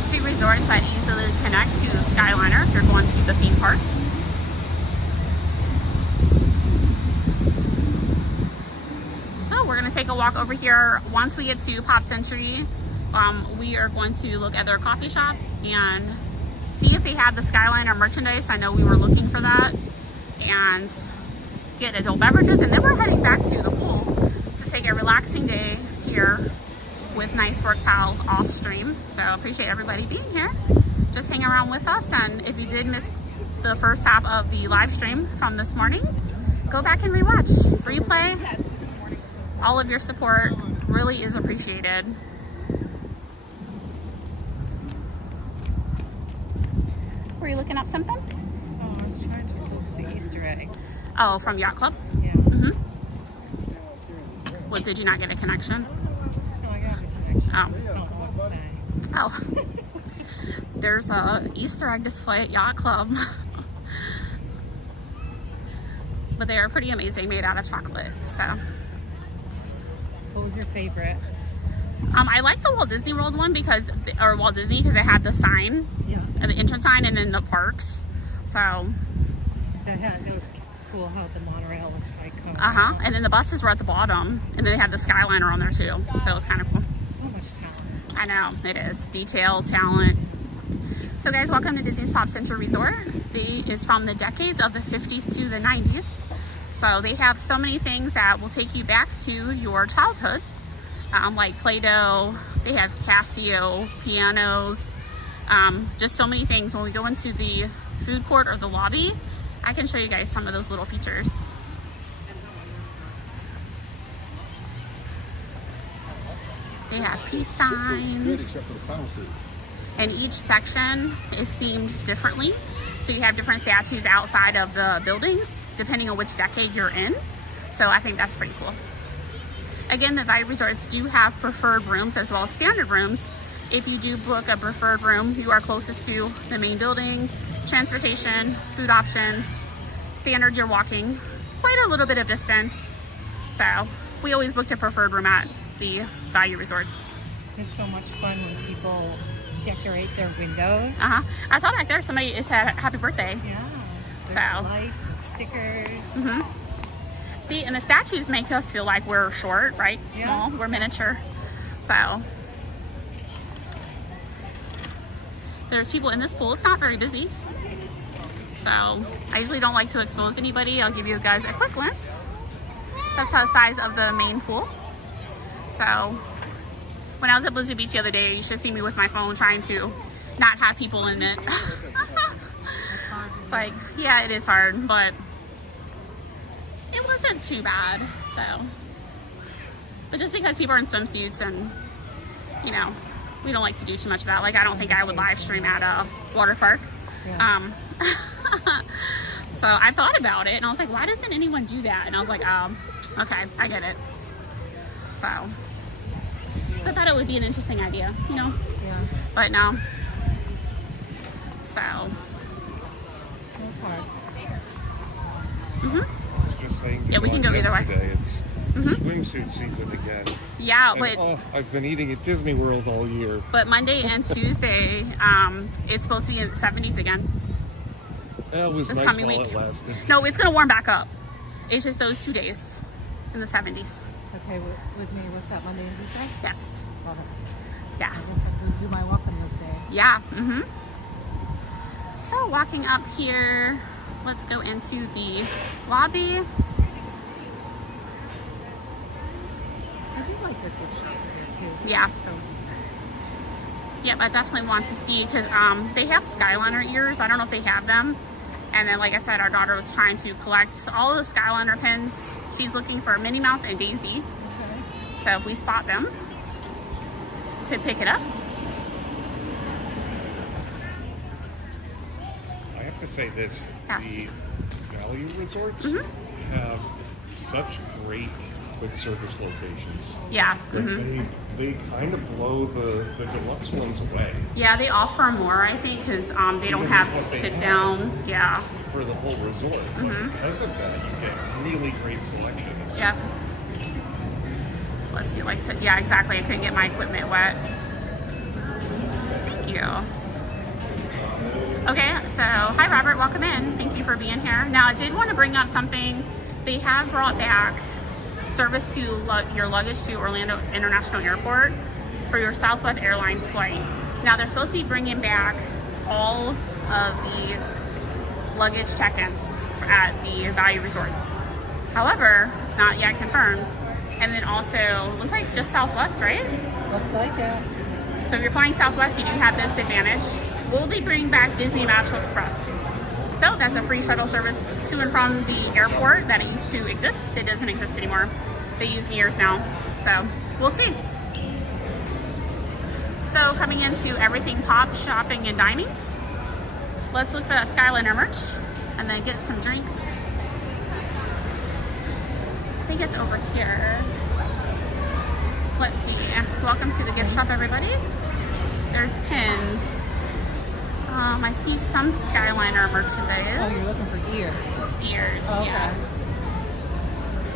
2 resorts that easily connect to the Skyliner if you're going to the theme parks. So we're going to take a walk over here. Once we get to Pop Century, we are going to look at their coffee shop and see if they have the Skyliner merchandise. I know we were looking for that. And get adult beverages. And then we're heading back to the pool to take a relaxing day here with Nice Work Pal off stream. So appreciate everybody being here. Just hang around with us. And if you did miss the first half of the live stream from this morning, go back and rewatch. Replay. All of your support really is appreciated. Were you looking up something? Oh, I was trying to post the Easter eggs. Oh, from Yacht Club? Yeah. Mm-hmm. Well, did you not get a connection? No, I got a connection. Oh. I just don't know what to say. Oh. there's a Easter egg display at Yacht Club. But they are pretty amazing, made out of chocolate. So, What was your favorite? I like the Walt Disney World one because it had the sign, Yeah. and the entrance sign, and then the parks. So, It was cool how the monorail was like coming. and then the buses were at the bottom, and then they had the Skyliner on there too. So it was kind of cool. So much talent. I know, it is. Detail, talent. So guys, welcome to Disney's Pop Century Resort. It's from the decades of the 50s to the 90s. So they have so many things that will take you back to your childhood. Like Play-Doh, they have Casio, pianos, just so many things. When we go into the food court or the lobby, I can show you guys some of those little features. They have peace signs, and each section is themed differently. So you have different statues outside of the buildings, depending on which decade you're in. So I think that's pretty cool. Again, the Value Resorts do have preferred rooms as well as standard rooms. If you do book a preferred room, you are closest to the main building, transportation, food options. Standard, you're walking quite a little bit of distance. So we always booked a preferred room at the Value Resorts. It's so much fun when people decorate their windows. I saw back there somebody is happy birthday. Yeah. So. There's lights and stickers. See, and the statues make us feel like we're short, right? Yeah. Small, we're miniature. So there's people in this pool. It's not very busy. So I usually don't like to expose anybody. I'll give you guys a quick glimpse. That's the size of the main pool. So when I was at Blizzard Beach the other day, you should see me with my phone trying to not have people in it. It's like, yeah, it is hard, but it wasn't too bad. So, but just because people are in swimsuits and, you know, we don't like to do too much of that. Like, I don't think I would live stream at a water park. Yeah. So I thought about it and I was like, why doesn't anyone do that? And I was like, okay, I get it. So I thought it would be an interesting idea, you know? Yeah. But no. So. That's hard. I was just saying. Yeah, we can go either way. It's swimsuit season again. Yeah, And, but I've been eating at Disney World all year. but Monday and Tuesday, it's supposed to be in the 70s again. That was This nice coming while week. it lasted. No, it's gonna warm back up. It's just those 2 days in the 70s. It's okay with me. What's that, Monday and Tuesday? Yes. Okay. Yeah. I guess I could do my walk on those days. Yeah. So walking up here, let's go into the lobby. I do like their gift shops here too. Yeah. So Yep, I definitely want to see because they have Skyliner ears. I don't know if they have them. And then, like I said, our daughter was trying to collect all of the Skyliner pins. She's looking for Minnie Mouse and Daisy. okay. So if we spot them, we could pick it up. I have to say this. Yes. The value resorts have such great quick service locations. Yeah. They kind of blow the deluxe ones away Yeah, they offer more, I think, because they don't have sit down. Yeah. for the whole resort. Because of that, you get really great selections. Yep. Let's see, yeah, exactly. I couldn't get my equipment wet. Thank you. Okay, so hi Robert, welcome in. Thank you for being here. Now I did want to bring up something. They have brought back service to your luggage to Orlando International Airport for your Southwest Airlines flight. Now they're supposed to be bringing back all of the luggage check-ins at the Value Resorts. However, it's not yet confirmed. And then also, looks like just Southwest, right? Looks like it. So if you're flying Southwest, you do have this advantage. Will they bring back Disney Magical Express? So that's a free shuttle service to and from the airport that it used to exist. It doesn't exist anymore. They use mirrors now. So we'll see. So coming into everything pop, shopping, and dining. Let's look for that Skyliner merch and then get some drinks. I think it's over here. Let's see. Welcome to the gift shop, everybody. There's pins. I see some Skyliner merchandise. Oh, you're looking for ears. Ears, Oh, okay. yeah.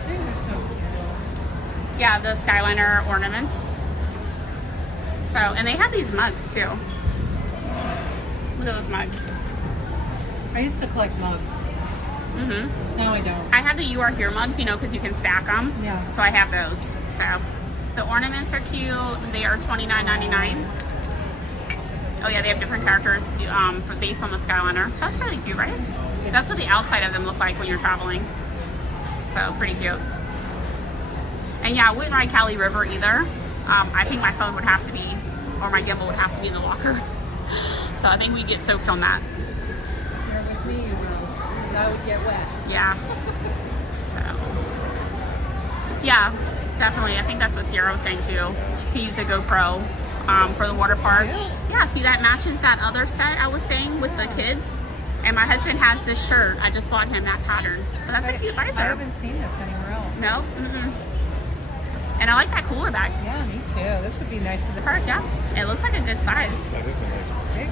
They're so cute. Yeah, the Skyliner ornaments. So, and they have these mugs too. Look at those mugs. I used to collect mugs. Mm-hmm. Now I don't. I have the You Are Here mugs, you know, because you can stack them. Yeah. So I have those. So the ornaments are cute. They are $29.99. Oh yeah, they have different characters based on the Skyliner. So that's really cute, right? That's what the outside of them look like when you're traveling. So pretty cute. And yeah, I wouldn't ride Cali River either. I think my phone would have to be, or my gimbal would have to be in the locker. So I think we'd get soaked on that. You're with me, you will. Because I would get wet. Yeah. So, yeah, definitely. I think that's what Sierra was saying too. To use a GoPro for the water park. Yeah, see, that matches that other set I was saying with the kids. And my husband has this shirt. I just bought him that pattern. But that's a cute visor. I haven't seen this anywhere else. No? Mm-mm. And I like that cooler bag. Yeah, me too. This would be nice at the Park, yeah. It looks like a good size. That is a nice one. big.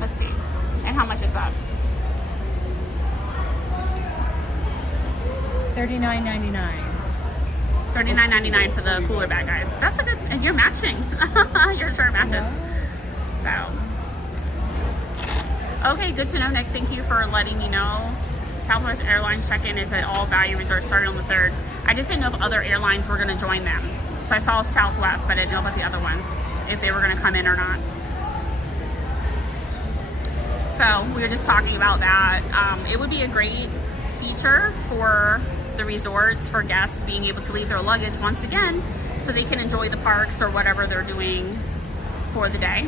Let's see. And how much is that? $39.99. $39.99 for the cooler bag, guys. That's a good, and you're matching. Your shirt matches. So, okay, good to know, Nick. Thank you for letting me know. Southwest Airlines check-in is at all value resorts starting on the 3rd. I just didn't know if other airlines were going to join them. So I saw Southwest, but I didn't know about the other ones, if they were going to come in or not. So we were just talking about that. It would be a great feature for the resorts, for guests being able to leave their luggage once again so they can enjoy the parks or whatever they're doing for the day.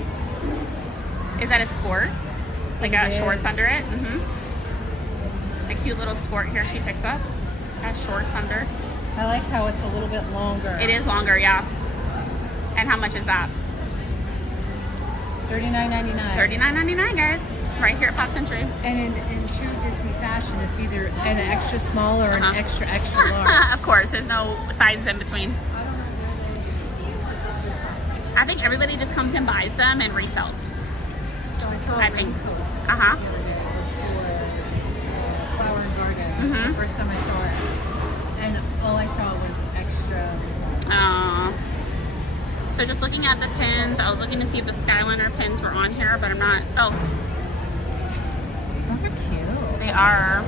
Is that a skirt? Like a shorts under it? Mm-hmm. A cute little skirt here she picked up. Has shorts under. I like how it's a little bit longer. It is longer, yeah. And how much is that? $39.99. $39.99, guys. Right here at Pop Century. And in true Disney fashion, it's either an extra small or an extra large. Of course, there's no sizes in between. I think everybody just comes and buys them and resells. So I saw I think. Uh-huh. the other day. It was for Flower and Garden. It was the first time I saw it. And all I saw was extra small. So just looking at the pins, I was looking to see if the Skyliner pins were on here, but I'm not. Oh, Those are cute. they are.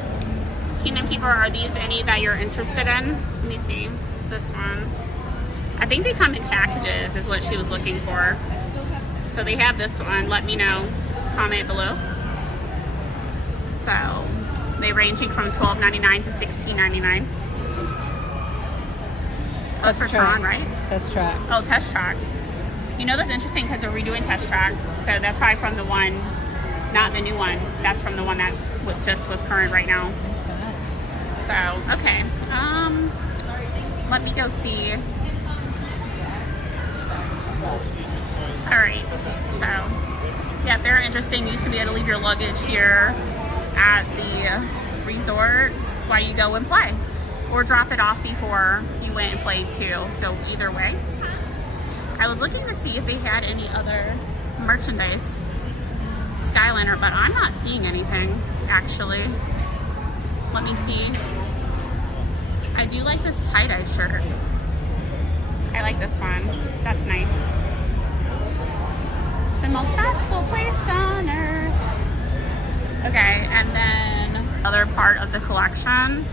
Kingdom Keeper, are these any that you're interested in? Let me see. This one. I think they come in packages is what she was looking for. So they have this one. Let me know. Comment below. So they ranging from $12.99 to $16.99. Oh, it's for Tron, right? Test track. Oh, Test Track. You know, that's interesting because they're redoing Test Track. So that's probably from the one, not the new one. That's from the one that just was current right now. So, okay. Let me go see. All right. So, yeah, very interesting. You used to be able to leave your luggage here at the resort while you go and play, or drop it off before you went and played too. So either way. I was looking to see if they had any other merchandise Skyliner, but I'm not seeing anything actually. Let me see. I do like this tie-dye shirt. I like this one. That's nice. The most magical place on earth. Okay, and then other part of the collection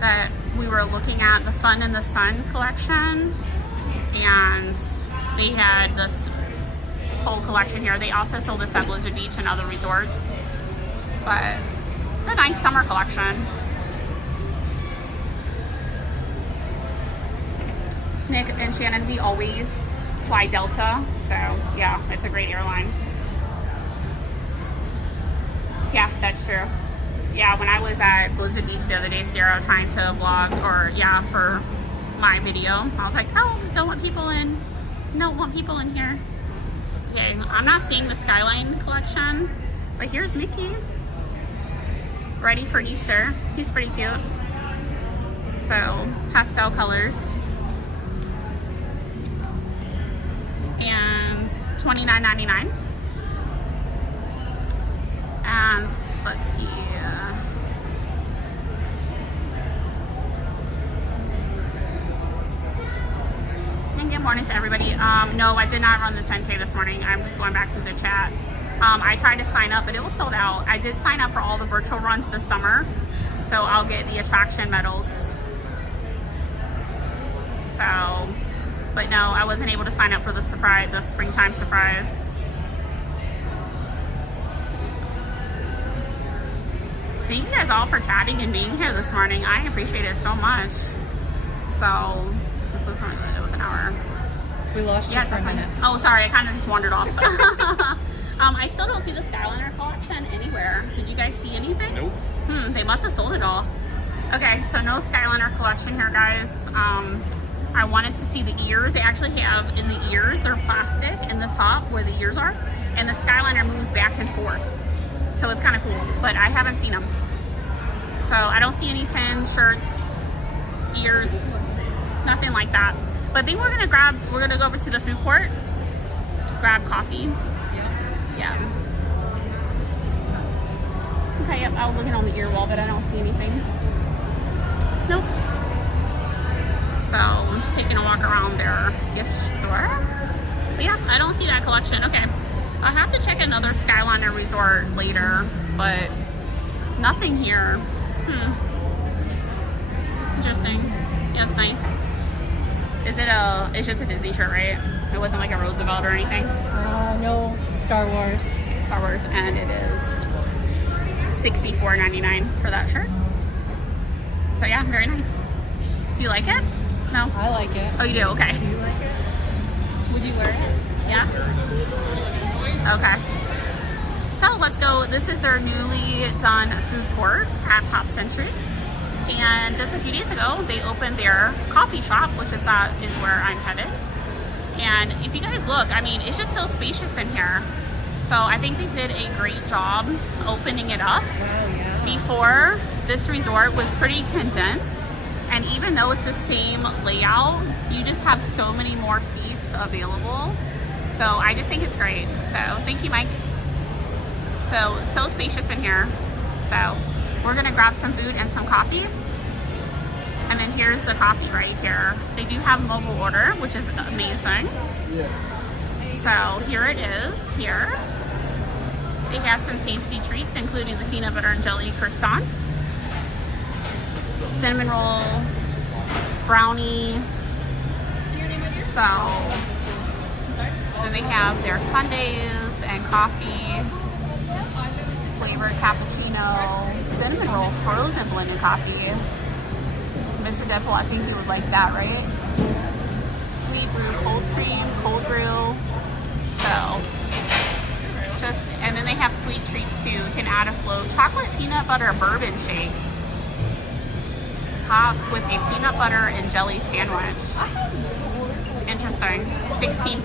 that we were looking at, the Fun in the Sun collection, and they had this whole collection here. They also sold this at Blizzard Beach and other resorts, but it's a nice summer collection. Nick and Shannon, we always fly Delta, so yeah, it's a great airline. Yeah, that's true. Yeah, when I was at Blizzard Beach the other day, Sierra, trying to vlog, or yeah, for my video, I was like, oh, don't want people in here. Okay, I'm not seeing the Skyline collection, but here's Mickey, ready for Easter. He's pretty cute. So, pastel colors. And $29.99. And let's see. And good morning to everybody. No, I did not run the 10K this morning. I'm just going back through the chat. I tried to sign up, but it was sold out. I did sign up for all the virtual runs this summer, so I'll get the attraction medals. So, but no, I wasn't able to sign up for the surprise, the springtime surprise. Thank you guys all for chatting and being here this morning. I appreciate it so much. So, it was an hour. We lost you for a minute. Oh, sorry, I kind of just wandered off. I still don't see the Skyliner collection anywhere. Did you guys see anything? Nope. They must have sold it all. Okay, so no Skyliner collection here, guys. I wanted to see the ears. They actually have in the ears, they're plastic in the top where the ears are, and the Skyliner moves back and forth. So it's kind of cool, but I haven't seen them. So I don't see any pins, shirts, ears, nothing like that. But I think we're gonna go over to the food court, grab coffee. Yeah. Okay, yep, I was looking on the ear wall, but I don't see anything. Nope. So I'm just taking a walk around their gift store. But yeah, I don't see that collection. Okay. I'll have to check another Skyliner resort later, but nothing here. Interesting. Yeah, it's nice. It's just a Disney shirt, right? It wasn't like a Roosevelt or anything? No, Star Wars. Star Wars, and it is $64.99 for that shirt. So yeah, very nice. You like it? No? I like it. Oh, you do? Okay. Do you like it? Would you wear it? Yeah? Okay. So let's go. This is their newly done food court at Pop Century. And just a few days ago, they opened their coffee shop, which is where I'm headed. And if you guys look, I mean, it's just so spacious in here. So I think they did a great job opening it up. Wow, yeah. Before, this resort was pretty condensed. And even though it's the same layout, you just have so many more seats available. So I just think it's great. So thank you, Mike. So spacious in here. So we're gonna grab some food and some coffee. And then here's the coffee right here. They do have mobile order, which is amazing. Yeah. So here it is here. They have some tasty treats, including the peanut butter and jelly croissants, cinnamon roll, brownie. So then they have their sundaes and coffee, flavored cappuccino, cinnamon roll, frozen blended coffee. Mr. Deadpool, I think he would like that, right? Sweet brew, cold cream, cold brew. So and then they have sweet treats too. You can add a flow chocolate peanut butter bourbon shake, topped with a peanut butter and jelly sandwich. Interesting. $16.50.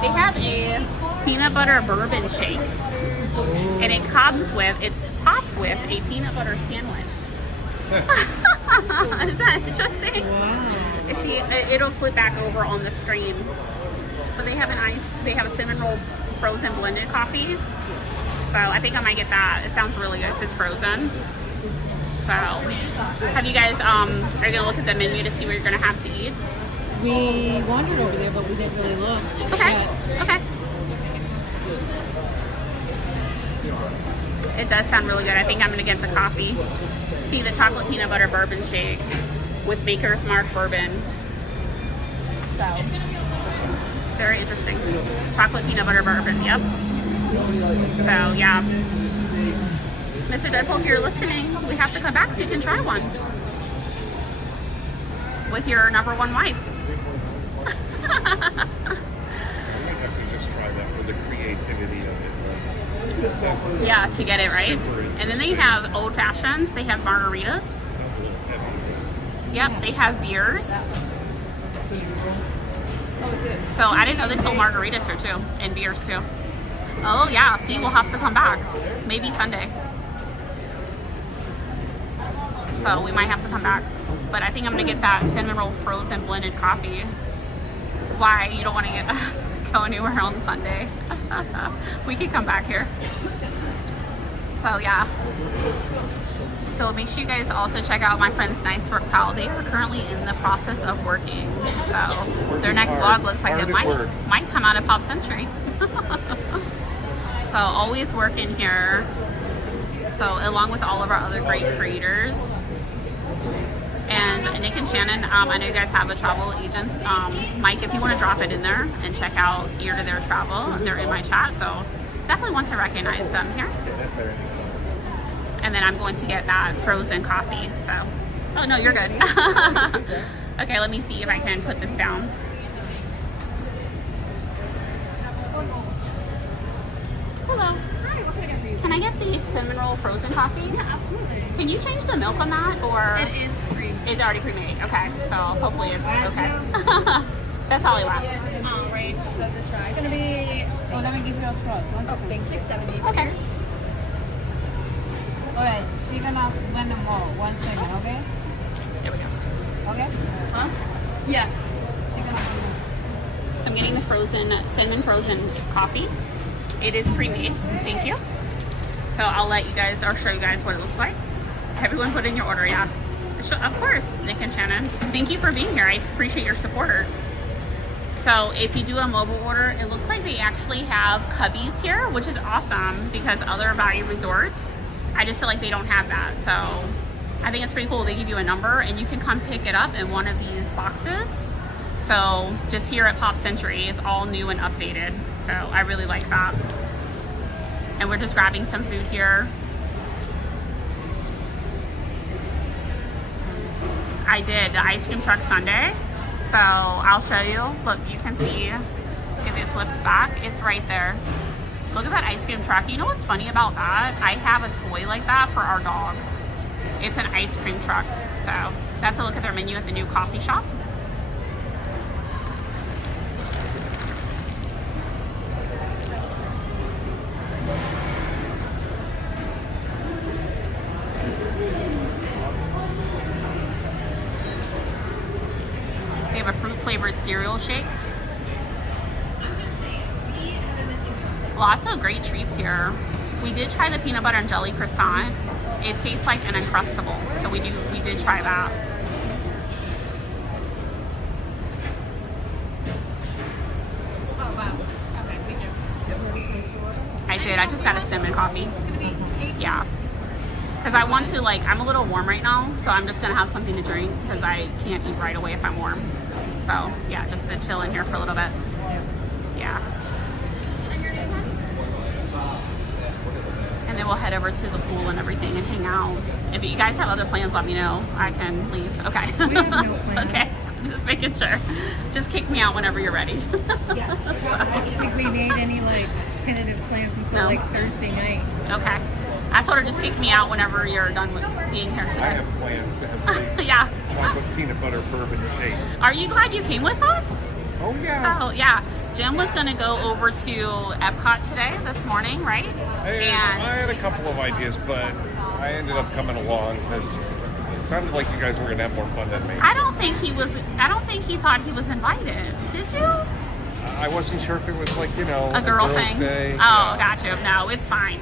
They have a peanut butter bourbon shake, and it's topped with a peanut butter sandwich. Is that interesting? Wow. I see it'll flip back over on the screen. But they have they have a cinnamon roll frozen blended coffee. So I think I might get that. It sounds really good. It's frozen. So have you guys are you gonna look at the menu to see what you're gonna have to eat? We wandered over there, but we didn't really look. Okay. Okay. It does sound really good. I think I'm gonna get the coffee. See the chocolate peanut butter bourbon shake with Maker's Mark bourbon. So very interesting. Chocolate peanut butter bourbon. Yep. So yeah. Mr. Deadpool, if you're listening, we have to come back so you can try one with your number one wife. I might have to just try that for the creativity of it. That's Yeah, to get it right. super And then they have old fashions. They have margaritas. sounds a little heavy. Yep, they have beers. So I didn't know they sold margaritas here too, and beers too. Oh yeah, see, we'll have to come back. Maybe Sunday. So we might have to come back. But I think I'm gonna get that cinnamon roll frozen blended coffee. Why? You don't want to get go anywhere on Sunday. We could come back here. So yeah. So make sure you guys also check out my friend's Nice Work Pal. They are currently in the process of working. So their next vlog looks like it might come out of Pop Century. So always working here. So along with all of our other great creators. And Nick and Shannon, I know you guys have a travel agents. Mike, if you want to drop it in there and check out Ear to Their Travel, they're in my chat, so definitely want to recognize them here. And then I'm going to get that frozen coffee. So, oh no, you're good. Okay, let me see if I can put this down. Hello. Hi, what can I get for you? Can I get the cinnamon roll frozen coffee? Yeah, absolutely. Can you change the milk on that, or It is free. it's already pre-made? Okay, so hopefully it's okay. That's all I want. Right. So the try. It's gonna be. Oh, let me give you those frogs. $6.70. Okay. Alright, she's gonna blend them all. 1 second, okay? There we go. Okay? Huh? Yeah. She's gonna blend them. So I'm getting the frozen, cinnamon frozen coffee. It is pre-made. Thank you. So I'll let you guys, or show you guys what it looks like. Everyone put in your order, yeah. Of course, Nick and Shannon. Thank you for being here. I appreciate your support. So if you do a mobile order, it looks like they actually have cubbies here, which is awesome because other value resorts, I just feel like they don't have that. So I think it's pretty cool. They give you a number and you can come pick it up in one of these boxes. So just here at Pop Century, it's all new and updated. So I really like that. And we're just grabbing some food here. I did the ice cream truck Sunday. So I'll show you. Look, you can see if it flips back, it's right there. Look at that ice cream truck. You know what's funny about that? I have a toy like that for our dog. It's an ice cream truck. So that's a look at their menu at the new coffee shop. We have a fruit flavored cereal shake. Lots of great treats here. We did try the peanut butter and jelly croissant. It tastes like an Uncrustable, so we did try that. Oh wow. Okay, we do. I did. I just got a cinnamon coffee. Yeah. Because I want to, like, I'm a little warm right now, so I'm just going to have something to drink because I can't eat right away if I'm warm. So, yeah, just to chill in here for a little bit. Yeah. And then we'll head over to the pool and everything and hang out. If you guys have other plans, let me know. I can leave. Okay. We have no plans. Okay. Just making sure. Just kick me out whenever you're ready. I don't think we made any like tentative plans until No. like Thursday night. Okay. I told her just kick me out whenever you're done with being here I today. have plans to have a Yeah. chocolate peanut butter bourbon shake. Are you glad you came with us? Oh yeah. So, yeah. Jim was going to go over to Epcot today, this morning, right? I had a couple of ideas, but I ended up coming along because it sounded like you guys were gonna have more fun than me. I don't think he thought he was invited. Did you? I wasn't sure if it was like, you know, A girl girl's thing? day. Oh, Yeah. gotcha. No, it's fine.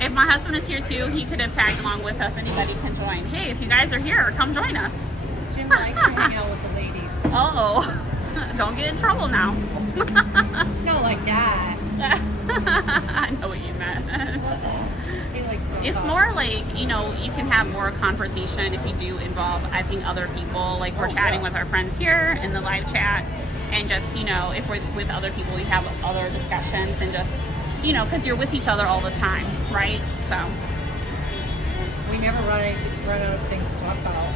If my husband is here too, he could have tagged along with us. Anybody can join. Hey, if you guys are here, come join us. Jim likes to hang out with the ladies. Oh, don't get in trouble now. No, like that. I know what you meant. He likes to It's talk. more like, you know, you can have more conversation if you do involve, I think, other people. Like we're chatting with our friends here in the live chat, and just, you know, if we're with other people, we have other discussions than just, you know, because you're with each other all the time, right? So, We never run out of things to talk about.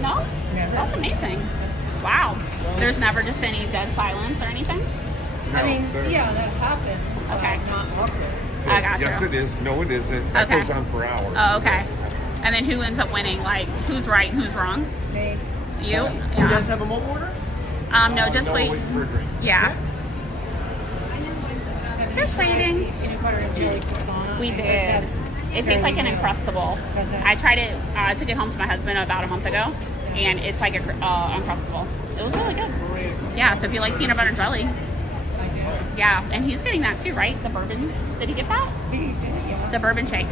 no? Never. That's amazing. Wow. There's never just any dead silence or anything? No, I mean, there- yeah, that happens, but Okay. not often. I gotcha. Yes, it is. No, it isn't. That Okay. goes on for hours. Oh, okay. And then who ends up winning? Like, who's right and who's wrong? Me. You? You Yeah. guys have a mobile order? No, just No, wait. waiting for a drink. Yeah. Have Just you tried waiting. Peanut butter and jelly croissant. We I heard did. That's It tastes like an very good. Uncrustable. Does it? I tried it. I took it home to my husband about a month ago, and it's like a Uncrustable. It was really good. Yeah. So if you like peanut butter and jelly, I do. Yeah, and he's getting that too, right? The bourbon. Did he get that? The bourbon shake.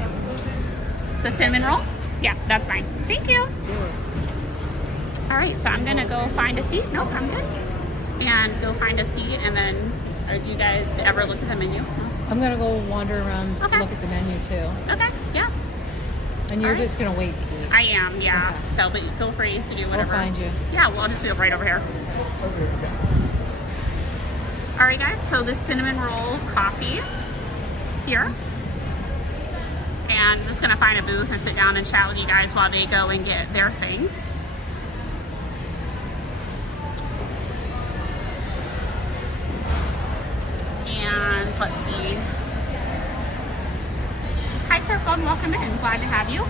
The cinnamon roll? Yeah, that's fine. Thank you. All right, so I'm gonna go find a seat. Nope, I'm good. And go find a seat, and then do you guys ever look at the menu? I'm gonna go wander around, Okay. look at the menu too. Okay, yeah. And you're All right. just gonna wait to eat. I am, yeah. Okay. So, but feel free to do whatever. We'll find you. Yeah, well, I'll just be right over here. All right, guys. So the cinnamon roll coffee here, and I'm just gonna find a booth and sit down and chat with you guys while they go and get their things. And let's see. Hi, Sir Phone. Welcome in. Glad to have you.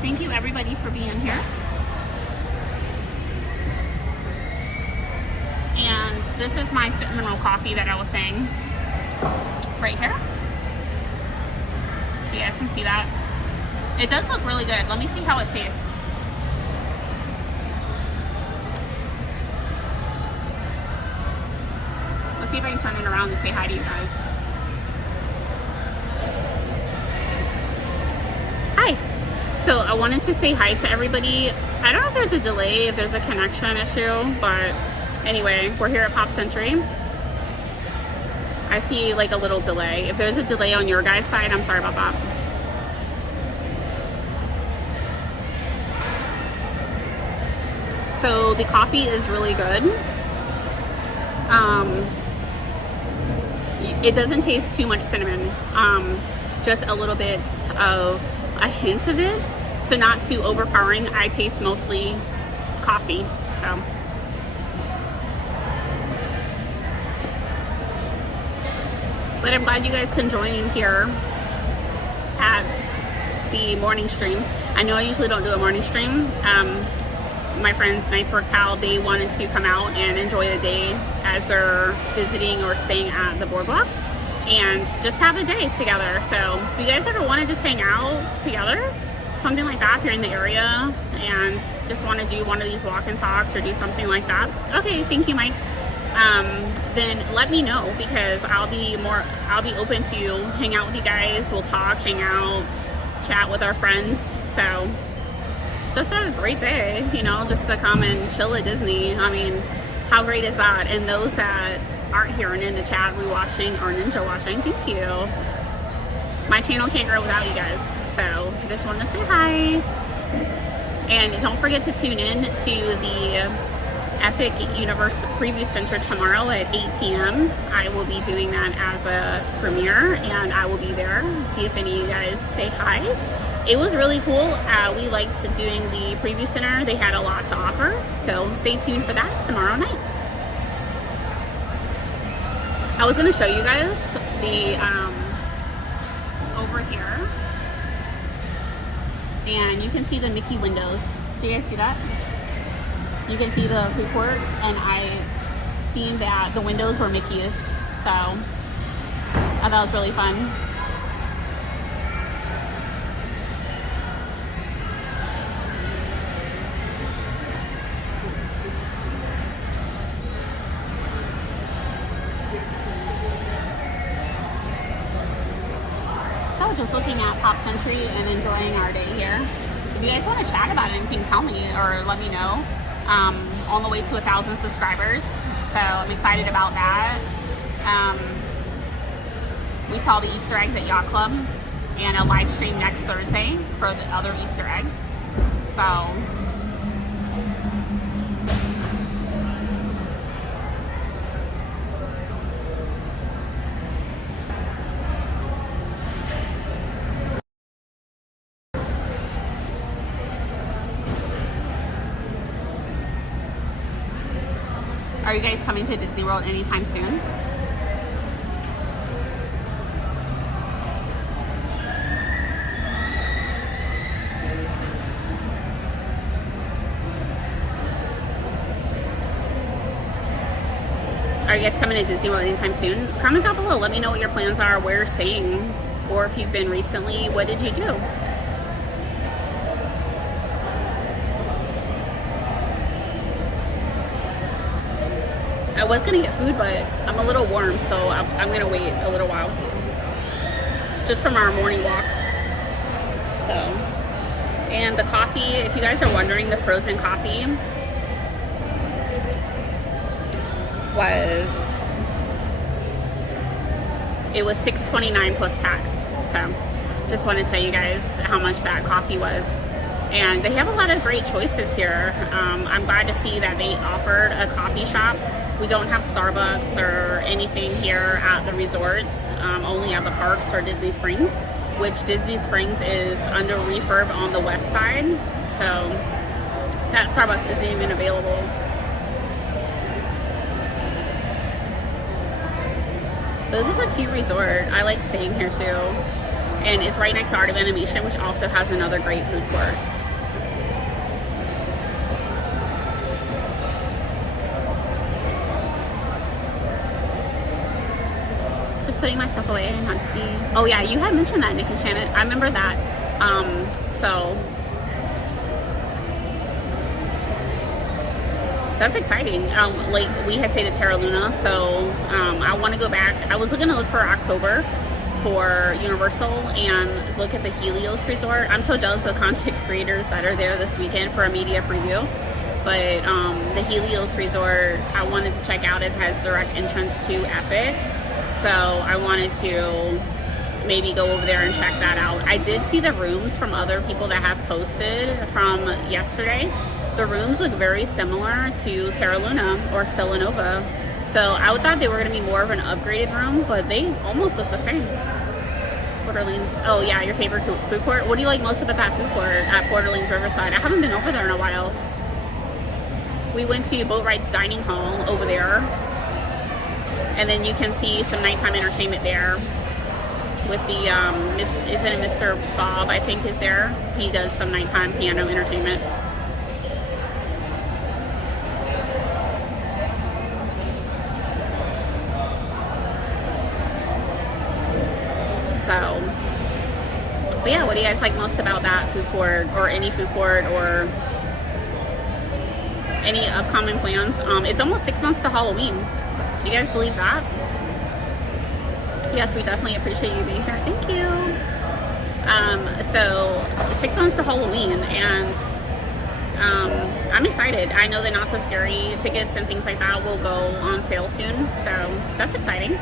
Thank you, everybody, for being here. And this is my cinnamon roll coffee that I was saying right here. You guys can see that. It does look really good. Let me see how it tastes. Let's see if I can turn it around and say hi to you guys. Hi. So I wanted to say hi to everybody. I don't know if there's a delay, if there's a connection issue, but anyway, we're here at Pop Century. I see like a little delay. If there's a delay on your guys' side, I'm sorry about that. So the coffee is really good. It doesn't taste too much cinnamon. Just a little bit of a hint of it. So not too overpowering. I taste mostly coffee, so. But I'm glad you guys can join here at the morning stream. I know I usually don't do a morning stream. My friends, Nice Work Pal, they wanted to come out and enjoy the day as they're visiting or staying at the Boardwalk and just have a day together. So if you guys ever want to just hang out together, something like that, if you're in the area and just want to do one of these walk and talks or do something like that, okay, thank you, Mike. Then let me know, because I'll be open to hang out with you guys. We'll talk, hang out, chat with our friends. So just a great day, you know, just to come and chill at Disney. I mean, how great is that? And those that aren't here and in the chat rewatching or ninja watching, thank you. My channel can't grow without you guys. So I just wanted to say hi. And don't forget to tune in to the Epic Universe Preview Center tomorrow at 8 p.m. I will be doing that as a premiere, and I will be there. See if any of you guys say hi. It was really cool. We liked doing the Preview Center. They had a lot to offer. So stay tuned for that tomorrow night. I was going to show you guys the over here. And you can see the Mickey windows. Do you guys see that? You can see the food court, and I seen that the windows were Mickey's, so I thought it was really fun. So just looking at Pop Century and enjoying our day here. If you guys want to chat about anything, tell me or let me know. On the way to 1,000 subscribers, so I'm excited about that. We saw the Easter eggs at Yacht Club and a live stream next Thursday for the other Easter eggs. So are you guys coming to Disney World anytime soon? Are you guys coming to Disney World anytime soon? Comment down below. Let me know what your plans are, where you're staying, or if you've been recently, what did you do? I was gonna get food, but I'm a little warm, so I'm gonna wait a little while. Just from our morning walk. So, and the coffee, if you guys are wondering, the frozen coffee was $6.29 plus tax. So just want to tell you guys how much that coffee was. And they have a lot of great choices here. I'm glad to see that they offered a coffee shop. We don't have Starbucks or anything here at the resorts, only at the parks or Disney Springs, which Disney Springs is under refurb on the west side. So that Starbucks isn't even available. But this is a cute resort. I like staying here too. And it's right next to Art of Animation, which also has another great food court. Just putting my stuff away, not to see. Oh yeah, you had mentioned that, Nick and Shannon. I remember that. So that's exciting. Like we had stayed at Terra Luna, so I want to go back. I was going to look for October for Universal and look at the Helios Resort. I'm so jealous of the content creators that are there this weekend for a media preview. But the Helios Resort, I wanted to check out. It has direct entrance to Epic, so I wanted to maybe go over there and check that out. I did see the rooms from other people that have posted from yesterday. The rooms look very similar to Terra Luna or Stella Nova. So I thought they were going to be more of an upgraded room, but they almost look the same. Port Orleans. Oh yeah, your favorite food court? What do you like most about that food court at Port Orleans Riverside? I haven't been over there in a while. We went to Boat Rides Dining Hall over there. And then you can see some nighttime entertainment there. With the, isn't it Mr. Bob, I think, is there? He does some nighttime piano entertainment. So, but yeah, what do you guys like most about that food court or any food court or any upcoming plans? It's almost 6 months to Halloween. Do you guys believe that? Yes, we definitely appreciate you being here. Thank you. So 6 months to Halloween, and I'm excited. I know the Not So Scary tickets and things like that will go on sale soon, so that's exciting.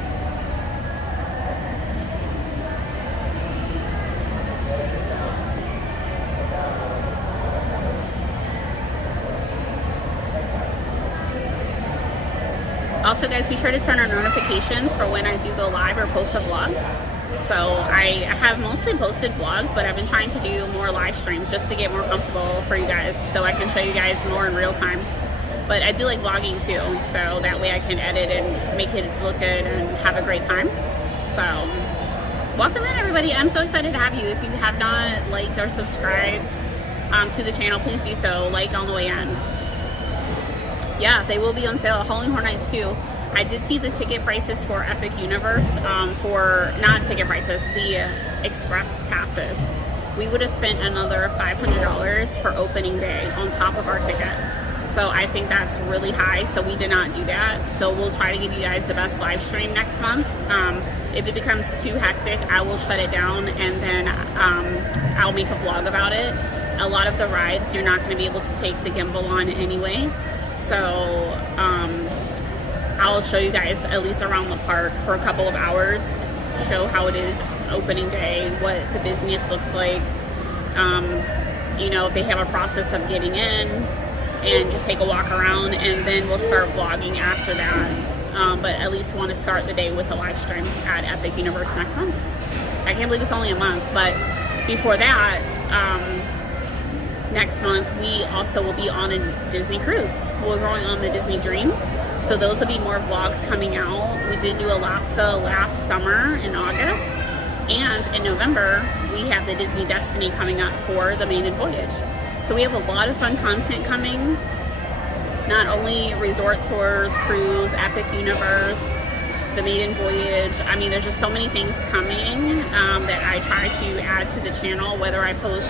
Also, guys, be sure to turn on notifications for when I do go live or post a vlog. So I have mostly posted vlogs, but I've been trying to do more live streams just to get more comfortable for you guys, so I can show you guys more in real time. But I do like vlogging too, so that way I can edit and make it look good and have a great time. So welcome in, everybody. I'm so excited to have you. If you have not liked or subscribed to the channel, please do so. Like on the way in. Yeah, they will be on sale. Halloween Horror Nights too. I did see the ticket prices for Epic Universe, for not ticket prices, the express passes. We would have spent another $500 for opening day on top of our ticket. So I think that's really high, so we did not do that. So we'll try to give you guys the best live stream next month. If it becomes too hectic, I will shut it down, and then I'll make a vlog about it. A lot of the rides, you're not going to be able to take the gimbal on anyway. So I'll show you guys at least around the park for a couple of hours, show how it is opening day, what the business looks like, you know, if they have a process of getting in, and just take a walk around, and then we'll start vlogging after that. But at least want to start the day with a live stream at Epic Universe next month. I can't believe it's only a month, but before that, next month we also will be on a Disney cruise. We're going on the Disney Dream, so those will be more vlogs coming out. We did do Alaska last summer in August, and in November we have the Disney Destiny coming up for the maiden voyage. So we have a lot of fun content coming, not only resort tours, cruise, Epic Universe, the maiden voyage. I mean, there's just so many things coming that I try to add to the channel, whether I post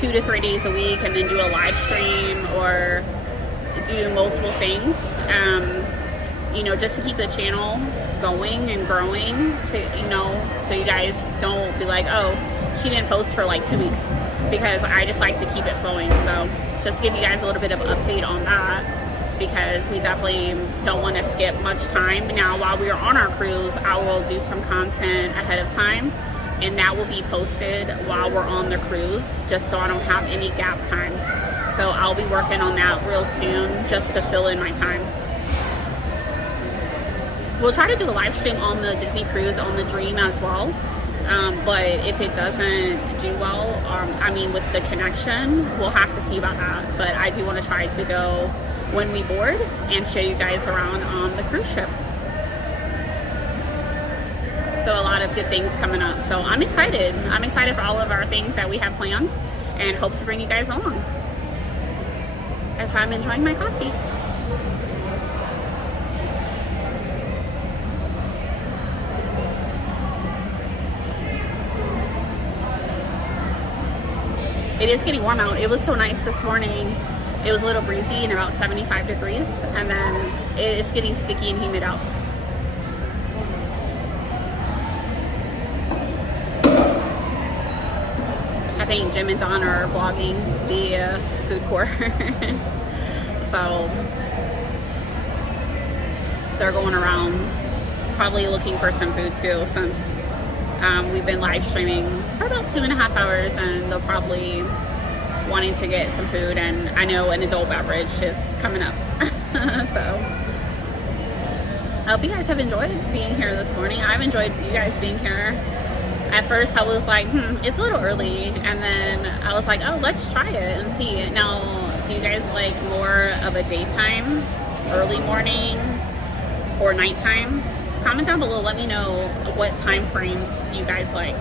2 to 3 days a week and then do a live stream or do multiple things. you know, just to keep the channel going and growing, to, you know, so you guys don't be like, oh, she didn't post for like 2 weeks, because I just like to keep it flowing. So just to give you guys a little bit of update on that, because we definitely don't want to skip much time. Now, while we are on our cruise, I will do some content ahead of time, and that will be posted while we're on the cruise, just so I don't have any gap time. So I'll be working on that real soon, just to fill in my time. We'll try to do a live stream on the Disney cruise on the Dream as well. But if it doesn't do well, I mean, with the connection, we'll have to see about that. But I do want to try to go when we board and show you guys around on the cruise ship. So a lot of good things coming up. So I'm excited. I'm excited for all of our things that we have planned, and hope to bring you guys along as I'm enjoying my coffee. It is getting warm out. It was so nice this morning. It was a little breezy and about 75 degrees, and then it's getting sticky and humid out. I think Jim and Don are vlogging the food court. So they're going around probably looking for some food too, since we've been live streaming for about 2.5 hours, and they're probably wanting to get some food, and I know an adult beverage is coming up. So I hope you guys have enjoyed being here this morning. I've enjoyed you guys being here. At first I was like, it's a little early, and then I was like, oh, let's try it and see. Now, do you guys like more of a daytime, early morning, or nighttime? Comment down below, let me know what time frames you guys like.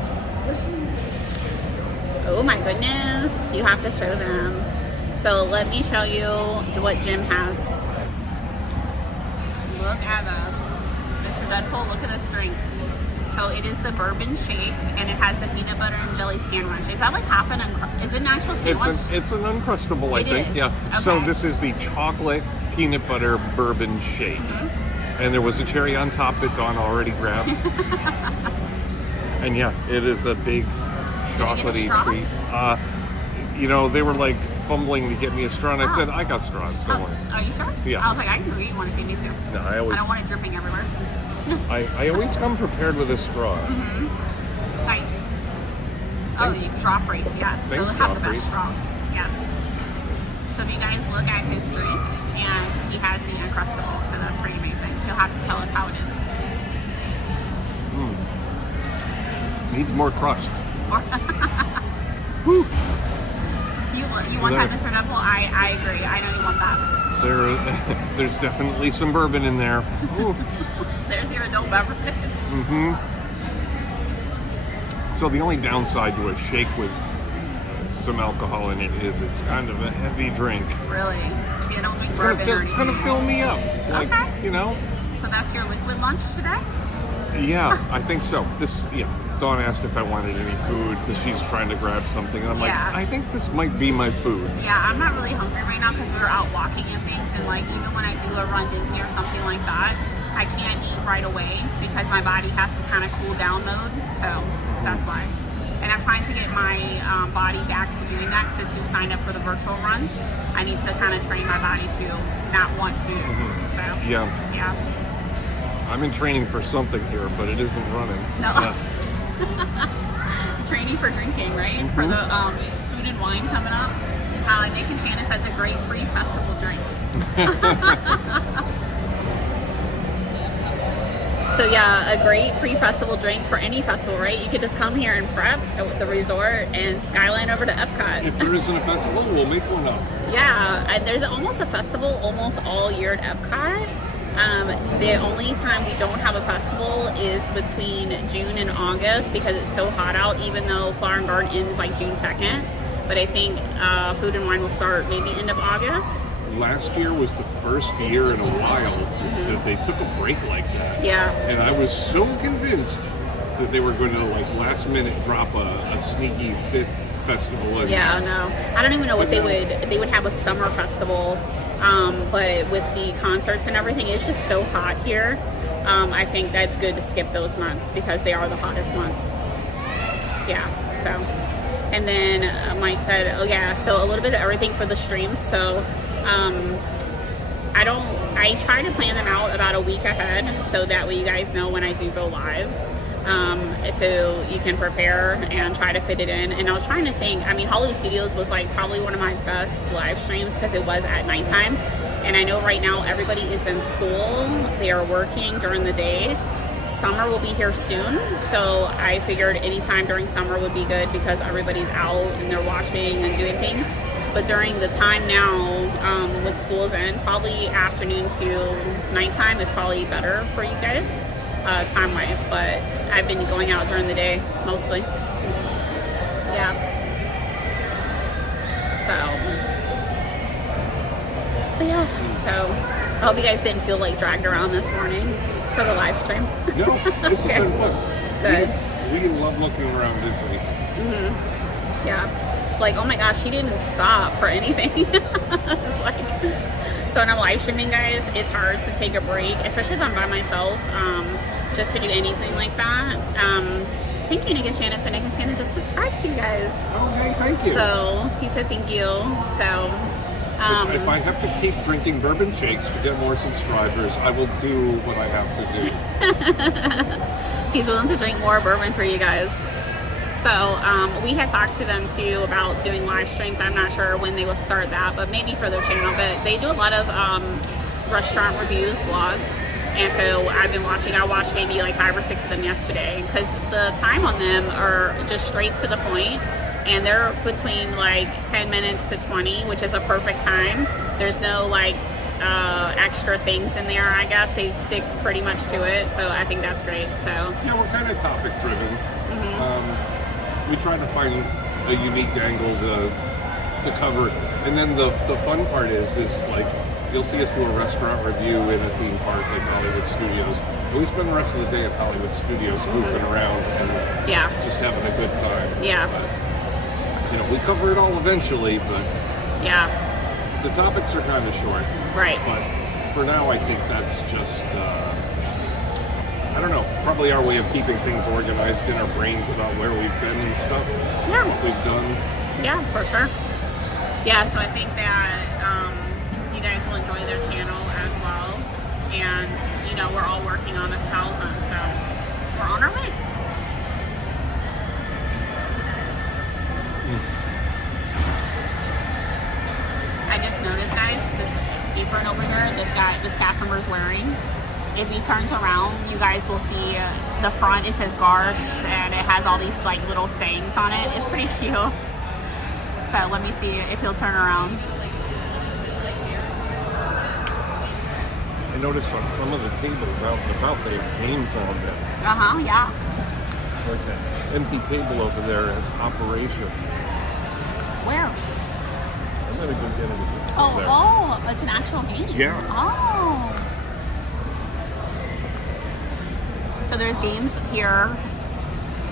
Oh my goodness, you have to show them. So let me show you what Jim has. Look at this. Mr. Deadpool, look at this drink. So it is the Bourbon shake, and it has the peanut butter and jelly sandwich. Is that like half an is it an actual sandwich? It's an Uncrustable, I think. Is. Yeah. Okay. So this is the chocolate peanut butter bourbon shake. And there was a cherry on top that Dawn already grabbed. And yeah, it is a big chocolatey treat. You know, they were like fumbling to get me a straw, and I said, I got straws, don't worry. Are you sure? Yeah. I was like, I can eat one if you need to. No, I don't want it dripping everywhere. I always come prepared with a straw. Nice. Oh, you draw freeze, yes. Thanks, They'll have the Draw best straws. Yes. So if you guys look at his drink, and he has the Uncrustable, so that's pretty amazing. He'll have to tell us how it is. Needs more crust. You want that, Mr. Deadpool? I agree. I know you want that. There's definitely some bourbon in there. There's your adult beverage. So the only downside to a shake with some alcohol in it is it's kind of a heavy drink. Really? See, I don't drink bourbon or anything. It's gonna fill me up. Like, okay. You know? So that's your liquid lunch today? Yeah, I think so. Dawn asked if I wanted any food because she's trying to grab something, and I'm like, I think this might be my food. Yeah, I'm not really hungry right now because we were out walking and things, and like even when I do a Run Disney or something like that, I can't eat right away because my body has to kind of cool down mode. So that's why. And I'm trying to get my body back to doing that since you signed up for the virtual runs. I need to kind of train my body to not want food. So yeah. I'm in training for something here, but it isn't running. No. Training for drinking, right? For the food and wine coming up. Nick and Shannon said it's a great pre-festival drink. So yeah, a great pre-festival drink for any festival, right? You could just come here and prep at the resort and skyline over to Epcot. If there isn't a festival, we'll make one up. Yeah, there's almost a festival almost all year at Epcot. The only time we don't have a festival is between June and August because it's so hot out, even though Flower and Garden ends like June 2nd. But I think Food and Wine will start maybe end of August. Last year was the first year in a while that they took a break like that. Yeah. And I was so convinced that they were going to like last minute drop a sneaky fifth festival in. Yeah, no. I don't even know what they would have a summer festival But with the concerts and everything, it's just so hot here. I think that's good to skip those months because they are the hottest months. Yeah, so. And then Mike said, oh yeah, so a little bit of everything for the streams. So I try to plan them out about a week ahead so that way you guys know when I do go live. So you can prepare and try to fit it in. And I was trying to think, I mean, Hollywood Studios was like probably one of my best live streams because it was at nighttime. And I know right now everybody is in school. They are working during the day. Summer will be here soon. So I figured anytime during summer would be good because everybody's out and they're watching and doing things. But during the time now, with school's end, probably afternoon to nighttime is probably better for you guys. Time-wise, but I've been going out during the day mostly. Yeah. But yeah, so I hope you guys didn't feel like dragged around this morning for the live stream. No, this has been fun. Good. We love looking around Disney. Yeah. Like, oh my gosh, she didn't stop for anything. It's like, so when I'm live streaming, guys, it's hard to take a break, especially if I'm by myself, just to do anything like that. Thank you, Nick and Shannon. So Nick and Shannon just subscribed to you guys. Okay, thank you. So he said thank you. So if I have to keep drinking bourbon shakes to get more subscribers, I will do what I have to do. He's willing to drink more bourbon for you guys. So we had talked to them too about doing live streams. I'm not sure when they will start that, but maybe for their channel. But they do a lot of restaurant reviews, vlogs. And so I've been watching, I watched maybe like 5 or 6 of them yesterday because the time on them are just straight to the point. And they're between like 10 minutes to 20, which is a perfect time. There's no like extra things in there, I guess. They stick pretty much to it. So I think that's great. So yeah, we're kind of topic driven. We try to find a unique angle to cover. And then the fun part is like, you'll see us do a restaurant review in a theme park like Hollywood Studios. And we spend the rest of the day at Hollywood Studios goofing around and just having a good time. Yeah. But, you know, we cover it all eventually, but the topics are kind of short. Right. But for now, I think that's just, I don't know, probably our way of keeping things organized in our brains about where we've been and stuff. Yeah. What we've done. Yeah, for sure. Yeah, so I think that you guys will enjoy their channel as well. And, you know, we're all working on 1,000, so we're on our way. I just noticed, guys, this apron over here, this cast member is wearing. If he turns around, you guys will see the front, it says Garsh, and it has all these like little sayings on it. It's pretty cute. So let me see if he'll turn around. I noticed on some of the tables out and about, they have games on them. Yeah. Like that empty table over there has Operation. Where? I'm gonna go get it if it's still there. Oh, it's an actual game. Yeah. Oh. So there's games here.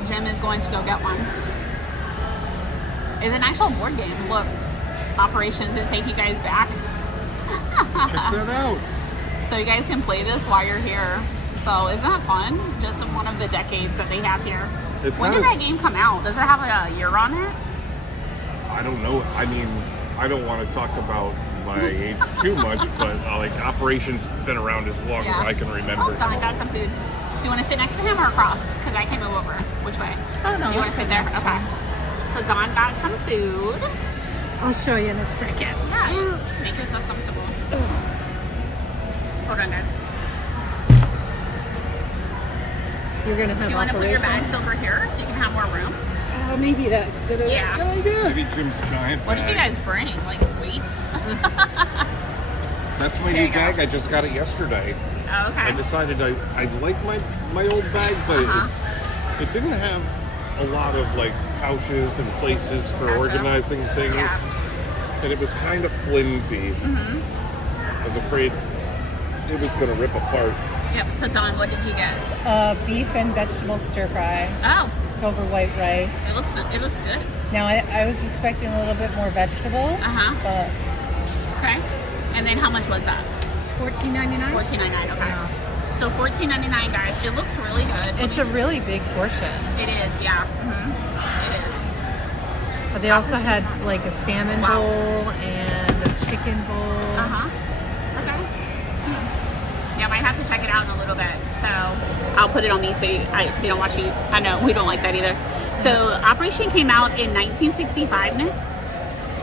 Jim is going to go get one. It's an actual board game. Look, operations to take you guys back. Check that out. So you guys can play this while you're here. So isn't that fun? Just one of the decades that they have here. When did that game come out? Does it have a year on it? I don't know. I mean, I don't want to talk about my age too much, but like Operation's been around as long as I can remember. Oh, Don got some food. Do you want to sit next to him or across? Because I can move over. Which way? Oh, no. You want to sit there? Okay. So Don got some food. I'll show you in a second. Yeah. Make yourself comfortable. Hold on, guys. You're going to have You want to put your Operation? bags over here so you can have more room? Maybe that's a good idea. Maybe Jim's giant What did you bag. guys bring? Like weights? That's my There new you go. bag. I just got it yesterday. Oh, okay. I decided I like my old bag, but it didn't have a lot of like pouches and places for Gotcha. organizing things. Yeah. And it was kind of flimsy. I was afraid it was going to rip apart. Yep. So Don, what did you get? Beef and vegetable stir fry. Oh, It's over white rice. it looks good. Now, I was expecting a little bit more vegetables, but Okay. And then how much was that? $14.99. $14.99. Okay. Yeah. So $14.99, guys. It looks really good. It's a really big portion. It is, yeah. It is. But they also had like a salmon Wow. bowl and a chicken bowl. Okay. Yeah, I might have to check it out in a little bit. So I'll put it on me so you don't watch you. I know we don't like that either. So Operation came out in 1965, Nick.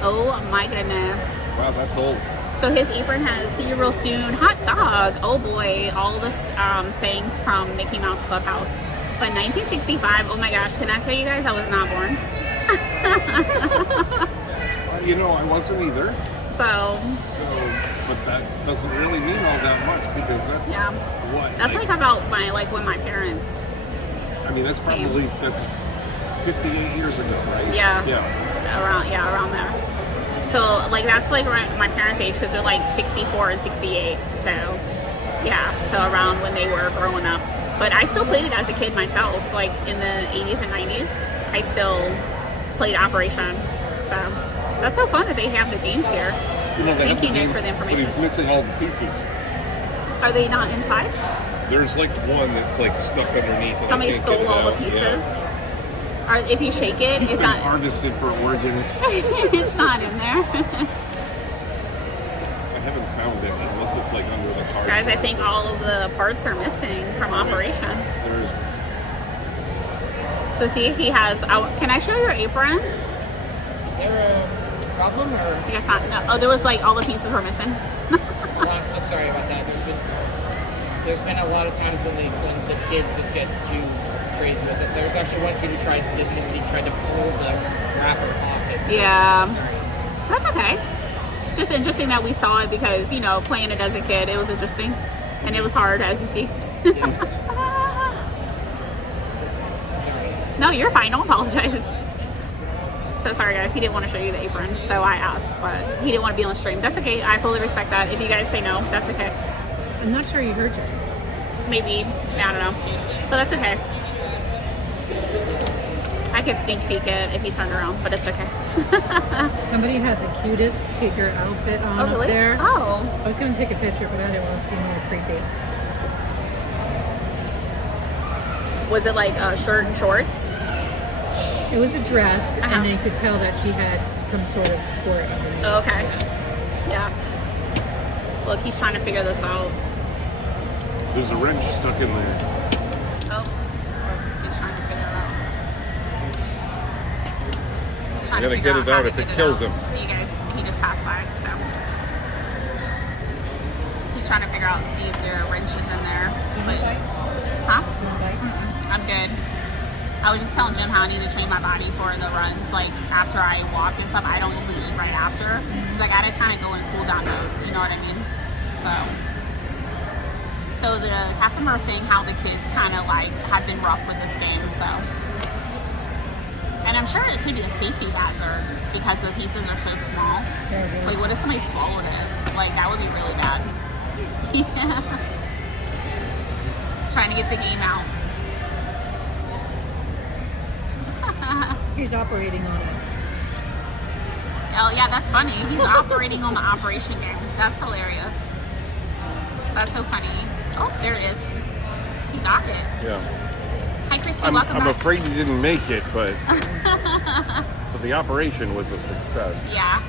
Oh my goodness. Wow, that's old. So his apron has "See you real soon," "Hot dog," "Oh boy," all the sayings from Mickey Mouse Clubhouse. But 1965, oh my gosh, can I tell you guys, I was not born. You know, I wasn't either. So, but that doesn't really mean all that much because that's what. That's like about when my parents. I mean, that's 58 years ago, right? Yeah. Yeah. Around there. So like that's like around my parents' age because they're like 64 and 68. So yeah, so around when they were growing up. But I still played it as a kid myself. Like in the 80s and 90s, I still played Operation. So that's so fun that they have the games here. You know, Thank you, Nick, for the information. But he's missing all the pieces. Are they not inside? There's like one that's like stuck underneath. and I Somebody can't stole get it all the out. pieces. Yeah. If you shake it, He's it's been not. harvested for organs. It's not in there. I haven't found it unless it's like under the target. Guys, I think all of the parts are missing from Operation. There's So see if he has. Can I show your apron? Is there a problem or? I guess not. No. Oh, there was like all the pieces were missing. Well, I'm so sorry about that. There's been a lot of times when the kids just get too crazy with this. There was actually one kid who tried, as you can see, tried to pull the wrapper off it. So Yeah. sorry. That's okay. Just interesting that we saw it because, you know, playing it as a kid, it was interesting. And it was hard, as you see. Yes. Sorry. No, you're fine. Don't apologize. So sorry, guys. He didn't want to show you the apron, so I asked, but he didn't want to be on the stream. That's okay. I fully respect that. If you guys say no, that's okay. I'm not sure you heard you. Maybe. I don't know. But that's okay. I could sneak peek it if he turned around, but it's okay. Somebody had the cutest Tigger outfit on Oh, really? up there. Oh. I was going to take a picture, but I didn't want to seem more creepy. Was it like a shirt and shorts? It was a dress, Uh-huh. and then you could tell that she had some sort of skirt underneath. Oh, okay. Yeah. Look, he's trying to figure this out. a wrench stuck in there. Oh. He's trying to figure it out. He's trying You gotta to figure get it how out to if get it kills him. See you guys, he just passed by, so. He's trying to figure out, see if there are wrenches in there. But, huh? I'm good. I was just telling Jim how I need to train my body for the runs. Like after I walk and stuff, I don't usually eat right after because I gotta kind of go in cool down mode. You know what I mean? So the cast member was saying how the kids kind of like have been rough with this game. So, and I'm sure it could be a safety hazard because the pieces are so small. Like, what if somebody swallowed it? Like that would be really bad. Yeah. Trying to get the game out. He's operating on it. Oh yeah, that's funny. He's operating on the operation game. That's hilarious. That's so funny. Oh, there it is. He got it. Yeah. Hi, Christy. I'm Welcome back. afraid you didn't make it, but the operation was a success. Yeah.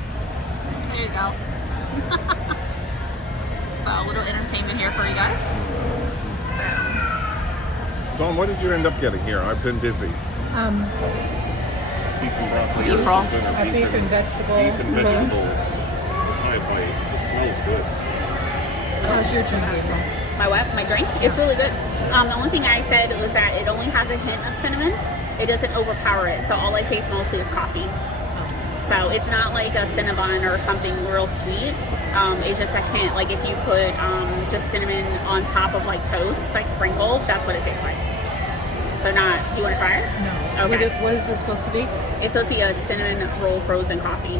There you go. So a little entertainment here for you guys. So Dawn, what did you end up getting here? I've been busy. Beef and broccoli. Beef or roll. something, or A beef and vegetable. Beef and roll. vegetables. Thai plate. It smells good. How's your drink, April? my what? My drink? It's really good. The only thing I said was that it only has a hint of cinnamon. It doesn't overpower it. So all I taste mostly is coffee. So it's not like a Cinnabon or something real sweet. It's just a hint. Like if you put just cinnamon on top of like toast, like sprinkled, that's what it tastes like. So not, do you want to try it? No. Okay. What is this supposed to be? It's supposed to be a cinnamon roll frozen coffee.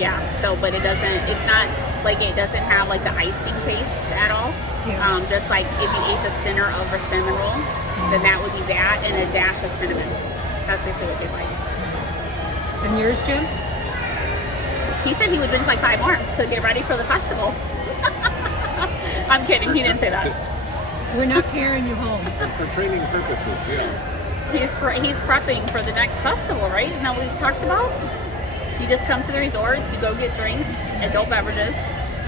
Yeah. So, but it doesn't, it's not like, it doesn't have like the icing taste at all. Yeah. Just like if you ate the center of a cinnamon roll, then that would be that and a dash of cinnamon. That's basically what it tastes like. And yours, Jim? He said he would drink like 5 more, so get ready for the festival. I'm kidding. He didn't say that. We're not carrying you home. And for training purposes, yeah. He's prepping for the next festival, right? Isn't that what we talked about? You just come to the resorts, you go get drinks, adult beverages.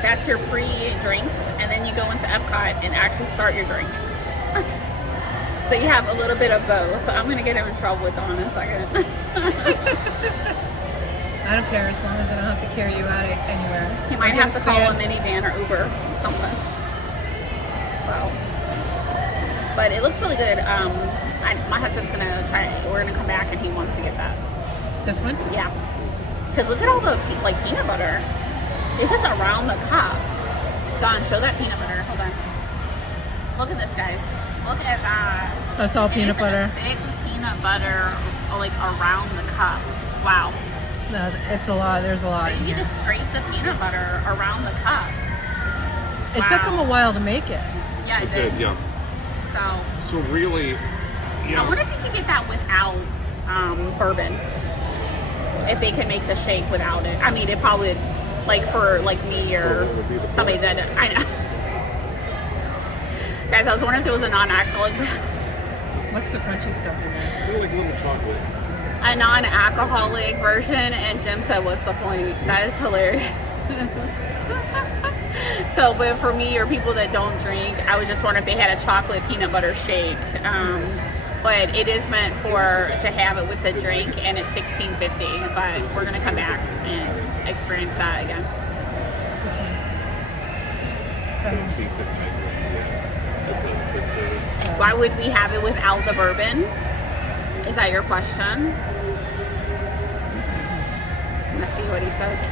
That's your pre-drinks, and then you go into Epcot and actually start your drinks. So you have a little bit of both. I'm gonna get him in trouble with Dawn in a second. I don't care as long as I don't have to carry you out anywhere. He might have to call a minivan or Uber or something. So, but it looks really good. My husband's gonna try it. We're gonna come back and he wants to get that. This one? Yeah. Because look at all the peanut butter. It's just around the cup. Dawn, show that peanut butter. Hold on. Look at this, guys. Look at that. That's all It peanut is butter. a thick peanut butter, like around the cup. Wow. No, it's a lot. There's a lot. You just scrape the peanut butter around the cup. It took them a while to make it. Yeah, It did, yeah. So So really, yeah. I wonder if you could get that without bourbon. If they can make the shake without it. I mean, it probably, like for like me or somebody that I know. Guys, I was wondering if there was a non-alcoholic. What's the crunchy stuff in there? They're like little chocolate. A non-alcoholic version, and Jim said, "What's the point?" That is hilarious. So, but for me or people that don't drink, I was just wondering if they had a chocolate peanut butter shake. But it is meant to have it with the drink, and it's $16.50. But we're gonna come back and experience that again. Why would we have it without the bourbon? Is that your question? Let's see what he says.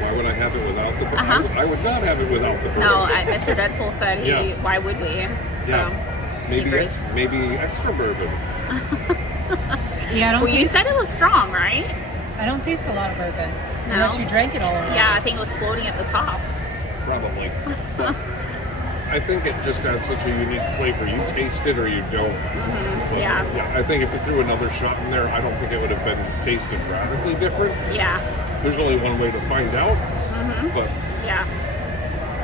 Why would I have it without the bourbon? Uh-huh. I would not have it without the bourbon. No, Mr. Deadpool said Yeah. why would we? So Maybe extra bourbon. Yeah, I don't well, you taste. said it was strong, right? I don't taste a lot of bourbon No. unless you drank it all already. Yeah, I think it was floating at the top. Probably. I think it just adds such a unique flavor. You taste it or you don't. But, Yeah. I think if you threw another shot in there, I don't think it would have been tasted radically different. Yeah. There's only one way to find out, but Yeah.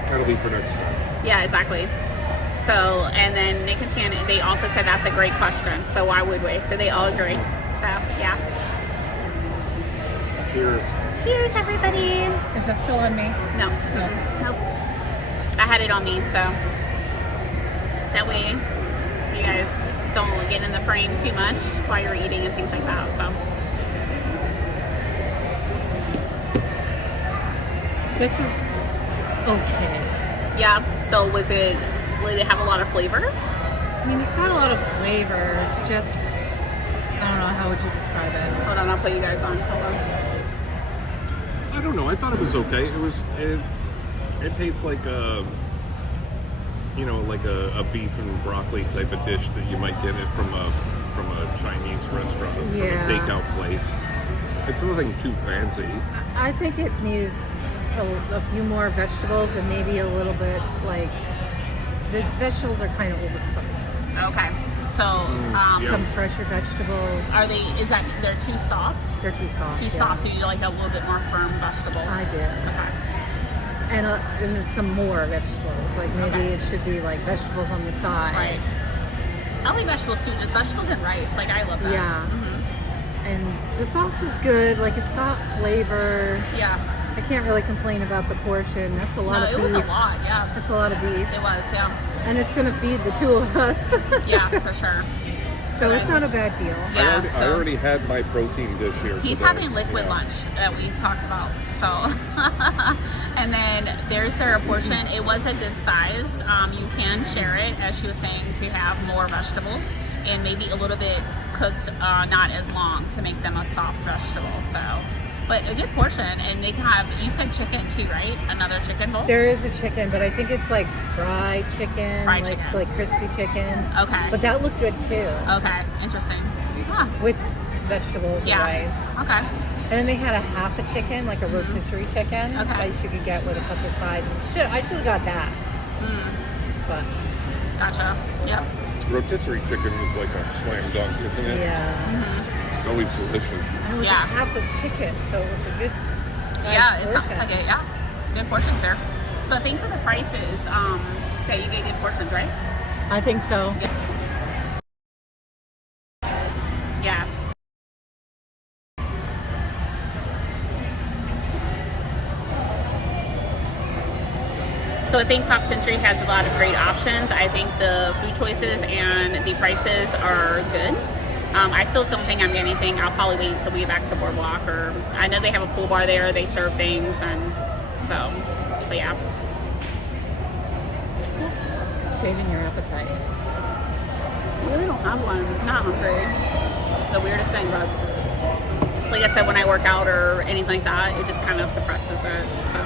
that'll be for next time. Yeah, exactly. So, and then Nick and Shannon, they also said that's a great question. So why would we? So they all agree. So, yeah. Cheers. Cheers, everybody. Is that still on me? No. No. Nope. I had it on me, so that way you guys don't get in the frame too much while you're eating and things like that. So This is okay. yeah. So did it have a lot of flavor? I mean, it's got a lot of flavor. It's just, I don't know, how would you describe it? Hold on, I'll put you guys on. Hold on. I don't know. I thought it was okay. It tastes like a beef and broccoli type of dish that you might get it from a Chinese restaurant, from a takeout place. It's nothing too fancy. I think it needed a few more vegetables and maybe a little bit, like, the vegetables are kind of overcooked. Okay. So Some fresher vegetables. they're too soft? They're too soft. Too soft, so you like a little bit more firm vegetable. I did. Okay. And then some more vegetables. Like maybe it should be like vegetables on the side. Right. I like vegetables too, just vegetables and rice. Like I love that. Yeah. And the sauce is good. Like it's got flavor. Yeah. I can't really complain about the portion. That's a lot of beef. No, it was a lot, yeah. That's a lot of beef. It was, yeah. And it's going to feed the two of us. Yeah, for sure. So it's not a bad deal. Yeah, I already had my protein dish here. He's today. having liquid lunch that we talked about. So, and then there's their portion. It was a good size. You can share it, as she was saying, to have more vegetables and maybe a little bit cooked, not as long, to make them a soft vegetable. So, but a good portion. And they can have, you said chicken too, right? Another chicken bowl? There is a chicken, but I think it's like fried chicken. Fried chicken. Like crispy chicken. Okay. But that looked good too. Okay, interesting. Huh. With vegetables and rice. Okay. And then they had a half a chicken, like a rotisserie chicken. Okay. That you could get with a couple of sides. I should have got that. But Gotcha. Yep. Rotisserie chicken is like a slam dunk, isn't it? yeah. It's always delicious. And it was a half of chicken, so it was a good size Yeah, it sounds portion. like it. Yeah, good portions here. So I think for the prices, that you get good portions, right? I think so. Yeah. So I think Pop Century has a lot of great options. I think the food choices and the prices are good. I still don't think I'm getting anything. I'll probably wait until we get back to Boardwalk, or I know they have a pool bar there. They serve things, and so, but yeah. Saving your appetite. I really don't have one. I'm not hungry. It's the weirdest thing, but like I said, when I work out or anything like that, it just kind of suppresses it. So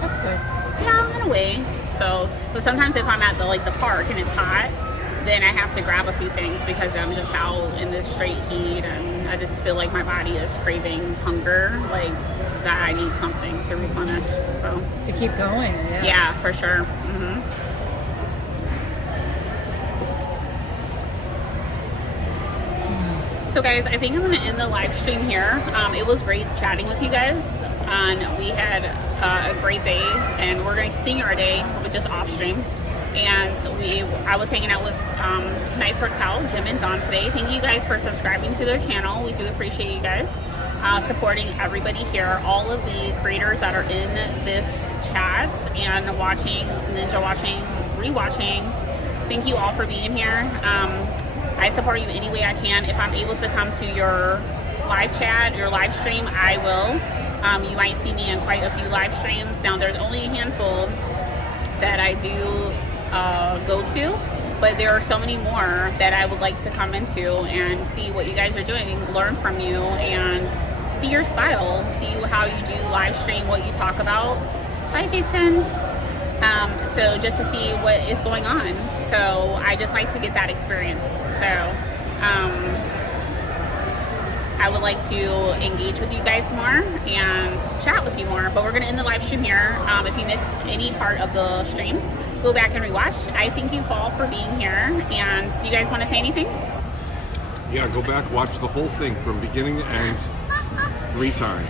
That's good. yeah, in a way. So, but sometimes if I'm at the park and it's hot, then I have to grab a few things because I'm just out in this straight heat, and I just feel like my body is craving hunger, like that I need something to replenish. So To keep going. Yes. yeah, for sure. Hmm. So guys, I think I'm going to end the live stream here. It was great chatting with you guys, and we had a great day, and we're going to continue our day with just off stream. And I was hanging out with Nice Work Pal, Jim and Don today. Thank you guys for subscribing to their channel. We do appreciate you guys supporting everybody here, all of the creators that are in this chat and watching, ninja watching, rewatching. Thank you all for being here. I support you any way I can. If I'm able to come to your live chat, your live stream, I will. You might see me in quite a few live streams. Now, there's only a handful that I do go to, but there are so many more that I would like to come into and see what you guys are doing, learn from you, and see your style, see how you do live stream, what you talk about. Bye, Jason. So just to see what is going on. So I just like to get that experience. So I would like to engage with you guys more and chat with you more, but we're going to end the live stream here. If you missed any part of the stream, go back and rewatch. I thank you all for being here. And do you guys want to say anything? Yeah, go back, watch the whole thing from beginning to end 3 times.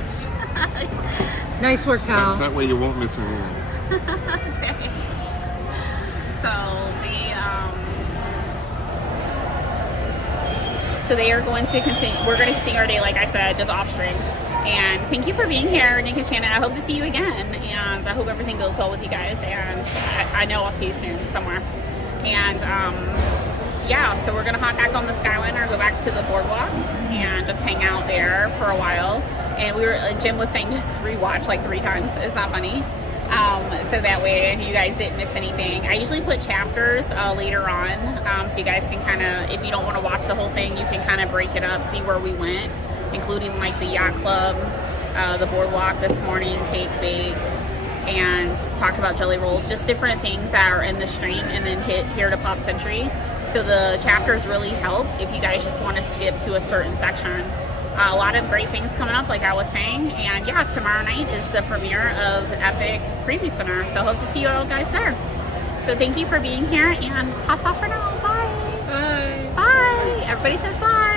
Nice work, pal. That way you won't miss anything. Okay. So they are going to continue. We're going to continue our day, like I said, just off stream. And thank you for being here, Nick and Shannon. I hope to see you again, and I hope everything goes well with you guys. And I know I'll see you soon somewhere. And yeah, so we're gonna hop back on the Skyliner, go back to the Boardwalk, and just hang out there for a while. And Jim was saying just rewatch like 3 times. It's not funny. So that way you guys didn't miss anything. I usually put chapters later on, so you guys can kind of, if you don't want to watch the whole thing, you can kind of break it up, see where we went, including like the Yacht Club, the Boardwalk this morning, cake bake, and talked about jelly rolls, just different things that are in the stream, and then hit here to Pop Century. So the chapters really help if you guys just want to skip to a certain section. A lot of great things coming up, like I was saying. And yeah, tomorrow night is the premiere of Epic Preview Center. So hope to see you all guys there. So thank you for being here, and ta-ta for now. Bye. Bye. Bye. Everybody says bye.